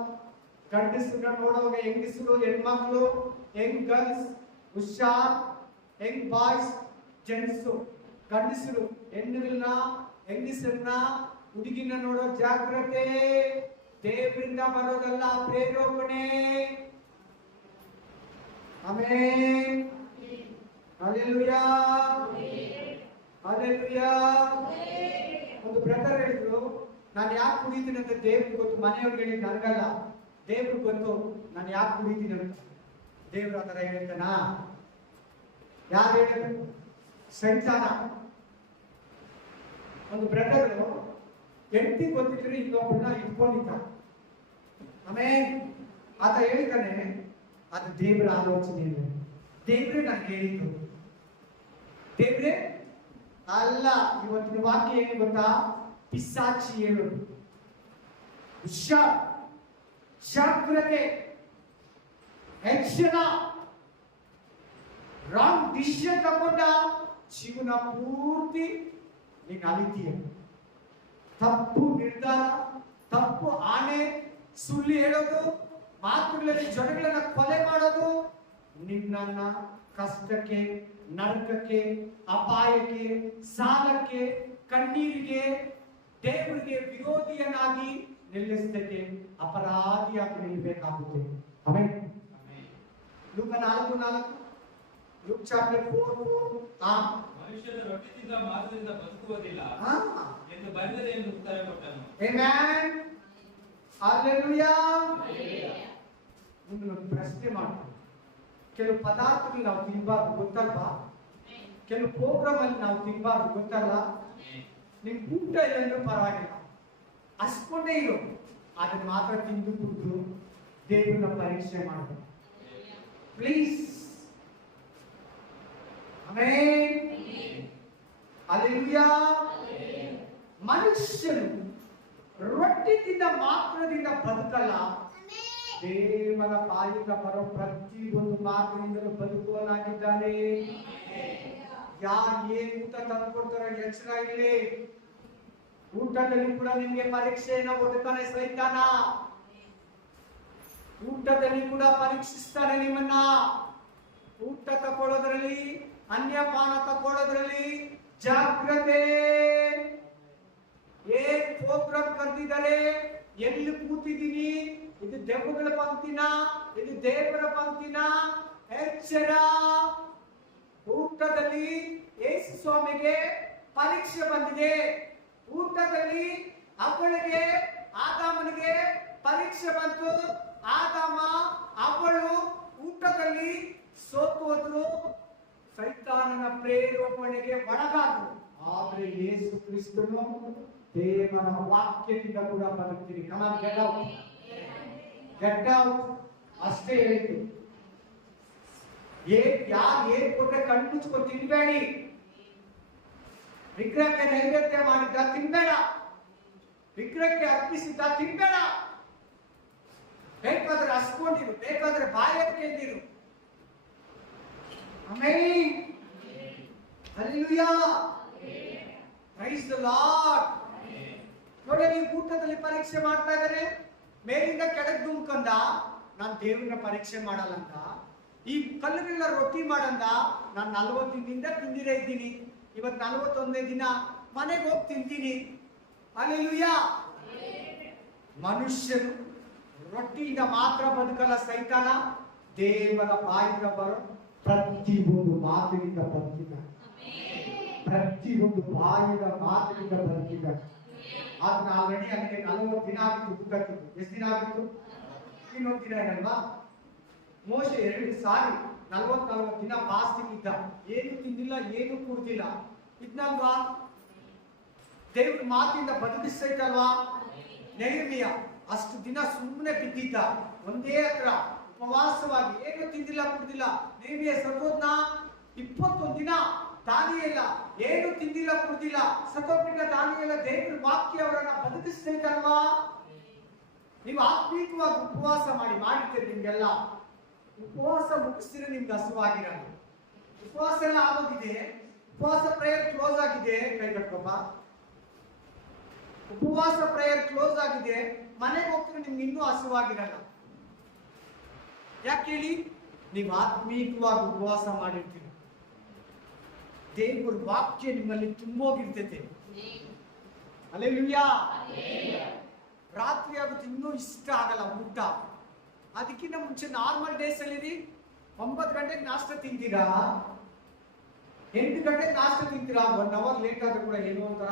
ಗಂಡಸರನ್ನ ನೋಡುವಾಗ ಹೆಂಗಸರು, ಹೆಣ್ಮಕ್ಳು, ಯಂಗ್ ಗರ್ಲ್ಸ್ ಹುಷಾರ್, ಯಂಗ್ ಬಾಯ್ಸ್ ಜೆಂಟ್ಸು. ಗಂಡಸರು ಹೆಂಗಸರನ್ನ ಹುಡುಗಿನ ನೋಡೋ ಜಾಗ್ರತೆ. ದೇವರಿಂದ ಬರೋದಲ್ಲ, ಪ್ರೇರೇಪಣೆ. Amen, hallelujah, hallelujah. ಒಂದು ಬ್ರದರ್ ಹೇಳಿದ್ರು, ನಾನು ಯಾಕೆ ಕುಡಿತೀನಿ ಅಂತ ದೇವ್ರಿಗೆ ಗೊತ್ತು. ಮನೆಯವ್ರಿಗೆ ಹೇಳಿದ್ ನನಗಲ್ಲ, ದೇವ್ರಿಗೆ ಗೊತ್ತು ನಾನು ಯಾಕೆ ಕುಡಿತೀನಿ ಅಂತ. ದೇವ್ರ ಆ ಥರ ಹೇಳ್ತಾನ? ಯಾರು ಹೇಳಿದ್ರು? ಸೈತಾನ. ಒಂದು ಬ್ರದರ್ ಹೆಂಡತಿ ಗೊತ್ತಿದ್ರೆ ಇನ್ನೊಬ್ಬನ ಇಟ್ಕೊಂಡಿದ್ದ. ಆಮೇಲೆ ಆತ ಹೇಳ್ತಾನೆ, ಅದು ದೇವರ ಆಲೋಚನೆ, ದೇವ್ರೆ ನನಗೆ ಹೇಳಿದ್ದು. ದೇವ್ರೆ ಅಲ್ಲ. ಇವತ್ತಿನ ವಾಕ್ಯ ಏನು ಗೊತ್ತಾ? ಪಿಶಾಚಿ ಹೇಳೋದು. ಹುಷಾರ್, ಜಾಗ್ರತೆ, ಎಚ್ಚರ. ರಾಂಗ್ ಡಿಸಿಷನ್ ತಗೊಂಡ ಜೀವನ ಪೂರ್ತಿ ನೀನು ಅಲಿತೀಯ. ತಪ್ಪು ನಿರ್ಧಾರ, ತಪ್ಪು ಆಣೆ, ಸುಳ್ಳು ಹೇಳೋದು, ಮಾತುಗಳಲ್ಲಿ ಜನಗಳನ್ನ ಕೊಲೆ ಮಾಡೋದು ನಿನ್ನನ್ನ ಕಷ್ಟಕ್ಕೆ, ನರಕಕ್ಕೆ, ಅಪಾಯಕ್ಕೆ, ಸಾಲಕ್ಕೆ, ಕಣ್ಣೀರಿಗೆ, ದೇವರಿಗೆ ವಿರೋಧಿಯನ್ನಾಗಿ ನಿಲ್ಲಿಸ್ತಕ್ಕೆ, ಅಪರಾಧಿಯಾಗಿ ನಿಲ್ಲಬೇಕಾಗುತ್ತೆ. ಆಮೆನ್. ಲೂಕ 4:4 Luke chapter 4. ಮನುಷ್ಯನ ರೊಟ್ಟಿಯಿಂದ ಮಾತ್ರದಿಂದ ಬದುಕುವುದಿಲ್ಲ ಹಾ. ಎಂದು ಬರೆದಿದೆ ಎಂದು ಉತ್ತರ ಕೊಟ್ಟನು. Amen. Hallelujah. ನಿಮ್ಮನ್ನು ಪ್ರಶ್ನೆ ಮಾಡ್ತೀನಿ. ಕೆಲವು ಪದಾರ್ಥಗಳು ನಾವು ತಿನ್ನಬಾರ್ದು ಗೊತ್ತಲ್ವಾ? ಕೆಲವು ಪ್ರೋಗ್ರಾಮ್ ಅಲ್ಲಿ ನಾವು ತಿನ್ನಬಾರ್ದು ಗೊತ್ತಲ್ಲ? ನಿಮ್ ಊಟ ಇಲ್ಲಂದ್ರೂ ಪರವಾಗಿಲ್ಲ, ಅಷ್ಟೊಂದೇ ಇರು, ಅದನ್ನ ಮಾತ್ರ ತಿಂದು ಕುಡಿದು ದೇವರನ್ನ ಪರೀಕ್ಷೆ ಮಾಡಬೇಕು. ಪ್ಲೀಸ್. ಆಮೆನ್. ಹಲ್ಲೆಲೂಯಾ. ಮನುಷ್ಯನು ರೊಟ್ಟಿಯಿಂದ ಮಾತ್ರದಿಂದ ಬದುಕಲ್ಲ, ದೇವರ ಬಾಯಿಂದ ಬರೋ ಪ್ರತಿ ಒಂದು ಮಾತಿನಿಂದಲೂ ಬದುಕುವನಾಗಿದ್ದಾನೆ. ಯಾರು ಏನ್ ಊಟ ತಂದ್ಕೊಡ್ತಾರೋ ಎಚ್ಚರ ಇಲ್ಲಿ. ಊಟದಲ್ಲಿ ಕೂಡ ನಿಮ್ಗೆ ಪರೀಕ್ಷೆಯನ್ನು ಒಡ್ತಾನೆ ಸೈತಾನ. ಊಟದಲ್ಲಿ ಕೂಡ ಪರೀಕ್ಷಿಸ್ತಾನೆ ನಿಮ್ಮನ್ನ. ಊಟ ತಕೊಳ್ಳೋದ್ರಲ್ಲಿ, ಅನ್ಯಪಾನ ತಕೊಳ್ಳೋದ್ರಲ್ಲಿ ಜಾಗ್ರತೆ. ಏನ್ ಪ್ರೋಗ್ರಾಮ್ ಕರೆದಿದ್ದಾರೆ, ಎಲ್ಲಿ ಕೂತಿದ್ದೀನಿ, ಇದು ದೆವ್ವಗಳ ಪಂಕ್ತಿನ, ಇದು ದೇವರ ಪಂಕ್ತಿನ, ಎಚ್ಚರ. ಊಟದಲ್ಲಿ ಯೇಸು ಸ್ವಾಮಿಗೆ ಪರೀಕ್ಷೆ ಬಂದಿದೆ. ಊಟದಲ್ಲಿ ಅವಳಿಗೆ, ಆದಾಮನಿಗೆ ಪರೀಕ್ಷೆ ಬಂತು. ಆದಾಮ ಅವಳು ಊಟದಲ್ಲಿ ಸೋತು ಹೋದ್ರು, ಸೈತಾನನ ಪ್ರೇರೇಪಣೆಗೆ ಒಳಗಾದ್ರು. ಆದ್ರೆ ಯೇಸು ಕ್ರಿಸ್ತನು ದೇವರ ವಾಕ್ಯದಿಂದ ಕೂಡ ಬದುಕ್ತೀನಿ. ಕಮಾನ್, ಗೆಟ್ ಔಟ್, ಗೆಟ್ ಔಟ್ ಅಷ್ಟೇ ಹೇಳಿದ್ದು. ಯಾರು ಏನ್ ಕೊಟ್ರೆ ಕಣ್ಣು ಮುಚ್ಕೊಂಡು ತಿನ್ಬೇಡಿ. ವಿಗ್ರಹಕ್ಕೆ ನೈವೇದ್ಯ ಮಾಡಿದ್ದ ತಿನ್ಬೇಡ, ವಿಗ್ರಹಕ್ಕೆ ಅರ್ಪಿಸಿದ್ದ ತಿನ್ಬೇಡ. ಬೇಕಾದ್ರೆ ಹಸ್ಕೊಂಡಿರು, ಬೇಕಾದ್ರೆ ಬಾಯರ್ಕೆಂದಿರು. Amen. Hallelujah. Praise the Lord. ನೋಡಿ, ಈ ಊಟದಲ್ಲಿ ಪರೀಕ್ಷೆ ಮಾಡ್ತಾ ಇದ್ದಾರೆ. ಮೇಲಿಂದ ಕೆಳಗೆ ದುಮ್ಕಂದ, ನಾನು ದೇವರನ್ನ ಪರೀಕ್ಷೆ ಮಾಡಲ್ಲಂತ. ಈ ಕಲ್ಲುಗಳನ್ನ ರೊಟ್ಟಿ ಮಾಡಂದ, ನಾನು 40 ದಿನದಿಂದ ತಿಂದಿರೇ ಇದ್ದೀನಿ, ಇವತ್ತು 41ನೇ ದಿನ ಮನೆಗೆ ಹೋಗಿ ತಿಂತೀನಿ. ಹಲ್ಲೆಲೂಯಾ. ಮನುಷ್ಯನು ರೊಟ್ಟಿಯಿಂದ ಮಾತ್ರ ಬದುಕಲ್ಲ ಸೈತಾನ, ದೇವರ ಬಾಯಿಂದ ಬರೋ ಪ್ರತಿಯೊಂದು ಮಾತಿನಿಂದ ಬದುಕಿದ್ದಾನೆ. ಪ್ರತಿಯೊಂದು ಬಾಯಿಯ ಮಾತಿನಿಂದ ಬದುಕಿದ್ದಾನೆ. ಅದನ್ನ ಆಲ್ರೆಡಿ ಅದಕ್ಕೆ 40 ದಿನ ಆಗಿತ್ತು ಊಟಕ್ಕಿತ್ತು. ಎಷ್ಟು ದಿನ ಆಗಿತ್ತು? ಇನ್ನೊಂದು ದಿನ ಏನಲ್ವಾ? ಮೋಶೆ 2 ಸಾರಿ 40 ದಿನ ಫಾಸ್ಟಿಂಗ್ ಇದ್ದ, ಏನು ತಿಂದಿಲ್ಲ, ಏನು ಕುಡ್ದಿಲ್ಲ. ಇದ್ನಲ್ವಾ? ದೇವ್ರ ಮಾತಿಂದ ಬದುಕಿಸ್ತೈತಲ್ವಾ? ನೆಹೆಮೀಯ ಅಷ್ಟು ದಿನ ಸುಮ್ಮನೆ ಬಿದ್ದಿದ್ದ, ಒಂದೇ ಹತ್ರ ಉಪವಾಸವಾಗಿ, ಏನು ತಿಂದಿಲ್ಲ ಕುಡ್ದಿಲ್ಲ. ನೆಹೆಮೀಯ ಸತ್ತೋದ್ನ 21 ದಿನ. ದಾನಿಯೇಲ ಏನು ತಿಂದಿಲ್ಲ ಕುಡ್ದಿಲ್ಲ, ಸತ್ತೋಗ್ಬಿಟ್ಟ. ದಾನಿಯೇಲ ದೇವ್ರ ವಾಕ್ಯ ಅವರನ್ನ ಬದುಕಿಸ್ತೈತಲ್ವಾ? ನೀವು ಆತ್ಮೀಕವಾಗಿ ಉಪವಾಸ ಮಾಡಿರ್ತೀರಿ. ನಿಮ್ಗೆಲ್ಲ ಉಪವಾಸ ಮುಗಿಸ್ತೀರ, ನಿಮ್ಗೆ ಹಸುವಾಗಿರಲ್ಲ. ಉಪವಾಸ ಎಲ್ಲ ಆಗೋಗಿದೆ, ಉಪವಾಸ ಪ್ರೇಯರ್ ಕ್ಲೋಸ್ ಆಗಿದೆ, ಕೈ ಕಟ್ಕೊಪ್ಪ. ಉಪವಾಸ ಪ್ರೇಯರ್ ಕ್ಲೋಸ್ ಆಗಿದೆ, ಮನೆಗೆ ಹೋಗ್ತೀರ, ನಿಮ್ಗೆ ಇನ್ನೂ ಹಸುವಾಗಿರಲ್ಲ. ಯಾಕೆ ಹೇಳಿ? ನೀವು ಆತ್ಮೀಕವಾಗಿ ಉಪವಾಸ ಮಾಡಿರ್ತೀರಿ. ದೇವರ ವಾಕ್ಯ ನಿಮ್ಮಲ್ಲಿ ತುಂಬೋಗಿರ್ತೈತೆ. ಹಲ್ಲೆಲೂಯಾ. ರಾತ್ರಿ ಆಗುತ್ತೆ, ಇನ್ನೂ ಇಷ್ಟ ಆಗಲ್ಲ ಊಟ. ಅದಕ್ಕಿಂತ ಮುಂಚೆ ನಾರ್ಮಲ್ ಡೇಸ್ ಅಲ್ಲಿ 9 ಗಂಟೆಗೆ ನಾಷ್ಟ ತಿಂತೀರಾ, 8 ಗಂಟೆಗೆ ನಾಷ್ಟ ತಿಂತೀರಾ. 1 ಅವರ್ ಲೇಟ್ ಆದ್ರೂ ಕೂಡ ಏನೋ ಒಂಥರ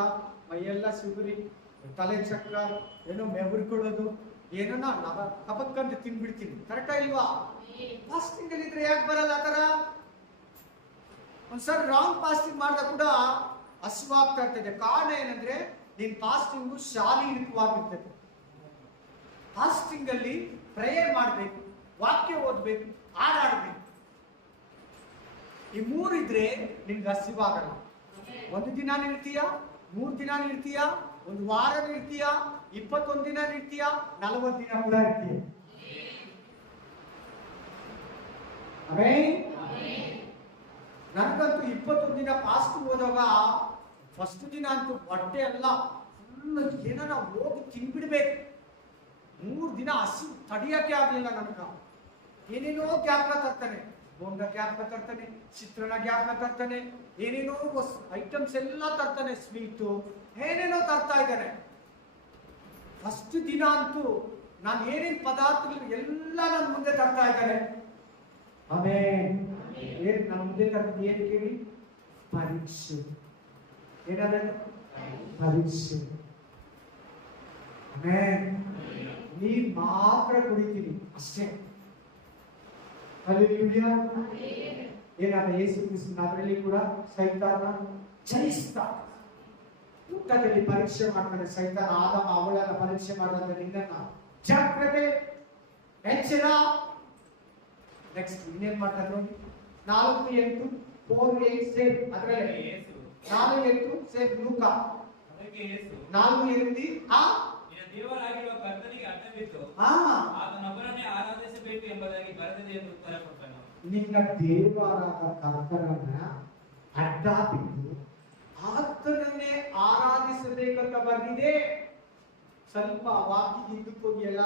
ಮೈಯೆಲ್ಲ ಸುಗುರಿ, ತಲೆ ಚಕ್ರ, ಏನೋ ಮೆವರ್ಕೊಳ್ಳೋದು, ಏನೋ ಕಬಕ್ಕಂತ ತಿನ್ಬಿಡ್ತೀನಿ. ಕರೆಕ್ಟಾ ಇಲ್ವಾ? ಫಾಸ್ಟಿಂಗ್ ಅಲ್ಲಿ ಇದ್ರೆ ಯಾಕೆ ಬರಲ್ಲ ಆ ತರ? ಒಂದ್ಸರಿ ರಾಂಗ್ ಫಾಸ್ಟಿಂಗ್ ಮಾಡಿದ ಕೂಡ ಹಸುವಾಗ್ತಾ ಇರ್ತದೆ. ಕಾರಣ ಏನಂದ್ರೆ ನಿನ್ ಫಾಸ್ಟಿಂಗು ಶಾರೀರಿಕವಾಗಿರ್ತದೆ. ಫಾಸ್ಟಿಂಗ್ ಅಲ್ಲಿ ಪ್ರೇಯರ್ ಮಾಡಬೇಕು, ವಾಕ್ಯ ಓದ್ಬೇಕು, ಹಾಡಾಡ್ಬೇಕು. ಈ 3 ಇದ್ರೆ ನಿನ್ಗೆ ಹಸಿವಾಗಲ್ಲ. 1 ದಿನ ನಿಲ್ತೀಯ, 3 ದಿನ ನಿಲ್ತೀಯ, 1 ವಾರ ನಿಲ್ತೀಯ, 21 ದಿನ ನಿಲ್ತೀಯ, 40 ದಿನ ಕೂಡ ಇರ್ತೀಯ. ನನಗಂತೂ 21 ದಿನ ಫಾಸ್ಟ್ ಹೋದಾಗ ಫಸ್ಟ್ ದಿನ ಅಂತೂ ಹೊಟ್ಟೆ ಎಲ್ಲ ಫುಲ್ ಏನಾರ ಹೋಗಿ ತಿನ್ಬಿಡ್ಬೇಕು. 3 ದಿನ ಹಸಿ ತಡಿಯಕ್ಕೆ ಆಗ್ಲಿಲ್ಲ ನನಗ. ಏನೇನೋ ಜ್ಞಾಪಕ ತರ್ತಾನೆ, ಬೋಂಡ ಜ್ಞಾಪಕ ತರ್ತಾನೆ, ಚಿತ್ರಾನ್ನ ಜ್ಞಾಪಕ ತರ್ತಾನೆ, ಏನೇನೋ ಐಟಮ್ಸ್ ಎಲ್ಲ ತರ್ತಾನೆ, ಸ್ವೀಟು ಏನೇನೋ ತರ್ತಾ ಇದ್ದಾನೆ. ಫಸ್ಟ್ ದಿನ ಅಂತೂ ನಾನು ಏನೇನು ಪದಾರ್ಥಗಳು ಎಲ್ಲ ನನ್ನ ಮುಂದೆ ತರ್ತಾ ಇದ್ದಾನೆ. ಆಮೇನ್. ಏನ್ ನಮ್ಮ ಮುಂದೆ ತಂದಿದ್ದು ಏನ್ ಕೇಳಿ? ಪರೀಕ್ಷೆ. ಏನಾದ್ರೆ ಪರೀಕ್ಷೆ. ನೀನ್ ಮಾತ್ರ ಕುಡಿತೀನಿ ಅಷ್ಟೇ. ಹಲ್ಲೆಲೂಯಾ. ಏನಾದ ಯೇಸು ಕ್ರಿಸ್ತನ ಅದರಲ್ಲಿ ಕೂಡ ಸೈತಾನ ಜಯಿಸ್ತಾ ಊಟದಲ್ಲಿ ಪರೀಕ್ಷೆ ಮಾಡ್ತಾನೆ ಸೈತಾನ. ಆದಮ ಅವಳನ್ನ ಪರೀಕ್ಷೆ ಮಾಡಿದಂತೆ ನಿನ್ನನ್ನ ಜಾಗ್ರತೆ, ಎಚ್ಚರ. ನೆಕ್ಸ್ಟ್ ಇನ್ನೇನ್ ಮಾಡ್ತಾರೆ ನೋಡಿ, 4:8 4:8 ಸೇಮ್ ಅದರಲ್ಲಿ ಯೇಸು 4:8 ಸೇಮ್ ಲೂಕ ಅದಕ್ಕೆ ಯೇಸು 4:8 ನಿನ್ನ ದೇವರಾಗಿರುವ ಕರ್ತನಿಗೆ ಅಡ್ಡಬಿದ್ದು ಆತನೊಬ್ಬರನ್ನೇ ಆರಾಧಿಸಬೇಕು ಎಂಬುದಾಗಿ ಬರೆದಿದೆ ಎಂದು ಉತ್ತರ ಕೊಟ್ಟನು. ನಿನ್ನ ದೇವರಾದ ಕರ್ತನನ್ನ ಅಡ್ಡ ಬಿದ್ದು ಆತನನ್ನೇ ಆರಾಧಿಸಬೇಕಂತ ಬರೆದಿದೆ. ಸ್ವಲ್ಪ ವಾಕ್ಯ ಹಿಂದಕ್ಕೆ ಹೋಗಿ ಎಲ್ಲ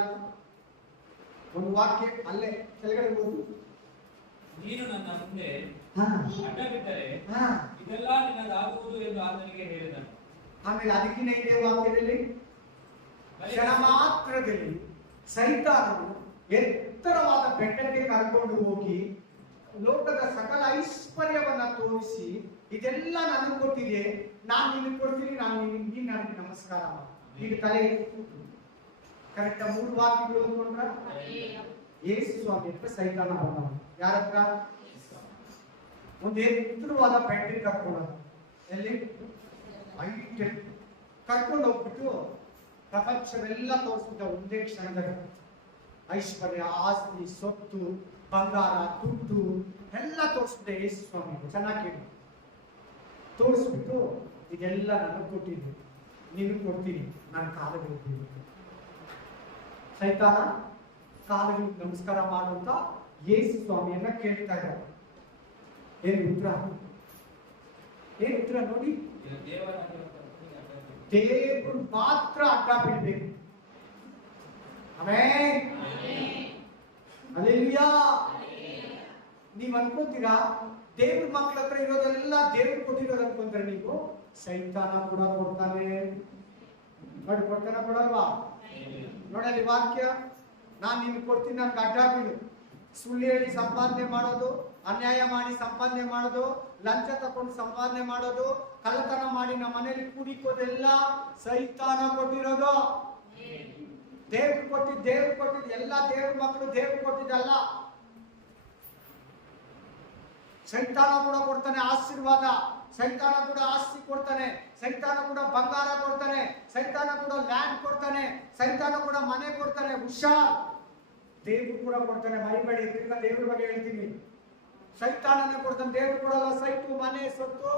ಒಂದು ವಾಕ್ಯ ಅಲ್ಲೇ ಕೆಳಗಡೆ ಓದು. ನೀನು ನನ್ನ ಮುಂದೆ ಹಾ ಅಡ್ಡ ಬಿಟ್ಟರೆ ಹಾ ಇದೆಲ್ಲ ನಿನ್ನದಾಗುವುದು ಎಂದು ಆತನಿಗೆ ಹೇಳಿದನು. ಆಮೇಲೆ ಅದಕ್ಕಿಂತ ಇದೆ ವಾಕ್ಯದಲ್ಲಿ ಕ್ಷಣ ಮಾತ್ರದಲ್ಲಿ ಸೈತಾನನು ಎತ್ತರವಾದ ಬೆಟ್ಟಕ್ಕೆ ಕರ್ಕೊಂಡು ಹೋಗಿ ಲೋಕದ ಸಕಲ ಐಶ್ವರ್ಯವನ್ನ ತೋರಿಸಿ ಇದೆಲ್ಲ ನನಗೆ ಕೊಟ್ಟಿದೆ, ನಾನು ನಿನಗೆ ಕೊಡ್ತೀನಿ, ನೀನು ನನಗೆ ನಮಸ್ಕಾರ ಮಾಡು. ಈಗ ತಲೆ ಕರೆಕ್ಟ್ 3 ವಾಕ್ಯಗಳು ಓದ್ಕೊಂಡ್ರ ಯೇಸು ಸ್ವಾಮಿ ಹತ್ರ ಸೈತಾನ ಬಂದವ. ಯಾರ ಹತ್ರ? ಒಂದು ಎತ್ತರವಾದ ಬೆಟ್ಟಕ್ಕೆ ಕರ್ಕೊಂಡು ಎಲ್ಲಿ ಕರ್ಕೊಂಡು ಹೋಗ್ಬಿಟ್ಟು ಪ್ರಪಂಚವೆಲ್ಲ ತೋರಿಸ್ಬಿಟ್ಟ ಒಂದೇ ಕ್ಷಣದಲ್ಲಿ. ಐಶ್ವರ್ಯ, ಆಸ್ತಿ, ಸೊತ್ತು, ಬಂಗಾರ, ದುಡ್ಡು ಎಲ್ಲ ತೋರಿಸ್ಬಿಟ್ಟೆ ಯೇಸು ಸ್ವಾಮಿ. ಚೆನ್ನಾಗಿ ತೋರಿಸ್ಬಿಟ್ಟು ಇದೆಲ್ಲ ನನಗೆ ಕೊಟ್ಟಿದ್ದು, ನಿನಗೆ ಕೊಡ್ತೀನಿ, ನಾನು ಕಾಲಗಳಿಗೆ ಸೈತಾನ ಕಾಲಗಳಿಗೆ ನಮಸ್ಕಾರ ಮಾಡುವಂತ ಯೇಸು ಸ್ವಾಮಿಯನ್ನ ಕೇಳ್ತಾ ಇದ್ದಾರೆ. ಏನ್ ಉತ್ತರ? ನೋಡಿ, ನಿನ್ನ ದೇವರಾಗಿರುವ ಕರ್ತನಿಗೆ ಅಡ್ಡಬಿದ್ದು ದೇವರು ಮಾತ್ರ ಅಡ್ಡ ಬಿಡ್ಬೇಕು. ಆಮೆನ್. ಹಲ್ಲೆಲೂಯಾ. ನೀವ್ ಅನ್ಕೊಂತೀರಾ ದೇವ್ರ ಮಕ್ಕಳ ಹತ್ರ ಇರೋದೆಲ್ಲ ದೇವ್ರು ಕೊಟ್ಟಿರೋದು ಅನ್ಕೊಂತಾರೆ ನೀವು. ಸೈತಾನ ಕೂಡ ಕೊಡ್ತಾನೆ. ನೋಡಿ, ಕೊಡ್ತಾನ ಕೊಡಲ್ವಾ? ನೋಡಲ್ಲಿ ವಾಕ್ಯ, ನಾನ್ ನಿನ್ಗೆ ಕೊಡ್ತೀನಿ, ನನ್ಗೆ ಅಡ್ಡ ಬೀಳು. ಸುಳ್ಳು ಹೇಳಿ ಸಂಪಾದನೆ ಮಾಡೋದು, ಅನ್ಯಾಯ ಮಾಡಿ ಸಂಪಾದನೆ ಮಾಡೋದು, ಲಂಚ ತಕೊಂಡು ಸಂಪಾದನೆ ಮಾಡೋದು, ಕಳ್ಳತನ ಮಾಡಿ ನಮ್ಮ ಮನೇಲಿ ಕೂಡಿಕೋದೆಲ್ಲ ಸೈತಾನ ಕೊಟ್ಟಿರೋದು. ದೇವ್ರು ಕೊಟ್ಟಿದ್ದು ಎಲ್ಲ ದೇವ್ರ ಮಕ್ಕಳು ದೇವ್ರು ಕೊಟ್ಟಿದ್ದಲ್ಲ. ಸೈತಾನ ಕೂಡ ಕೊಡ್ತಾನೆ ಆಶೀರ್ವಾದ, ಸೈತಾನ ಕೂಡ ಆಸ್ತಿ ಕೊಡ್ತಾನೆ, ಸೈತಾನ ಕೂಡ ಬಂಗಾರ ಕೊಡ್ತಾನೆ, ಸೈತಾನ ಕೂಡ ಲ್ಯಾಂಡ್ ಕೊಡ್ತಾನೆ, ಸೈತಾನ ಕೂಡ ಮನೆ ಕೊಡ್ತಾನೆ. ಹುಷಾರ್, ದೇವ್ರು ಕೂಡ ಕೊಡ್ತಾನೆ, ಮರಿಬೇಡಿ. ತಿರ್ಗಾ ದೇವ್ರ ಬಗ್ಗೆ ಹೇಳ್ತೀನಿ. ಸೈತಾನನೇ ಕೊಡ್ತಾನೆ, ದೇವ್ರು ಕೊಡಲ್ಲ. ಸೈಟು, ಮನೆ, ಸೊತ್ತು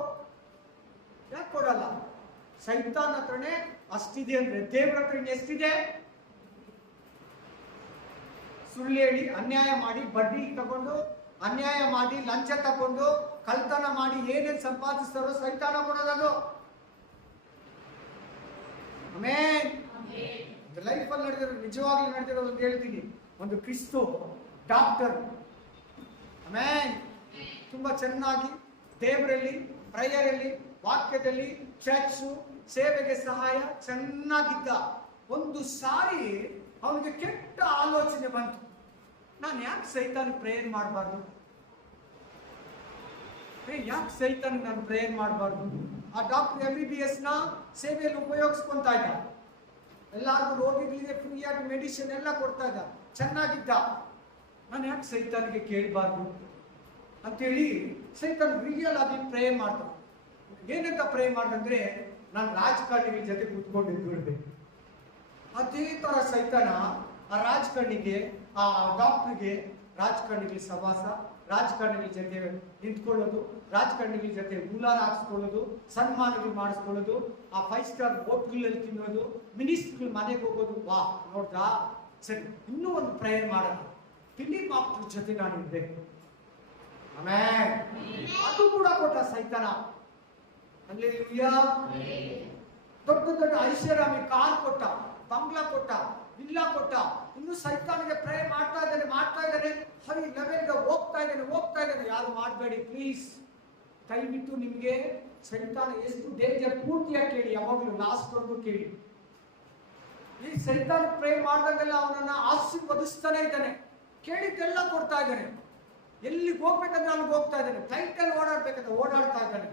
ಯಾಕೆ ಕೊಡಲ್ಲ? ಸೈತಾನ ಹತ್ರನೇ ಅಷ್ಟಿದೆ ಅಂದ್ರೆ ದೇವ್ರ ಹತ್ರ ಇನ್ನೆಷ್ಟಿದೆ? ಸುಳ್ಳು ಹೇಳಿ ಅನ್ಯಾಯ ಮಾಡಿ ಬಡ್ಡಿ ತಗೊಂಡು ಅನ್ಯಾಯ ಮಾಡಿ ಲಂಚ ತಗೊಂಡು ಕಳ್ತನ ಮಾಡಿ ಏನೇನ್ ಸಂಪಾದಿಸ್ತಾರೋ ಸೈತಾನ ಕೊಡೋದದು. ಆಮೇನ್. ಲೈಫ್ ಅಲ್ಲಿ ನಡೆದಿರೋ, ನಿಜವಾಗ್ಲೂ ನಡೆದಿರೋದು ಅಂತ ಹೇಳ್ತೀನಿ. ಒಂದು ಕ್ರಿಸ್ತು ಡಾಕ್ಟರ್, ಆಮೇನ್, ತುಂಬಾ ಚೆನ್ನಾಗಿ ದೇವರಲ್ಲಿ, ಪ್ರೇಯರಲ್ಲಿ, ವಾಕ್ಯದಲ್ಲಿ, ಚರ್ಚು, ಸೇವೆಗೆ ಸಹಾಯ ಚೆನ್ನಾಗಿದ್ದ. ಒಂದು ಸಾರಿ ಅವನಿಗೆ ಕೆಟ್ಟ ಆಲೋಚನೆ ಬಂತು, ನಾನು ಯಾಕೆ ಸೈತಾನ್ ಪ್ರೇಯರ್ ಮಾಡಬಾರ್ದು? ಯಾಕೆ ಸೈತಾನ್ ನಾನು ಪ್ರೇಯರ್ ಮಾಡಬಾರ್ದು? ಆ ಡಾಕ್ಟರ್ MBBS ನ ಸೇವೆಯಲ್ಲಿ ಉಪಯೋಗಿಸ್ಕೊಂತಾ ಇದ್ದ. ಎಲ್ಲಾರ್ಗು ರೋಗಿಗಳಿಗೆ ಫ್ರೀಯಾಗಿ ಮೆಡಿಸಿನ್ ಎಲ್ಲ ಕೊಡ್ತಾ ಇದ್ದ, ಚೆನ್ನಾಗಿದ್ದ. ನಾನು ಯಾಕೆ ಸೈತಾನ್ಗೆ ಕೇಳಬಾರ್ದು ಅಂತೇಳಿ ಸೈತಾನ್ ರಿಯಲ್ ಆಗಿ ಪ್ರೇಯರ್ ಮಾಡ್ದ. ಏನಂತ ಪ್ರೇ ಮಾಡಿದ್ರೆ, ನಾನು ರಾಜಕಾರಣಿಗಳ ಜೊತೆ ಕೂತ್ಕೊಂಡು ಇದ್ಬಿಡ್ಬೇಕು. ಅದೇ ತರ ಸೈತಾನ ಆ ರಾಜಕಾರಣಿಗೆ, ಆ ಡಾಕ್ಟರ್ಗೆ, ರಾಜಕಾರಣಿಗಳ ಸವಾಸ, ರಾಜಕಾರಣಿಗಳ ಜೊತೆ ನಿಂತ್ಕೊಳ್ಳೋದು, ರಾಜಕಾರಣಿಗಳ ಜೊತೆ ಮೂಲಾರ ಹಾಕ್ಸ್ಕೊಳ್ಳೋದು, ಸನ್ಮಾನಗಳು ಮಾಡಿಸ್ಕೊಳ್ಳೋದು, ಆ 5 ಸ್ಟಾರ್ ಹೋಟ್ಲಲ್ಲಿ ತಿನ್ನೋದು, ಮಿನಿಸ್ಟ್ರುಗಳ ಮನೆಗೆ ಹೋಗೋದು. ವಾ, ನೋಡ್ದಾ? ಸರಿ, ಇನ್ನೂ ಒಂದು ಪ್ರೇಯರ್ ಮಾಡೋದು, ಫಿಲಿಪ್ ಆಪ್ಟರ್ ಜೊತೆ ನಾನು ಇರ್ಬೇಕು. ಆಮೇಲೆ ಅದು ಕೂಡ ಕೊಟ್ಟ ಸೈತಾನ. ಹಲ್ಲೆಲೂಯಾ. ದೊಡ್ಡ ದೊಡ್ಡ ಐಷಾರಾಮಿ ಕಾರ್ ಕೊಟ್ಟ, ಬಂಗ್ಲಾ ಕೊಟ್ಟ, ವಿಲ್ಲಾ ಕೊಟ್ಟ. ಇನ್ನು ಸೈತಾನಿಗೆ ಪ್ರೇ ಮಾಡ್ತಾ ಇದ್ದಾನೆ ಹೈ ಲೆವೆಲ್ಗೆ ಹೋಗ್ತಾ ಇದ್ದಾನೆ. ಯಾರು ಮಾಡಬೇಡಿ ಪ್ಲೀಸ್, ದಯವಿಟ್ಟು. ನಿಮ್ಗೆ ಸೈತಾನ ಎಷ್ಟು ಡೇಂಜರ್ ಪೂರ್ತಿಯಾಗಿ ಕೇಳಿ, ಯಾವಾಗಲೂ ಲಾಸ್ಟ್ ವರೆಗೂ ಕೇಳಿ. ಈ ಸೈತಾನ ಪ್ರೇ ಮಾಡಿದಾಗೆಲ್ಲ ಅವನನ್ನ ಆಶೀರ್ವದಿಸ್ತಾನೆ ಇದ್ದಾನೆ, ಕೇಳಿದ್ದೆಲ್ಲ ಕೊಡ್ತಾ ಇದ್ದಾನೆ. ಎಲ್ಲಿಗೆ ಹೋಗ್ಬೇಕಂದ್ರೆ ಅಲ್ಲಿಗೆ ಹೋಗ್ತಾ ಇದ್ದಾನೆ, ಫ್ಲೈಟಲ್ಲಿ ಓಡಾಡ್ಬೇಕಂದ್ರೆ ಓಡಾಡ್ತಾ ಇದ್ದಾನೆ.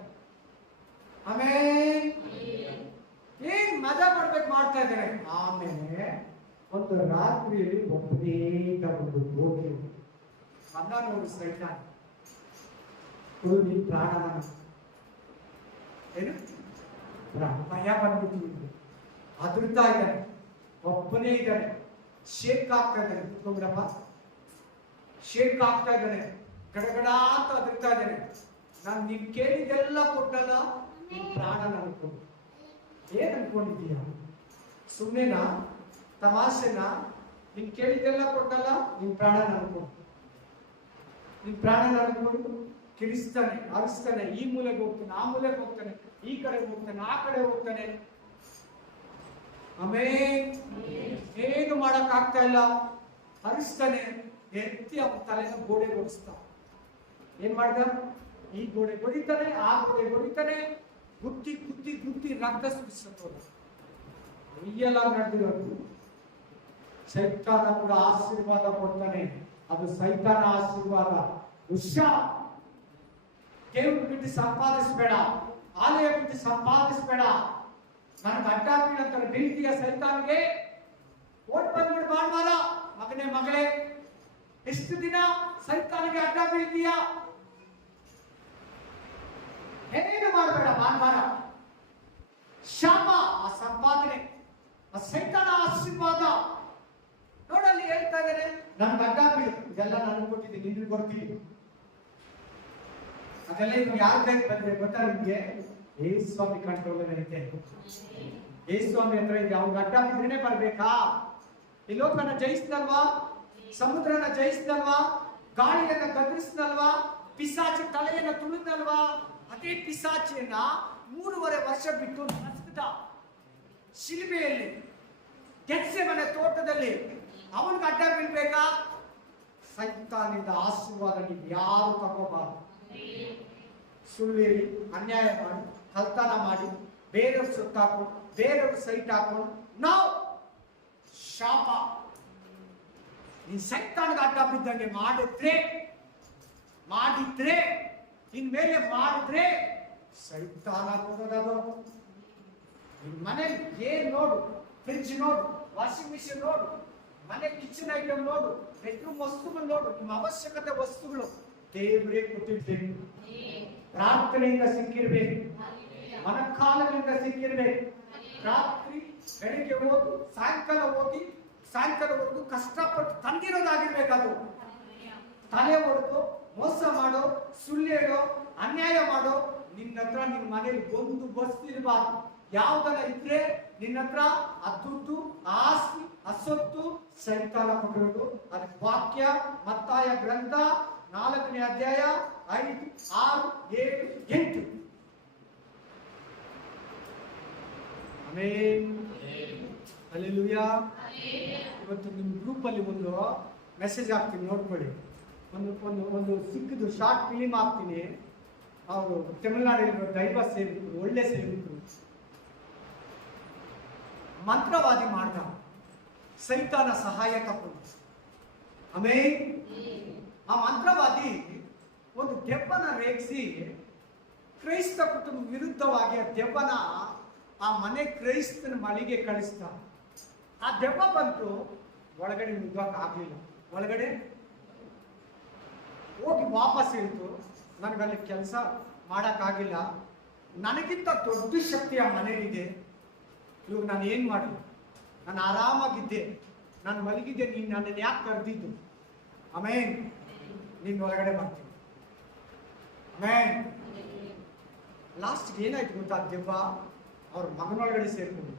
ಆಮೇಲೆ ಏನ್ ಮಜಾ ಮಾಡ್ಬೇಕು ಮಾಡ್ತಾ ಇದ್ದಾನೆ. ಆಮೇಲೆ ಒಂದು ರಾತ್ರಿಯಲ್ಲಿ ಒಬ್ಬನೇ ಒಂದು ಹೋಗಿ ಮನ್ನ ನೋಡು ಸೈತಾನ ನೀ ಪ್ರಾಣವನ್ನ ಏನು ಪ್ರಾಣ ಭಯ ಬಂದ್ಬಿಟ್ಟು ಅದೃತಾ ಇದ್ದಾನೆ, ಒಬ್ಬನೇ ಇದ್ದಾನೆ, ಶೇಕ್ ಆಗ್ತಾ ಇದ್ದಾನೆ. ಕುತ್ಕೊಂಡ್ರಪ್ಪ, ಶೇಕ್ ಆಗ್ತಾ ಇದ್ದಾನೆ, ಗಡಗಡ ಅಂತ ಅದೃತಾ ಇದ್ದಾನೆ. ನಾನು ನೀನ್ ಕೇಳಿದೆಲ್ಲ ಕೊಟ್ಟಲ್ಲ, ನಿನ್ ಪ್ರಾಣ ನನಗೆ ಕೊಡು. ಏನ್ ಅನ್ಕೊಂಡಿದ್ದೀಯ? ಸುಮ್ಮನೆನಾ? ತಮಾಷೆನಾ? ನೀನ್ ಕೇಳಿದೆಲ್ಲ ಕೊಟ್ಟಲ್ಲ, ನಿನ್ ಪ್ರಾಣ ನನಗೆ ಕೊಡು, ನಿನ್ ಪ್ರಾಣ ನನಗೆ ಕೊಡು. ಕಿರಿಸ್ತಾನೆ, ಅರಿಸ್ತಾನೆ, ಈ ಮೂಲೆಗೆ ಹೋಗ್ತಾನೆ, ಆ ಮೂಲೆಗೆ ಹೋಗ್ತಾನೆ, ಈ ಕಡೆ ಹೋಗ್ತಾನೆ, ಆ ಕಡೆ ಹೋಗ್ತಾನೆ. ಆಮೇಲೆ ಏನು ಮಾಡಕ್ ಆಗ್ತಾ ಇಲ್ಲ, ಹರಿಸ್ತಾನೆ, ಎತ್ತಿ ಅವನ ತಲೆನ ಗೋಡೆ ಹೊಡಿಸ್ತಾ. ಏನ್ ಮಾಡ್ದ? ಈ ಗೋಡೆ ಹೊಡಿತಾನೆ, ಆ ಗೋಡೆ ಹೊಡಿತಾನೆ, ಗುತ್ತಿ ಗುತ್ತಿ ಗುತ್ತಿ ರಕ್ತ ಸುರಿಸೋದು. ರಿಯಲ್ ಆಗಿ ನಡೆದಿರೋದು. ಸೈತಾನ ಕೂಡ ಆಶೀರ್ವಾದ ಕೊಡ್ತಾನೆ, ಅದು ಸೈತಾನ ಆಶೀರ್ವಾದ. ಹುಷಾರ್, ದೇವ್ರು ಬಿಟ್ಟು ಸಂಪಾದಿಸಬೇಡ, ಆಲಯ ಬಿಟ್ಟು ಸಂಪಾದಿಸಬೇಡ. ನನಗೆ ಅಡ್ಡ ಬೀಳಂತಾರೆ ಬೀಳ್ತೀಯ ಸೈತಾನ್ಗೆ, ಓಟ್ ಬಂದ್ಬಿಡು ಭಾನುವಾರ. ಮಗನೇ ಮಗಳೇ, ಎಷ್ಟು ದಿನ ಸೈತಾನ್ಗೆ ಅಡ್ಡ ಬೀಳ್ತೀಯ? ಏನು ಮಾಡಬೇಡ ಭಾನುವಾರ. ಶಾಪ, ಆ ಸಂಪಾದನೆ, ಆ ಸೈತಾನ ಆಶೀರ್ವಾದ. ನೋಡಲ್ಲಿ ಹೇಳ್ತಾ ಇದ್ದಾರೆ, ನನ್ಗೆ ಅಡ್ಡ ಬೀಳು, ಇದೆಲ್ಲ ನನಗೆ ಕೊಟ್ಟಿದ್ದೀನಿ, ನಿನ್ಗೆ ಕೊಡ್ತೀನಿ. ಅದೆಲ್ಲ ಇವ್ರು ಯಾರ ಕೈ ಬಂದ್ರೆ ಗೊತ್ತಾ ನಿಮ್ಗೆ? ಯೇಸು ಸ್ವಾಮಿ ಕಂಟ್ರೋಲ್ ಐತೆ. ಯೇಸು ಸ್ವಾಮಿ ಹತ್ರ ಇದೆ. ಅವ್ನಿಗೆ ಅಡ್ಡ ಬಿದ್ರೇನೆ ಬರ್ಬೇಕಾ? ಈ ಲೋಕನ ಜಯಿಸ್ದಲ್ವಾ, ಸಮುದ್ರನ ಜಯಿಸ್ದಲ್ವಾ, ಗಾಳಿಯನ್ನ ಗದರಿಸ್ದಲ್ವಾ, ಪಿಸಾಚಿ ತಲೆಯನ್ನ ತುಳಿದಲ್ವಾ? ಅದೇ ಪಿಸಾಚಿಯನ್ನ 3.5 ವರ್ಷ ಬಿಟ್ಟು ನರಕದ ಶಿಲುಬೆಯಲ್ಲಿ, ಗೆತ್ಸೆಮನೆ ತೋಟದಲ್ಲಿ ಅವನಿಗೆ ಅಡ್ಡ ಬೀಳ್ಬೇಕಾ? ಸೈತಾನಿಂದ ಆಶೀರ್ವಾದ ನೀವು ಯಾರು ತಗೋಬಾರ್ದು. ಸುಳ್ಳು ಹೇಳಿ, ಅನ್ಯಾಯ ಮಾಡಿ, ಕಳ್ತನ ಮಾಡಿ, ಬೇರೆಯವ್ರ ಸುತ್ತ ಹಾಕೊಂಡು, ಬೇರೆಯವ್ರ ಸೈಟ್ ಹಾಕೊಂಡು, ನಾವು ಶಾಪ. ನೀನ್ ಸೈತಾನಿಗೆ ಅಡ್ಡ ಬಿದ್ದಂಗೆ ಮಾಡಿದ್ರೆ ಇನ್ಮೇಲೆ ಮಾಡಿದ್ರೆ ಸೈತಾನ ಕೊಡೋದದು. ನಿನ್ ಮನೇಲಿ ಏನ್ ನೋಡು, ಫ್ರಿಡ್ಜ್ ನೋಡು, ವಾಷಿಂಗ್ ಮಿಷಿನ್ ನೋಡು, ಮನೆ ಕಿಚನ್ ಐಟಮ್ ನೋಡು, ಬೆಡ್ರೂಮ್ ವಸ್ತುಗಳು ನೋಡು, ನಿಮ್ಮ ಅವಶ್ಯಕತೆ ವಸ್ತುಗಳು ದೇವರೇ ಕೊಟ್ಟಿರ್ಬೇಕು. ಪ್ರಾರ್ಥನೆಯಿಂದ ಸಿಕ್ಕಿರ್ಬೇಕು, ಮನಕಾಲದಿಂದ ಸಿಕ್ಕಿರ್ಬೇಕು. ರಾತ್ರಿ ಬೆಳಿಗ್ಗೆ ಹೋಗಿ ಸಾಯಂಕಾಲವರೆಗೂ ಕಷ್ಟಪಟ್ಟು ತಂದಿರೋದಾಗಿರ್ಬೇಕು. ಅದು ತಲೆ ಹೊಡೆದು ಮೋಸ ಮಾಡೋ, ಸುಳ್ಳು ಹೇಳೋ, ಅನ್ಯಾಯ ಮಾಡೋ ನಿನ್ನ ಹತ್ರ ನಿನ್ನ ಮನೇಲಿ ಒಂದು ವಸ್ತು ಇರಬಾರ್ದು. ಯಾವ್ದನ್ನ ಇದ್ರೆ ನಿನ್ನ ಹತ್ರ ಅದುಡ್ಡು, ಆಸ್ತಿ, ಅಸೊತ್ತು ಸೈತಾನ ಕೊಟ್ಟಿರೋದು. ಅದಕ್ಕೆ ವಾಕ್ಯ ಮತ್ತಾಯ ಗ್ರಂಥ 4ನೇ ಅಧ್ಯಾಯ 5, 6, 7, 8. Amen, hallelujah. ಇವತ್ತು ನಿಮ್ಮ ಗ್ರೂಪ್ ಅಲ್ಲಿ ಒಂದು ಮೆಸೇಜ್ ಹಾಕ್ತೀನಿ, ನೋಡ್ಕೊಳ್ಳಿ. ಒಂದು ಸಿಕ್ಕಿದ್ದು ಶಾರ್ಟ್ ಫಿಲಿಮ್ ಹಾಕ್ತೀನಿ. ಅವರು ತಮಿಳುನಾಡಿನ ದೈವ ಸೇವಕರು, ಒಳ್ಳೆ ಸೇವಕರು, ಮಂತ್ರವಾದಿ ಮಾಡ್ದ, ಸೈತಾನ ಸಹಾಯ ತಗೊಂಡು. ಆಮೇಲೆ ಆ ಮಂತ್ರವಾದಿ ಒಂದು ದೆವ್ವನ ರೇಗಿಸಿ ಕ್ರೈಸ್ತ ಕುಟುಂಬ ವಿರುದ್ಧವಾಗಿ ಆ ದೆವ್ವನ ಆ ಮನೆ ಕ್ರೈಸ್ತನ ಮಳಿಗೆ ಕಳಿಸ್ತ. ಆ ದೆವ್ವ ಬಂತು, ಒಳಗಡೆ ನುಗ್ಗಕ್ಕೆ ಆಗ್ಲಿಲ್ಲ. ಒಳಗಡೆ ಹೋಗಿ ವಾಪಸ್ ಇಳಿತು. ನನಗಲ್ಲಿ ಕೆಲಸ ಮಾಡೋಕ್ಕಾಗಿಲ್ಲ, ನನಗಿಂತ ದೊಡ್ಡ ಶಕ್ತಿ ಆ ಮನೆಯಲ್ಲಿದೆ, ಇವಾಗ ನಾನು ಏನು ಮಾಡಲಿ? ನಾನು ಆರಾಮಾಗಿದ್ದೆ, ನಾನು ಮಲಗಿದ್ದೆ, ನೀನು ನನ್ನನ್ನು ಯಾಕೆ ಕರೆದಿದ್ದು? ಆಮೇನ್, ನೀನು ಒಳಗಡೆ ಬರ್ತೀನಿ. ಆಮೇನ್. ಲಾಸ್ಟ್ಗೆ ಏನಾಯ್ತು ಗೊತ್ತಾ? ದೆವ್ವ ಅವ್ರ ಮಗನೊಳಗಡೆ ಸೇರ್ಕೊಂಡು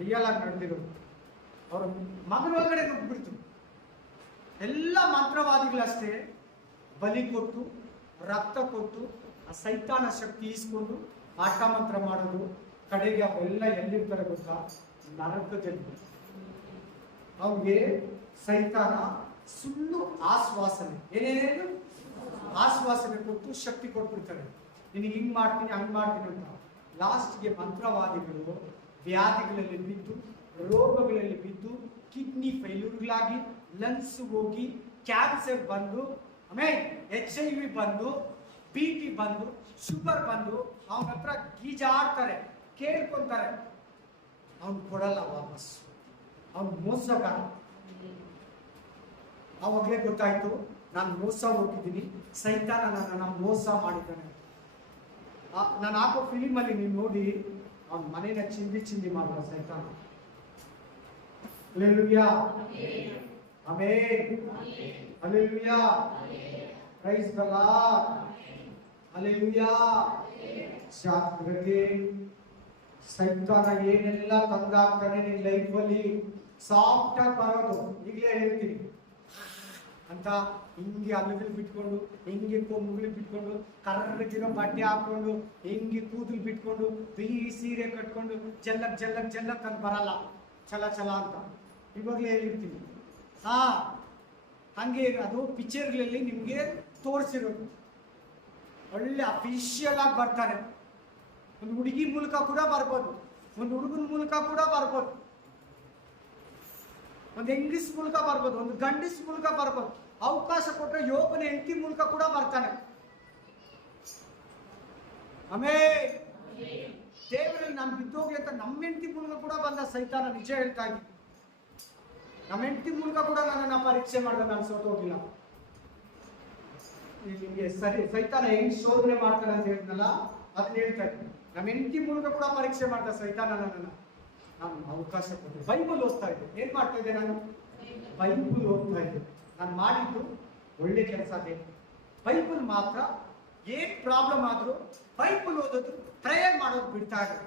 ರಿಯಲ್ ಆಗಿ ನಡೆದಿರೋದು. ಅವ್ರ ಮಗನೊಳಗಡೆ ನುಗ್ಗಿಬಿಡ್ತು. ಎಲ್ಲ ಮಂತ್ರವಾದಿಗಳಷ್ಟೇ ಬಲಿ ಕೊಟ್ಟು, ರಕ್ತ ಕೊಟ್ಟು, ಆ ಸೈತಾನ ಶಕ್ತಿ ಈಸ್ಕೊಂಡು ಆಟ ಮಂತ್ರ ಮಾಡೋದು. ಕಡೆಗೆ ಅವೆಲ್ಲ ಎಲ್ಲಿರ್ತಾರೆ ಗೊತ್ತಾ? ನರಕದಲ್ಲಿ. ಅವ್ರಿಗೆ ಸೈತಾನ ಸುಳ್ಳು ಆಶ್ವಾಸನೆ, ಏನೇನು ಆಶ್ವಾಸನೆ ಕೊಟ್ಟು ಶಕ್ತಿ ಕೊಟ್ಬಿಡ್ತಾರೆ. ನಿನಗೆ ಹಿಂಗ್ ಮಾಡ್ತೀನಿ, ಹಂಗ್ ಮಾಡ್ತೀನಿ ಅಂತ. ಲಾಸ್ಟ್ಗೆ ಮಂತ್ರವಾದಿಗಳು ವ್ಯಾಧಿಗಳಲ್ಲಿ ಬಿದ್ದು, ರೋಗಗಳಲ್ಲಿ ಬಿದ್ದು, ಕಿಡ್ನಿ ಫೈಲ್ಯೂರ್ಗಳಾಗಿ, ಲಂಗ್ಸ್ ಹೋಗಿ, ಕ್ಯಾನ್ಸರ್ ಬಂದು, ಆಮೇಲೆ HIV ಬಂದು, BP ಬಂದು, ಶುಗರ್ ಬಂದು ಅವನ ಹತ್ರ ಗೀಜಾಡ್ತಾರೆ, ಕೇಳ್ಕೊಂತಾರೆ, ಅವನು ಕೊಡಲ್ಲ ವಾಪಸ್, ಅವನು ಮೋಸಗಾರ. ಆವಾಗಲೇ ಗೊತ್ತಾಯ್ತು ನಾನು ಮೋಸ ಹೋಗಿದ್ದೀನಿ, ಸೈತಾನ ನನ್ನನ್ನು ಮೋಸ ಮಾಡಿದ್ದಾನೆ. ನಾನು ಹಾಕೋ ಫಿಲಿಮಲ್ಲಿ ನೀವು ನೋಡಿ ಅವನ ಮನೇನ ಚಿಂದಿ ಮಾಡುವ ಸೈತಾನ. Hallelujah, amen, hallelujah, praise the lord, hallelujah. ಜಾಗ್ರತೆ, ಸೈತಾನ ಏನೆಲ್ಲ ತಂದಾಗ್ತಾನೆ ನಿನ್ನ ಲೈಫಲ್ಲಿ ಸಾಫ್ಟ್ ಆಗಿ ಬರೋದು. ಈಗಲೇ ಹೇಳ್ತೀನಿ ಅಂತ ಹಿಂಗೆ ಅಲ್ಲಗಳು ಬಿಟ್ಕೊಂಡು, ಹಿಂಗೆ ಕೊಂಬುಗಳು ಬಿಟ್ಕೊಂಡು, ಕರ್ರಗಿರೋ ಬಟ್ಟೆ ಹಾಕೊಂಡು, ಹಿಂಗೆ ಕೂದಲು ಬಿಟ್ಕೊಂಡು, ಬಿಳಿ ಸೀರೆ ಕಟ್ಕೊಂಡು ಜಲ್ಲಕ್ ಜಲ್ಲಕ್ ಜಲ್ಲಕ್ ಅಂತ ಬರಲ್ಲ, ಚಲ ಚಲ ಅಂತ ಇವಾಗಲೇ ಹೇಳಿರ್ತೀನಿ. ಹಂಗೆ ಅದು ಪಿಕ್ಚರ್ಗಳಲ್ಲಿ ನಿಮಗೆ ತೋರಿಸಿರೋದು. ಒಳ್ಳೆ ಅಫಿಷಿಯಲ್ ಆಗಿ ಬರ್ತಾರೆ. ಒಂದು ಹುಡುಗಿ ಮೂಲಕ ಕೂಡ ಬರ್ಬೋದು, ಒಂದು ಹುಡುಗನ ಮೂಲಕ ಕೂಡ ಬರ್ಬೋದು, ಒಂದು ಹೆಂಗಸ್ ಮೂಲಕ ಬರ್ಬೋದು, ಒಂದು ಗಂಡಸ್ ಮೂಲಕ ಬರ್ಬೋದು. ಅವಕಾಶ ಕೊಟ್ಟರೆ ಯೋಗನ ಹೆಂಡತಿ ಮೂಲಕ ಕೂಡ ಬರ್ತಾನೆ. ಆಮೇಲೆ ದೇವರಲ್ಲಿ ನಾನು ಬಿದ್ದೋಗಿ ಅಂತ ನಮ್ಮ ಹೆಂಡತಿ ಮೂಲಕ ಕೂಡ ಬಂದ ಸೈತಾನ. ನಿಜ ಹೇಳ್ತಾ ಇದ್ದೀನಿ, ನಮ್ಮ ಹೆಂಡತಿ ಮೂಲಕ ಕೂಡ ನನ್ನನ್ನು ಪರೀಕ್ಷೆ ಮಾಡಿದ, ನಾನು ಸೋತೋಗಿಲ್ಲ. ನಿಮಗೆ ಸರಿ ಸೈತಾನ ಹೆಂಗ್ ಶೋಧನೆ ಮಾಡ್ತಾನೆ ಅಂತ ಹೇಳಿದ್ನಲ್ಲ, ಅದನ್ನ ಹೇಳ್ತಾ ಇದ್ದೀನಿ. ನಮ್ಮ ಹೆಂಡತಿ ಮೂಲಕ ಕೂಡ ಪರೀಕ್ಷೆ ಮಾಡ್ದ ಸೈತಾನ ನನ್ನನ್ನು. ನಾನು ಅವಕಾಶ ಕೊಟ್ಟೆ. ಬೈಬಲ್ ಓದ್ತಾ ಇದ್ದೆ. ಏನ್ ಮಾಡ್ತಾ ಇದ್ದೆ ನಾನು? ಬೈಬಲ್ ಓದ್ತಾ ಇದ್ದೆ. ನಾನು ಮಾಡಿದ್ದು ಒಳ್ಳೆ ಕೆಲಸ ಅದೇ. ಬೈಬಲ್ ಮಾತ್ರ ಏನ್ ಪ್ರಾಬ್ಲಮ್ ಆದ್ರೂ ಬೈಬಲ್ ಓದೋದು, ಪ್ರೇಯರ್ ಮಾಡೋದು ಬಿಡ್ತಾ ಇದ್ದೆ.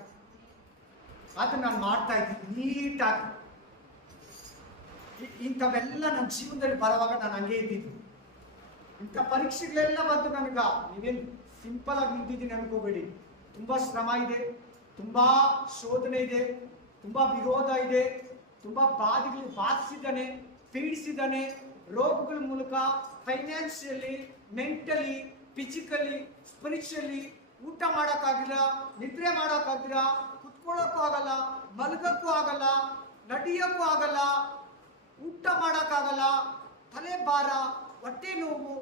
ಅದನ್ನ ನಾನು ಮಾಡ್ತಾ ಇದ್ದೀನಿ ನೀಟಾಗಿ. ಇಂಥವೆಲ್ಲ ನನ್ನ ಜೀವನದಲ್ಲಿ ಬರುವಾಗ ನಾನು ಹಂಗೆ ಇದ್ದಿದ್ದು. ಇಂಥ ಪರೀಕ್ಷೆಗಳೆಲ್ಲ ಬಂದು ನನಗ ನೀವೇನು ಸಿಂಪಲ್ ಆಗಿ ನಿಂತಿದ್ದೀನಿ ಅನ್ಕೋಬೇಡಿ. ತುಂಬಾ ಶ್ರಮ ಇದೆ, ತುಂಬಾ ಶೋಧನೆ ಇದೆ, ತುಂಬಾ ವಿರೋಧ ಇದೆ, ತುಂಬಾ ಬಾಧಿಸಿದ್ದಾನೆ, ಪೀಡಿಸಿದ್ದಾನೆ. ರೋಗಗಳ ಮೂಲಕ ಫೈನಾನ್ಷಿಯಲಿ, ಮೆಂಟಲಿ, ಫಿಸಿಕಲಿ, ಸ್ಪಿರಿಚುವಲಿ. ಊಟ ಮಾಡೋಕ್ಕಾಗಿಲ್ಲ, ನಿದ್ರೆ ಮಾಡೋಕ್ಕಾಗಿಲ್ಲ, ಕುತ್ಕೊಳ್ಳೋಕ್ಕೂ ಆಗಲ್ಲ, ಮಲಗಕ್ಕೂ ಆಗಲ್ಲ, ನಡಿಯೋಕ್ಕೂ ಆಗಲ್ಲ, ಊಟ ಮಾಡೋಕ್ಕಾಗಲ್ಲ, ತಲೆ ಭಾರ, ಹೊಟ್ಟೆ ನೋವು,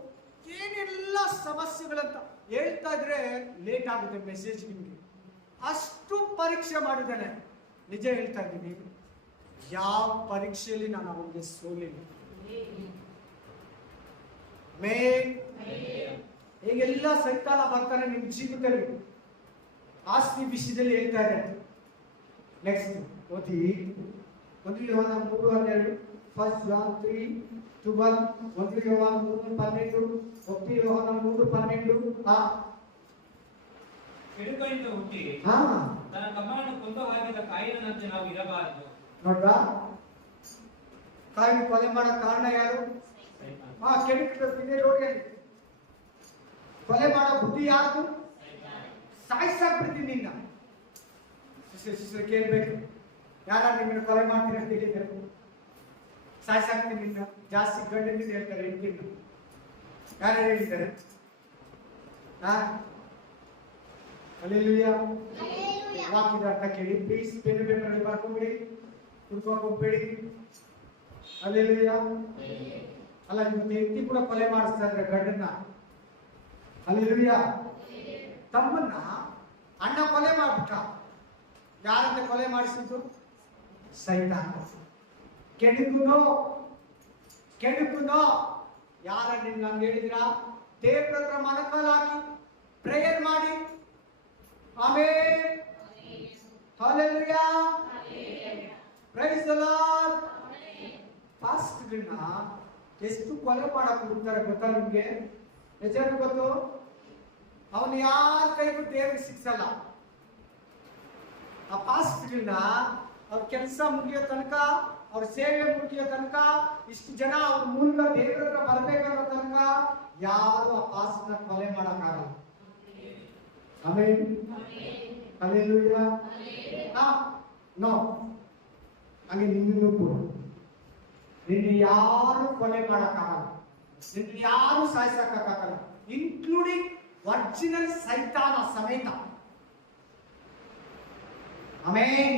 ಏನೆಲ್ಲ ಸಮಸ್ಯೆಗಳಂತ ಹೇಳ್ತಾ ಇದ್ರೆ ಲೇಟ್ ಆಗುತ್ತೆ ಮೆಸೇಜ್ ನಿಮಗೆ. ಅಷ್ಟು ಪರೀಕ್ಷೆ ಮಾಡಿದ್ದಾನೆ. ನಿಜ ಹೇಳ್ತಾ ಇದ್ದೀನಿ, ಯಾವ ಪರೀಕ್ಷೆಯಲ್ಲಿ ನಾನು ಅವನಿಗೆ ಸೋಲಿಲ್ಲ. ಹೀಗೆಲ್ಲ ಸೈತಾನ ಬರ್ತಾನೆ ನಿಮ್ಮ ಜೀವಿತದಲ್ಲಿ. ಆಸ್ತಿ ವಿಷಯದಲ್ಲಿ ಹೇಳ್ತಾ ಇದ್ದಾರೆ. ನೆಕ್ಸ್ಟ್ ಓದಿ, 1 ಯೋಹಾನ 3:12, 1 John 3:12, 1 ಯೋಹಾನ 3:12, 1 ಯೋಹಾನ 3:12. ಕೆಡುಕನಿಂದ ಹುಟ್ಟಿ ತನ್ನ ತಮ್ಮನನ್ನು ಕೊಂದ ಹಾಕಿದ ಕಾಯಿನಂತೆ ನಾವು ಇರಬಾರದು. ನೋಡ್ರಾ, ಕಾಯಿನ ಕೊಲೆ ಮಾಡೋ ಕಾರಣ ಯಾರು? ಕೆಡುಕಿದೆ ನೋಡಿ. ಕೊಲೆ ಮಾಡೋ ಬುದ್ಧಿ ಯಾರು? ಸಾಯಿಸಾಕ್ಬಿಡ್ತೀನಿ ನಿನ್ನ. ಶಿಷ್ಯರು ಕೇಳ್ಬೇಕು, ಯಾರು ನಿಮ್ಮನ್ನು ಕೊಲೆ ಮಾಡ್ತೀನಿ ಅಂತ ಹೇಳಿದ್ರು? ಸಾಯಿಸಾಕ್ತೀನಿ ನಿನ್ನ. ಜಾಸ್ತಿ ಗಂಡಿನಿಂದ ಹೇಳ್ತಾರೆ, ಹೆಂಡತಿನ ಯಾರು ಹೇಳಿದ್ದಾರೆ? ಹಲ್ಲೆಲೂಯಾ. ವಾಕ್ಯದ ಅರ್ಥ ಕೇಳಿ ಪ್ಲೀಸ್. ಪೆನ್ನು ಪೇಪರ್ ಬರ್ಕೊಂಬಿಡಿ, ಕುಡ್ಕೋಕ್ ಹೋಗ್ಬೇಡಿ. ಹಲ್ಲೆಲೂಯಾ. ಅಲ್ಲ, ನಿಮ್ಮ ಹೆಂಡತಿ ಕೂಡ ಕೊಲೆ ಮಾಡಿಸ್ತಾ ಇದ್ರೆ ಗಂಡನ್ನ. ಹಲ್ಲೆಲೂಯಾ. ತಮ್ಮನ್ನ ಅಣ್ಣ ಕೊಲೆ ಮಾಡ್ಬಿಟ್ಟ. ಯಾರಂತ ಕೊಲೆ ಮಾಡಿಸಿದ್ದು? ಸೈತಾನ. ಕೆಡುಕುನೋ ಯಾರ ನಿಮ್ಗೆ ಹಂಗೆ ಹೇಳಿದ್ರ? ದೇವ್ರ ಹತ್ರ ಮನಕಾಲ ಹಾಕಿ ಪ್ರೇಯರ್ ಮಾಡಿ. Amen, hallelujah, praise the Lord. ಪಾಸ್ಟ್ಗಳನ್ನ ಎಷ್ಟು ಕೊಲೆ ಮಾಡಕ್ಕೆ ಬಿಡ್ತಾರೆ ಗೊತ್ತಾ ನಿಮ್ಗೆ? ಎಷ್ಟು ಗೊತ್ತು? ಅವನು ಯಾರ ಕೈಗೂ ದೇವ್ರಿಗೆ ಸಿಕ್ಸಲ್ಲ. ಆ ಪಾಸ್ಟ್ಗಳನ್ನ ಅವ್ರ ಕೆಲಸ ಮುಗಿಯೋ ತನಕ, ಅವ್ರ ಸೇವೆ ಮುಗಿಯೋ ತನಕ, ಇಷ್ಟು ಜನ ಅವ್ರ ಮೂಲಕ ದೇವ್ರ ಹತ್ರ ಬರ್ಬೇಕನ್ನೋ ತನಕ ಯಾರು ಆ ಪಾಸ್ಟ್ನ ಕೊಲೆ ಮಾಡಕ್ಕಾಗಲ್ಲ. Amen, hallelujah. ನೋ, ಹಂಗೆ ನಿನ್ನೂ ಕೂಡ ನಿನ್ನ ಯಾರು ಕೊಲೆ ಮಾಡಕ್ಕಾಗಲ್ಲ, ನಿನ್ನ ಯಾರು ಸಾಯಿಸಕ್ಕಾಗಲ್ಲ, ಇನ್ಕ್ಲೂಡಿಂಗ್ ಒರಿಜಿನಲ್ ಸೈತಾನ ಸಮೇತ. ಆಮೆನ್.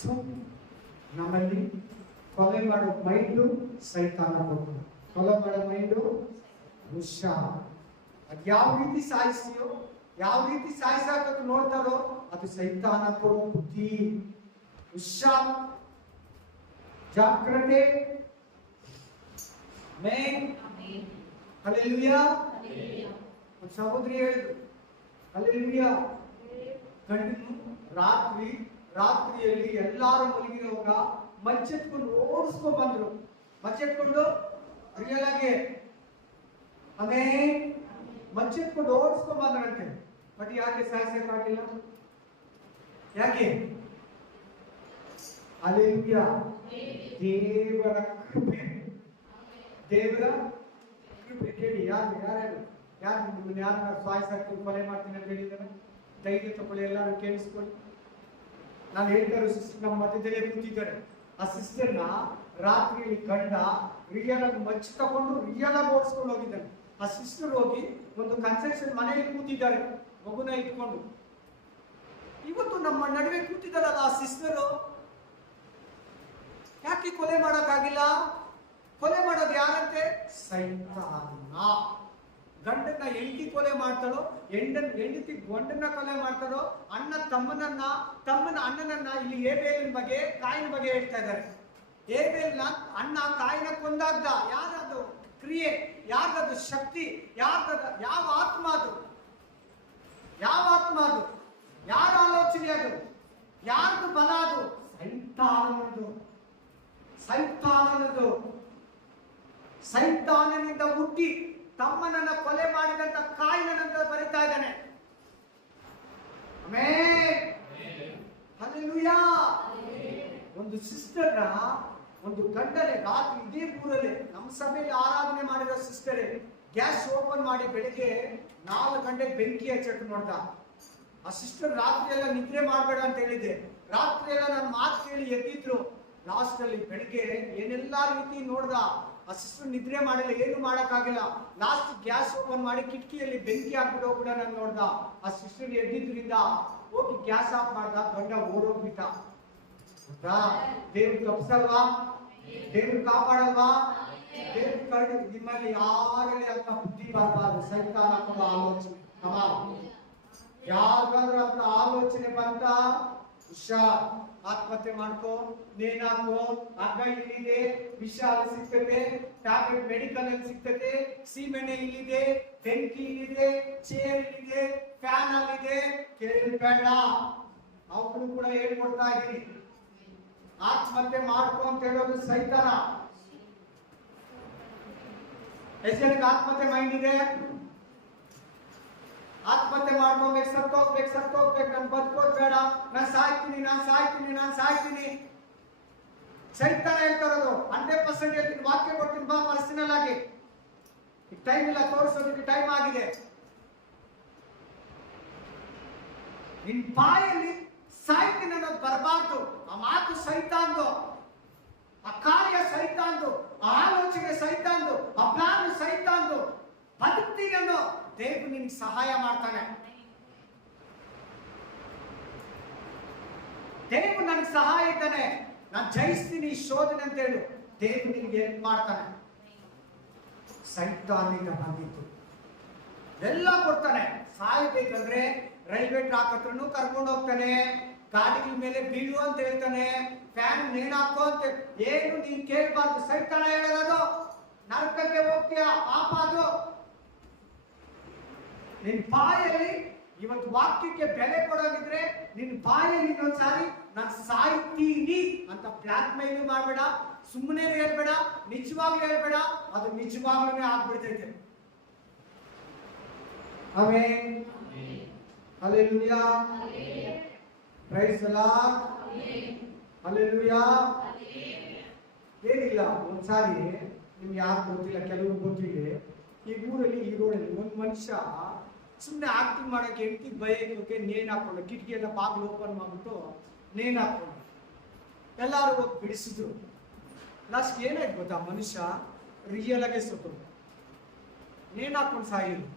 ಸೊ ನಮ್ಮಲ್ಲಿ ಕೊಲೆ ಮಾಡೋ ಮೈಂಡು ಸೈತಾನ ಕೊಟ್ಟು ಕೊಲೆ ಮಾಡೋ ಮೈಂಡು ಹುಷಾರ್. ಅದು ಯಾವ ರೀತಿ ಸಾಯಿಸ್ತೀಯೋ, ಯಾವ ರೀತಿ ಸಾಯಿಸಾಕ ನೋಡ್ತಾರೋ ಅದು ಸೈತಾನ ಕೊಡೋ ಬುದ್ಧಿ. ಹುಷಾರ್, ಜಾಗ್ರತೆ. ಹಲ್ಲೆಲೂಯಾ. ಒಂದು ಸಹೋದರಿ ಹೇಳಿದ್ರು, ಹಲ್ಲೆಲೂಯಾ, ರಾತ್ರಿಯಲ್ಲಿ ಎಲ್ಲಾರು ಮಲಗಿರುವಾಗ ಮಚ್ಚೆತ್ಕೊಂಡು ಓಡಿಸ್ಕೊಂಡ್ ಬಂದ್ರು. ಮಚ್ಚೆತ್ಕೊಂಡು ರಿಯಲ್ ಆಗಿ ಮಚ್ಚೆತ್ಕೊಂಡು ಓಡಿಸ್ಕೊಂಡ್ ಬಂದ್ರಂತೆ. ಬಟ್ ಯಾಕೆ ಸಾಯಿಸಕ್ಕಾಗಿಲ್ಲ? ಯಾಕೆ? ಹಲ್ಲೆಲೂಯಾ. ದೇವರ ಕೃಪೆ, ದೇವರ ಕೃಪೆ. ಕೇಳಿ, ಯಾರು ನಿಮ್ಮನ್ನ ಯಾರನ್ನ ಸಾಯಿಸಾಕ್ತೀನಿ, ಕೊಲೆ ಮಾಡ್ತೀನಿ ಅಂತ ಹೇಳಿದಾರೆ? ಧೈರ್ಯ ತಗೊಳ್ಳಿ, ಎಲ್ಲರೂ ಕೇಳಿಸ್ಕೊಳ್ಳಿ. ನಾನು ಹೇಳ್ತಾರೆ, ಸಿಸ್ಟರ್ ನಮ್ಮ ಮಧ್ಯದಲ್ಲೇ ಕೂತಿದ್ದಾರೆ. ಆ ಸಿಸ್ಟರ್ನ ರಾತ್ರಿಯಲ್ಲಿ ಕಂಡ ರಿಯಲ್ ಆಗಿ ಮಚ್ಚಿ ತಗೊಂಡು ರಿಯಲ್ ಆಗಿ ಓಡಿಸ್ಕೊಂಡು ಹೋಗಿದ್ದಾನೆ. ಆ ಸಿಸ್ಟರ್ ಹೋಗಿ ಒಂದು ಕನ್ಸ್ಟ್ರಕ್ಷನ್ ಮನೆಯಲ್ಲಿ ಕೂತಿದ್ದಾರೆ ಮಗುನ ಇಟ್ಕೊಂಡು. ಇವತ್ತು ನಮ್ಮ ನಡುವೆ ಕೂತಿದ್ದಾರಲ್ಲ ಆ ಸಿಸ್ಟರು, ಯಾಕೆ ಕೊಲೆ ಮಾಡೋಕ್ಕಾಗಿಲ್ಲ? ಕೊಲೆ ಮಾಡೋದು ಯಾರಂತೆ? ಸೈತಾನ. ಗಂಡನ್ನ ಹೆಂಡತಿ ಕೊಲೆ ಮಾಡ್ತಾಳೋ, ಹೆಂಡತಿ ಗಂಡನ್ನ ಕೊಲೆ ಮಾಡ್ತಾಳೋ, ಅಣ್ಣ ತಮ್ಮನನ್ನ, ತಮ್ಮನ ಅಣ್ಣನನ್ನ. ಇಲ್ಲಿ ಏಬೇಲಿನ ಬಗ್ಗೆ, ಕಾಯಿನ ಬಗ್ಗೆ ಹೇಳ್ತಾ ಇದ್ದಾರೆ. ಏಬೇಲ್ನ ಅಣ್ಣ ಕಾಯಿನ ಕೊಂದಾಗ್ದ. ಯಾರದು ಕ್ರಿಯೆ? ಯಾರ್ದದು ಶಕ್ತಿ? ಯಾರ್ದದ? ಯಾವ ಆತ್ಮ ಅದು? ಯಾವ ಆತ್ಮ ಅದು? ಯಾರ ಆಲೋಚನೆ ಅದು? ಯಾರ್ದು ಬಲ ಅದು? ಸೈತಾನನದು. ಸೈತಾನನದು. ಸೈತಾನನಿಂದ ಹುಟ್ಟಿ ತಮ್ಮನನ್ನ ಕೊಲೆ ಮಾಡಿದಂತ ಕಾಯಿನಂತ ಬರಿತಾ ಇದ್ದಾನೆ. ಹಲ್ಲೆಲೂಯಾ. ಒಂದು ಸಿಸ್ಟರ್ನ, ಒಂದು ಗಂಡನೇ ರಾತ್ರಿ ಇದೇ ಊರಲ್ಲಿ ನಮ್ಮ ಸಭೆಯಲ್ಲಿ ಆರಾಧನೆ ಮಾಡಿರೋ ಸಿಸ್ಟರೇ ಗ್ಯಾಸ್ ಓಪನ್ ಮಾಡಿ ಬೆಳಿಗ್ಗೆ 4 ಗಂಟೆಗೆ ಬೆಂಕಿ ಹಚ್ಚಕ್ಕೆ ನೋಡ್ದ. ಆ ಸಿಸ್ಟರ್ ರಾತ್ರಿ ಎಲ್ಲ ನಿದ್ರೆ ಮಾಡಬೇಡ ಅಂತ ಹೇಳಿದ್ದೆ. ರಾತ್ರಿ ಎಲ್ಲ ನನ್ನ ಮಾತು ಕೇಳಿ ಎದ್ದಿದ್ರು. ಲಾಸ್ಟ್ ಅಲ್ಲಿ ಬೆಳಿಗ್ಗೆ ಏನೆಲ್ಲಾ ರೀತಿ ನೋಡ್ದ. ಆ ಸಿಸ್ಟರ್ ನಿದ್ರೆ ಮಾಡಿಲ್ಲ, ಏನು ಮಾಡಕ್ಕಾಗಿಲ್ಲ. ಲಾಸ್ಟ್ ಗ್ಯಾಸ್ ಓಪನ್ ಮಾಡಿ ಕಿಟಕಿಯಲ್ಲಿ ಬೆಂಕಿ ಹಾಕ್ಬಿಟ್ಟು ಕೂಡ ನಾನು ನೋಡ್ದ. ಆ ಸಿಸ್ಟರ್ ಎದ್ದಿದ್ರಿಂದ ಹೋಗಿ ಗ್ಯಾಸ್ ಆಫ್ ಮಾಡ್ದ. ಗಂಡ ಓಡೋಗ್ಬಿಟ್ಟ. ದೇವ್ರು ತಪ್ಸಲ್ವಾ? ದೇವ್ರು ಕಾಪಾಡಲ್ವಾ? ದೇವ್ರು ಕರೆದು ನಿಮ್ಮಲ್ಲಿ ಯಾರಲ್ಲಿ ಅಂತ ಬುದ್ಧಿ ಬರಬಾರ್ದು. ಸೈತಾನ ಕೊಡೋ ಆಲೋಚನೆ. ಯಾರಿಗಾದ್ರೂ ಅಂತ ಆಲೋಚನೆ ಬಂತ, ಹುಷಾರ್, ಆತ್ಮಹತ್ಯೆ ಮಾಡ್ಕೋ, ನೇಣಾಕೋ, ಹಗ್ಗ ಇಲ್ಲಿದೆ, ವಿಷ ಅಲ್ಲಿ ಸಿಗ್ತದೆ, ಟ್ಯಾಬ್ಲೆಟ್ ಮೆಡಿಕಲ್ ಅಲ್ಲಿ ಸಿಗ್ತದೆ, ಸೀಮೆಣ್ಣೆ ಇಲ್ಲಿದೆ, ಬೆಂಕಿ ಇಲ್ಲಿದೆ, ಚೇರ್ ಇಲ್ಲಿದೆ, ಫ್ಯಾನ್ ಅಲ್ಲಿದೆ, ಕೇಳಬೇಡ. ಅವ್ರು ಕೂಡ ಹೇಳ್ಕೊಡ್ತಾ ಇದ್ದೀನಿ. ಆತ್ಮಹತ್ಯೆ ಮಾಡ್ಕೋ ಅಂತ ಹೇಳೋದು ಸೈತಾನ. ಎಷ್ಟು ಜನಕ್ಕೆ ಆತ್ಮಹತ್ಯೆ ಮೈಂಡ್ ಇದೆ? ಆತ್ಮಹತ್ಯೆ ಮಾಡ್ಕೋಬೇಕು, ಸತ್ತೋಗ್ಬೇಕು, ನಾನು ಬದುಕೋದು ಬೇಡ, ನಾನು ಸಾಯ್ತೀನಿ. ಸೈತಾನ ಹೇಳ್ತಾರದು. 100% ಹೇಳ್ತೀನಿ, ವಾಕ್ಯ ಕೊಡ್ತೀನಿ, ಬಾ ಪರ್ಸನಲ್ ಆಗಿ. ಈಗ ಟೈಮ್ ಇಲ್ಲ, ತೋರಿಸೋದಕ್ಕೆ ಟೈಮ್ ಆಗಿದೆ. ನಿನ್ ಬಾಯಲ್ಲಿ ಸಾಯ್ತೀನಿ ಅನ್ನೋದು ಬರಬಾರ್ದು. ಆ ಮಾತು ಸೈತಾನ್ದು, ಆ ಕಾರ್ಯ ಸೈತಾನ್ದು, ಆ ಆಲೋಚನೆ ಸೈತಾನ್ದು, ಆ ಪ್ಲಾನ್ ಸೈತಾನ್ದು. ಬದುಕ್ತೀನಿ ಅನ್ನೋ ದೇವ್ರು ನಿನ್ಗೆ ಸಹಾಯ ಮಾಡ್ತಾನೆ. ದೇವ್ರು ನನಗೆ ಸಹಾಯ ಇದ್ದಾನೆ, ನಾನು ಜಯಿಸ್ತೀನಿ ಈ ಶೋಧನೆ ಅಂತ ಹೇಳು. ದೇವ್ರು ನಿನ್ಗೆ ಹೆಲ್ಪ್ ಮಾಡ್ತಾನೆ. ಸೈತಾನಿಂದ ಬಂದಿತ್ತು ಎಲ್ಲ ಕೊಡ್ತಾನೆ. ಸಾಯ್ಬೇಕಂದ್ರೆ ರೈಲ್ವೆ ಟ್ರಾಕ್ ಹತ್ರನು ಕರ್ಕೊಂಡು ಹೋಗ್ತಾನೆ, ಗಾಡಿಗಳ ಮೇಲೆ ಬೀಳು ಅಂತ ಹೇಳ್ತಾನೆ, ಫ್ಯಾನ್ ನೇಣಾಕೋ ಅಂತ. ಏನು ನೀನ್ ಕೇಳ್ಬಾರ್ದು. ಸೈತಾನ ಹೇಳೋದು ನರಕಕ್ಕೆ ಹೋಗ್ತೀಯ, ಪಾಪ ಅದು. ನಿನ್ ಬಾಯಲ್ಲಿ ಇವತ್ತು ವಾಕ್ಯಕ್ಕೆ ಬೆಲೆ ಕೊಡೋದಿದ್ರೆ ನಿನ್ ಬಾಯಲ್ಲಿ ಇನ್ನೊಂದ್ಸಾರಿ ನಾನು ಸಾಯ್ತೀನಿ ಅಂತ ಬ್ಲಾಕ್ ಮೇಲ್ ಮಾಡಬೇಡ, ಸುಮ್ಮನೆ ಹೇಳ್ಬೇಡ, ನಿಜವಾಗ್ಲೂ ಹೇಳ್ಬೇಡ. ಅದು ನಿಜವಾಗ್ಲೂ ಆಗ್ಬಿಡ್ತೈತೆ. Amen. Hallelujah. Praise the lord. Hallelujah. ಏನಿಲ್ಲ, ಒಂದ್ಸಾರಿ ನಿಮ್ಗೆ ಯಾರು ಗೊತ್ತಿಲ್ಲ, ಕೆಲವರು ಗೊತ್ತಿದೆ. ಈ ಊರಲ್ಲಿ, ಈ ರೋಡಲ್ಲಿ ಒಂದು ಮನುಷ್ಯ ಸುಮ್ಮನೆ ಆಕ್ಟಿಂಗ್ ಮಾಡೋಕ್ಕೆ ಹೆಂಡತಿಗೆ ಭಯಕ್ಕೆ ನೇಣು ಹಾಕೊಂಡು, ಕಿಟಕಿ ಎಲ್ಲ ಬಾಗಿಲು ಓಪನ್ ಮಾಡ್ಬಿಟ್ಟು ನೇಣು ಹಾಕೊಂಡು ಎಲ್ಲರೂ ಹೋಗಿ ಬಿಡಿಸಿದ್ರು. ಲಾಸ್ಟ್ ಏನಾಯ್ತು ಗೊತ್ತಾ? ಮನುಷ್ಯ ರಿಯಲ್ ಆಗಿ ಸತ್ತು ನೇಣು ಹಾಕೊಂಡು ಸಾಯಿದ್ರು.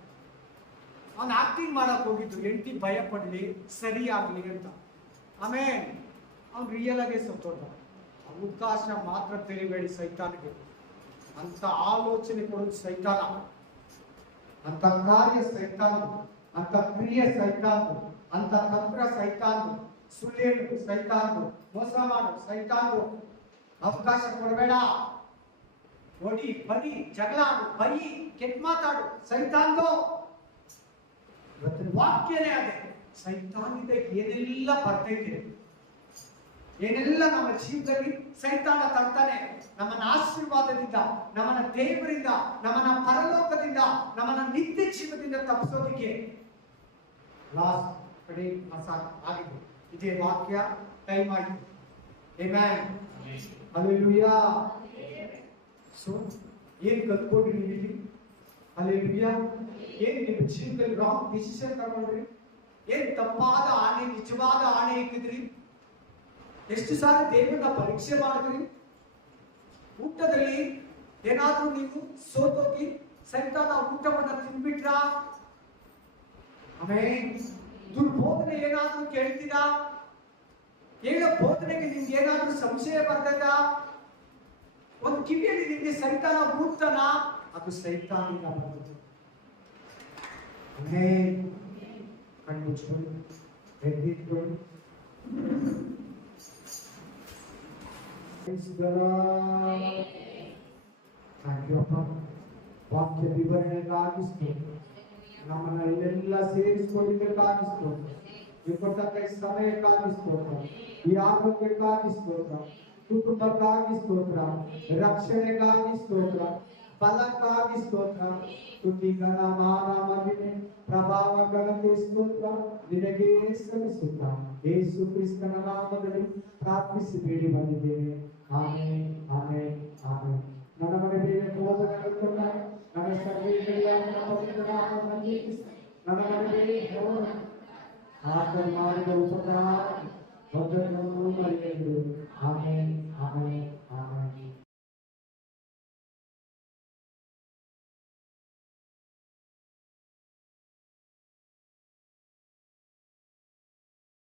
ಅವ್ನು ಆಕ್ಟಿಂಗ್ ಮಾಡಕ್ ಹೋಗಿದ್ದು ಹೆಂಡತಿ ಭಯ ಪಡ್ಲಿ, ಸರಿ ಆಗ್ಲಿ ಅಂತ. ಆಮೇಲೆ ಅವ್ನು ರಿಯಲ್ ಆಗೇ ಸತ್ತೋದ. ಅವಕಾಶ ಮಾತ್ರ ತೆರಿಬೇಡಿ ಸೈತಾನಿಗೆ. అంత ఆలోచన కొడు సైతాన, అంత కార్య సైతాను, అంత క్రియ సైతాను, అంత ತಂತ್ರ ಸೈತಾನು, ಸುಳ್ಳೇನು ಸೈತಾನು, ಮೋಸ ಮಾಡು ಸೈತಾನು. ಅವಕಾಶ ಕೊಡಬೇಡ. ಹೊಡಿ ಬಡಿ ಜಗಳಾಡು ಬೈ ಕೆಟ್ಟ ಮಾತಾಡು ಸೈತಾನ್ದು. ಇವತ್ತಿನ ವಾಕ್ಯನೇ ಅದೇ. ಸೈತಾನಿಂದ ಏನೆಲ್ಲ ಬರ್ತೈತೆ, ಏನೆಲ್ಲ ನಮ್ಮ ಜೀವನದಲ್ಲಿ ಸೈತಾನ ತರ್ತಾನೆ. ನಮ್ಮನ್ನ ಆಶೀರ್ವಾದದಿಂದ, ನಮ್ಮನ್ನ ದೇವರಿಂದ, ನಮ್ಮನ್ನ ಪರಲೋಕದಿಂದ, ನಮ್ಮನ್ನ ನಿತ್ಯ ಜೀವದಿಂದ ತಪ್ಪಿಸೋದಿಕ್ಕೆ ಲಾಸ್ಟ್ ಕಡೆ ಆಗಿದೆ. ಇದೇ ವಾಕ್ಯ ಟೈಮ್ ಆಯಿತು. Amen, hallelujah. ಸೊ ಏನ್ ಕಲ್ತ್ಕೊಂಡ್ರಿ ನೀವು ಇಲ್ಲಿ? ಹಲ್ಲೆಲೂಯಾ. ಏನ್ ನಿಮ್ಮ ಜೀವನದಲ್ಲಿ ರಾಂಗ್ ಡಿಸಿಷನ್ ತಗೊಂಡ್ರಿ? ಏನ್ ತಪ್ಪಾದ ಆಣೆ ನಿಜವಾದ ಆಣೆ ಇಕ್ಕಿದ್ರಿ? ಎಷ್ಟು ಸಾರಿ ದೇವರನ್ನ ಪರೀಕ್ಷೆ ಮಾಡಿದ್ರಿ? ಊಟದಲ್ಲಿ ಏನಾದ್ರೂ ನೀವು ಸೋತೋಗಿ ಸೈತಾನ ಊಟವನ್ನ ತಿನ್ಬಿಟ್ರಾ? ಆಮೇಲೆ ದುರ್ಬೋಧನೆ ಏನಾದ್ರೂ ಕೇಳ್ತೀರಾ? ಹೇಳೋ ಬೋಧನೆಗೆ ನಿಮ್ಗೆ ಏನಾದ್ರೂ ಸಂಶಯ ಬರ್ತೈತಾ? ಒಂದು ಕಿವಿಯಲ್ಲಿ ನಿಮ್ಗೆ ಸೈತಾನ ಊಟನ, ಅದು ಸೈತಾನಿಂದ ಬರ್ತದೆ. ಆಮೇಲೆ ಕಣ್ಣು ಮುಚ್ಕೊಂಡು ಎದ್ದಿಟ್ಕೊಂಡು ವಾಕ್ಯ ವಿವರಣೆಗಾಗಿ ನಮ್ಮನ್ನ ಇಲ್ಲೆಲ್ಲ ಸೇರಿಸಿಕೊಂಡಿದ್ದಕ್ಕಾಗಿ ಸ್ತೋತ್ರ. ಕೊಟ್ಟಂತ ಸಮಯಕ್ಕಾಗಿ ಸ್ತೋತ್ರ, ಈ ಆರೋಗ್ಯಕ್ಕಾಗಿ ಸ್ತೋತ್ರ, ಕುಟುಂಬಕ್ಕಾಗಿ ಸ್ತೋತ್ರ, ರಕ್ಷಣೆಗಾಗಿ ಸ್ತೋತ್ರ, ಫಲಕ್ಕಾಗಿ ಸ್ತೋತ್ರ. ಸ್ತುತಿ ಘನ ಮಾನ ಮಹಿಮೆ ಪ್ರಭಾವ ಘನತೆ ಸ್ತೋತ್ರ ನಿನಗೆ ಸಲ್ಲಿಸುತ್ತ ಯೇಸು ಕ್ರಿಸ್ತನ ನಾಮದಲ್ಲಿ ಪ್ರಾರ್ಥಿಸಿ ಬೇಡಿ ಬಂದಿದ್ದೇವೆ. Amen, amen, amen. ನನ್ನ ಮನೆ ಬೇರೆ ಬೋಧನೆಗಳ ನನ್ನ ಸರ್ವೇಗಳ ನನ್ನ ಮನೆ ಬೇರೆ ಆತನ ಮಾಡಿದ ಉಪಕಾರ ಮೊದಲನ್ನು ಮರೆಯಲು. ಆಮೆನ್.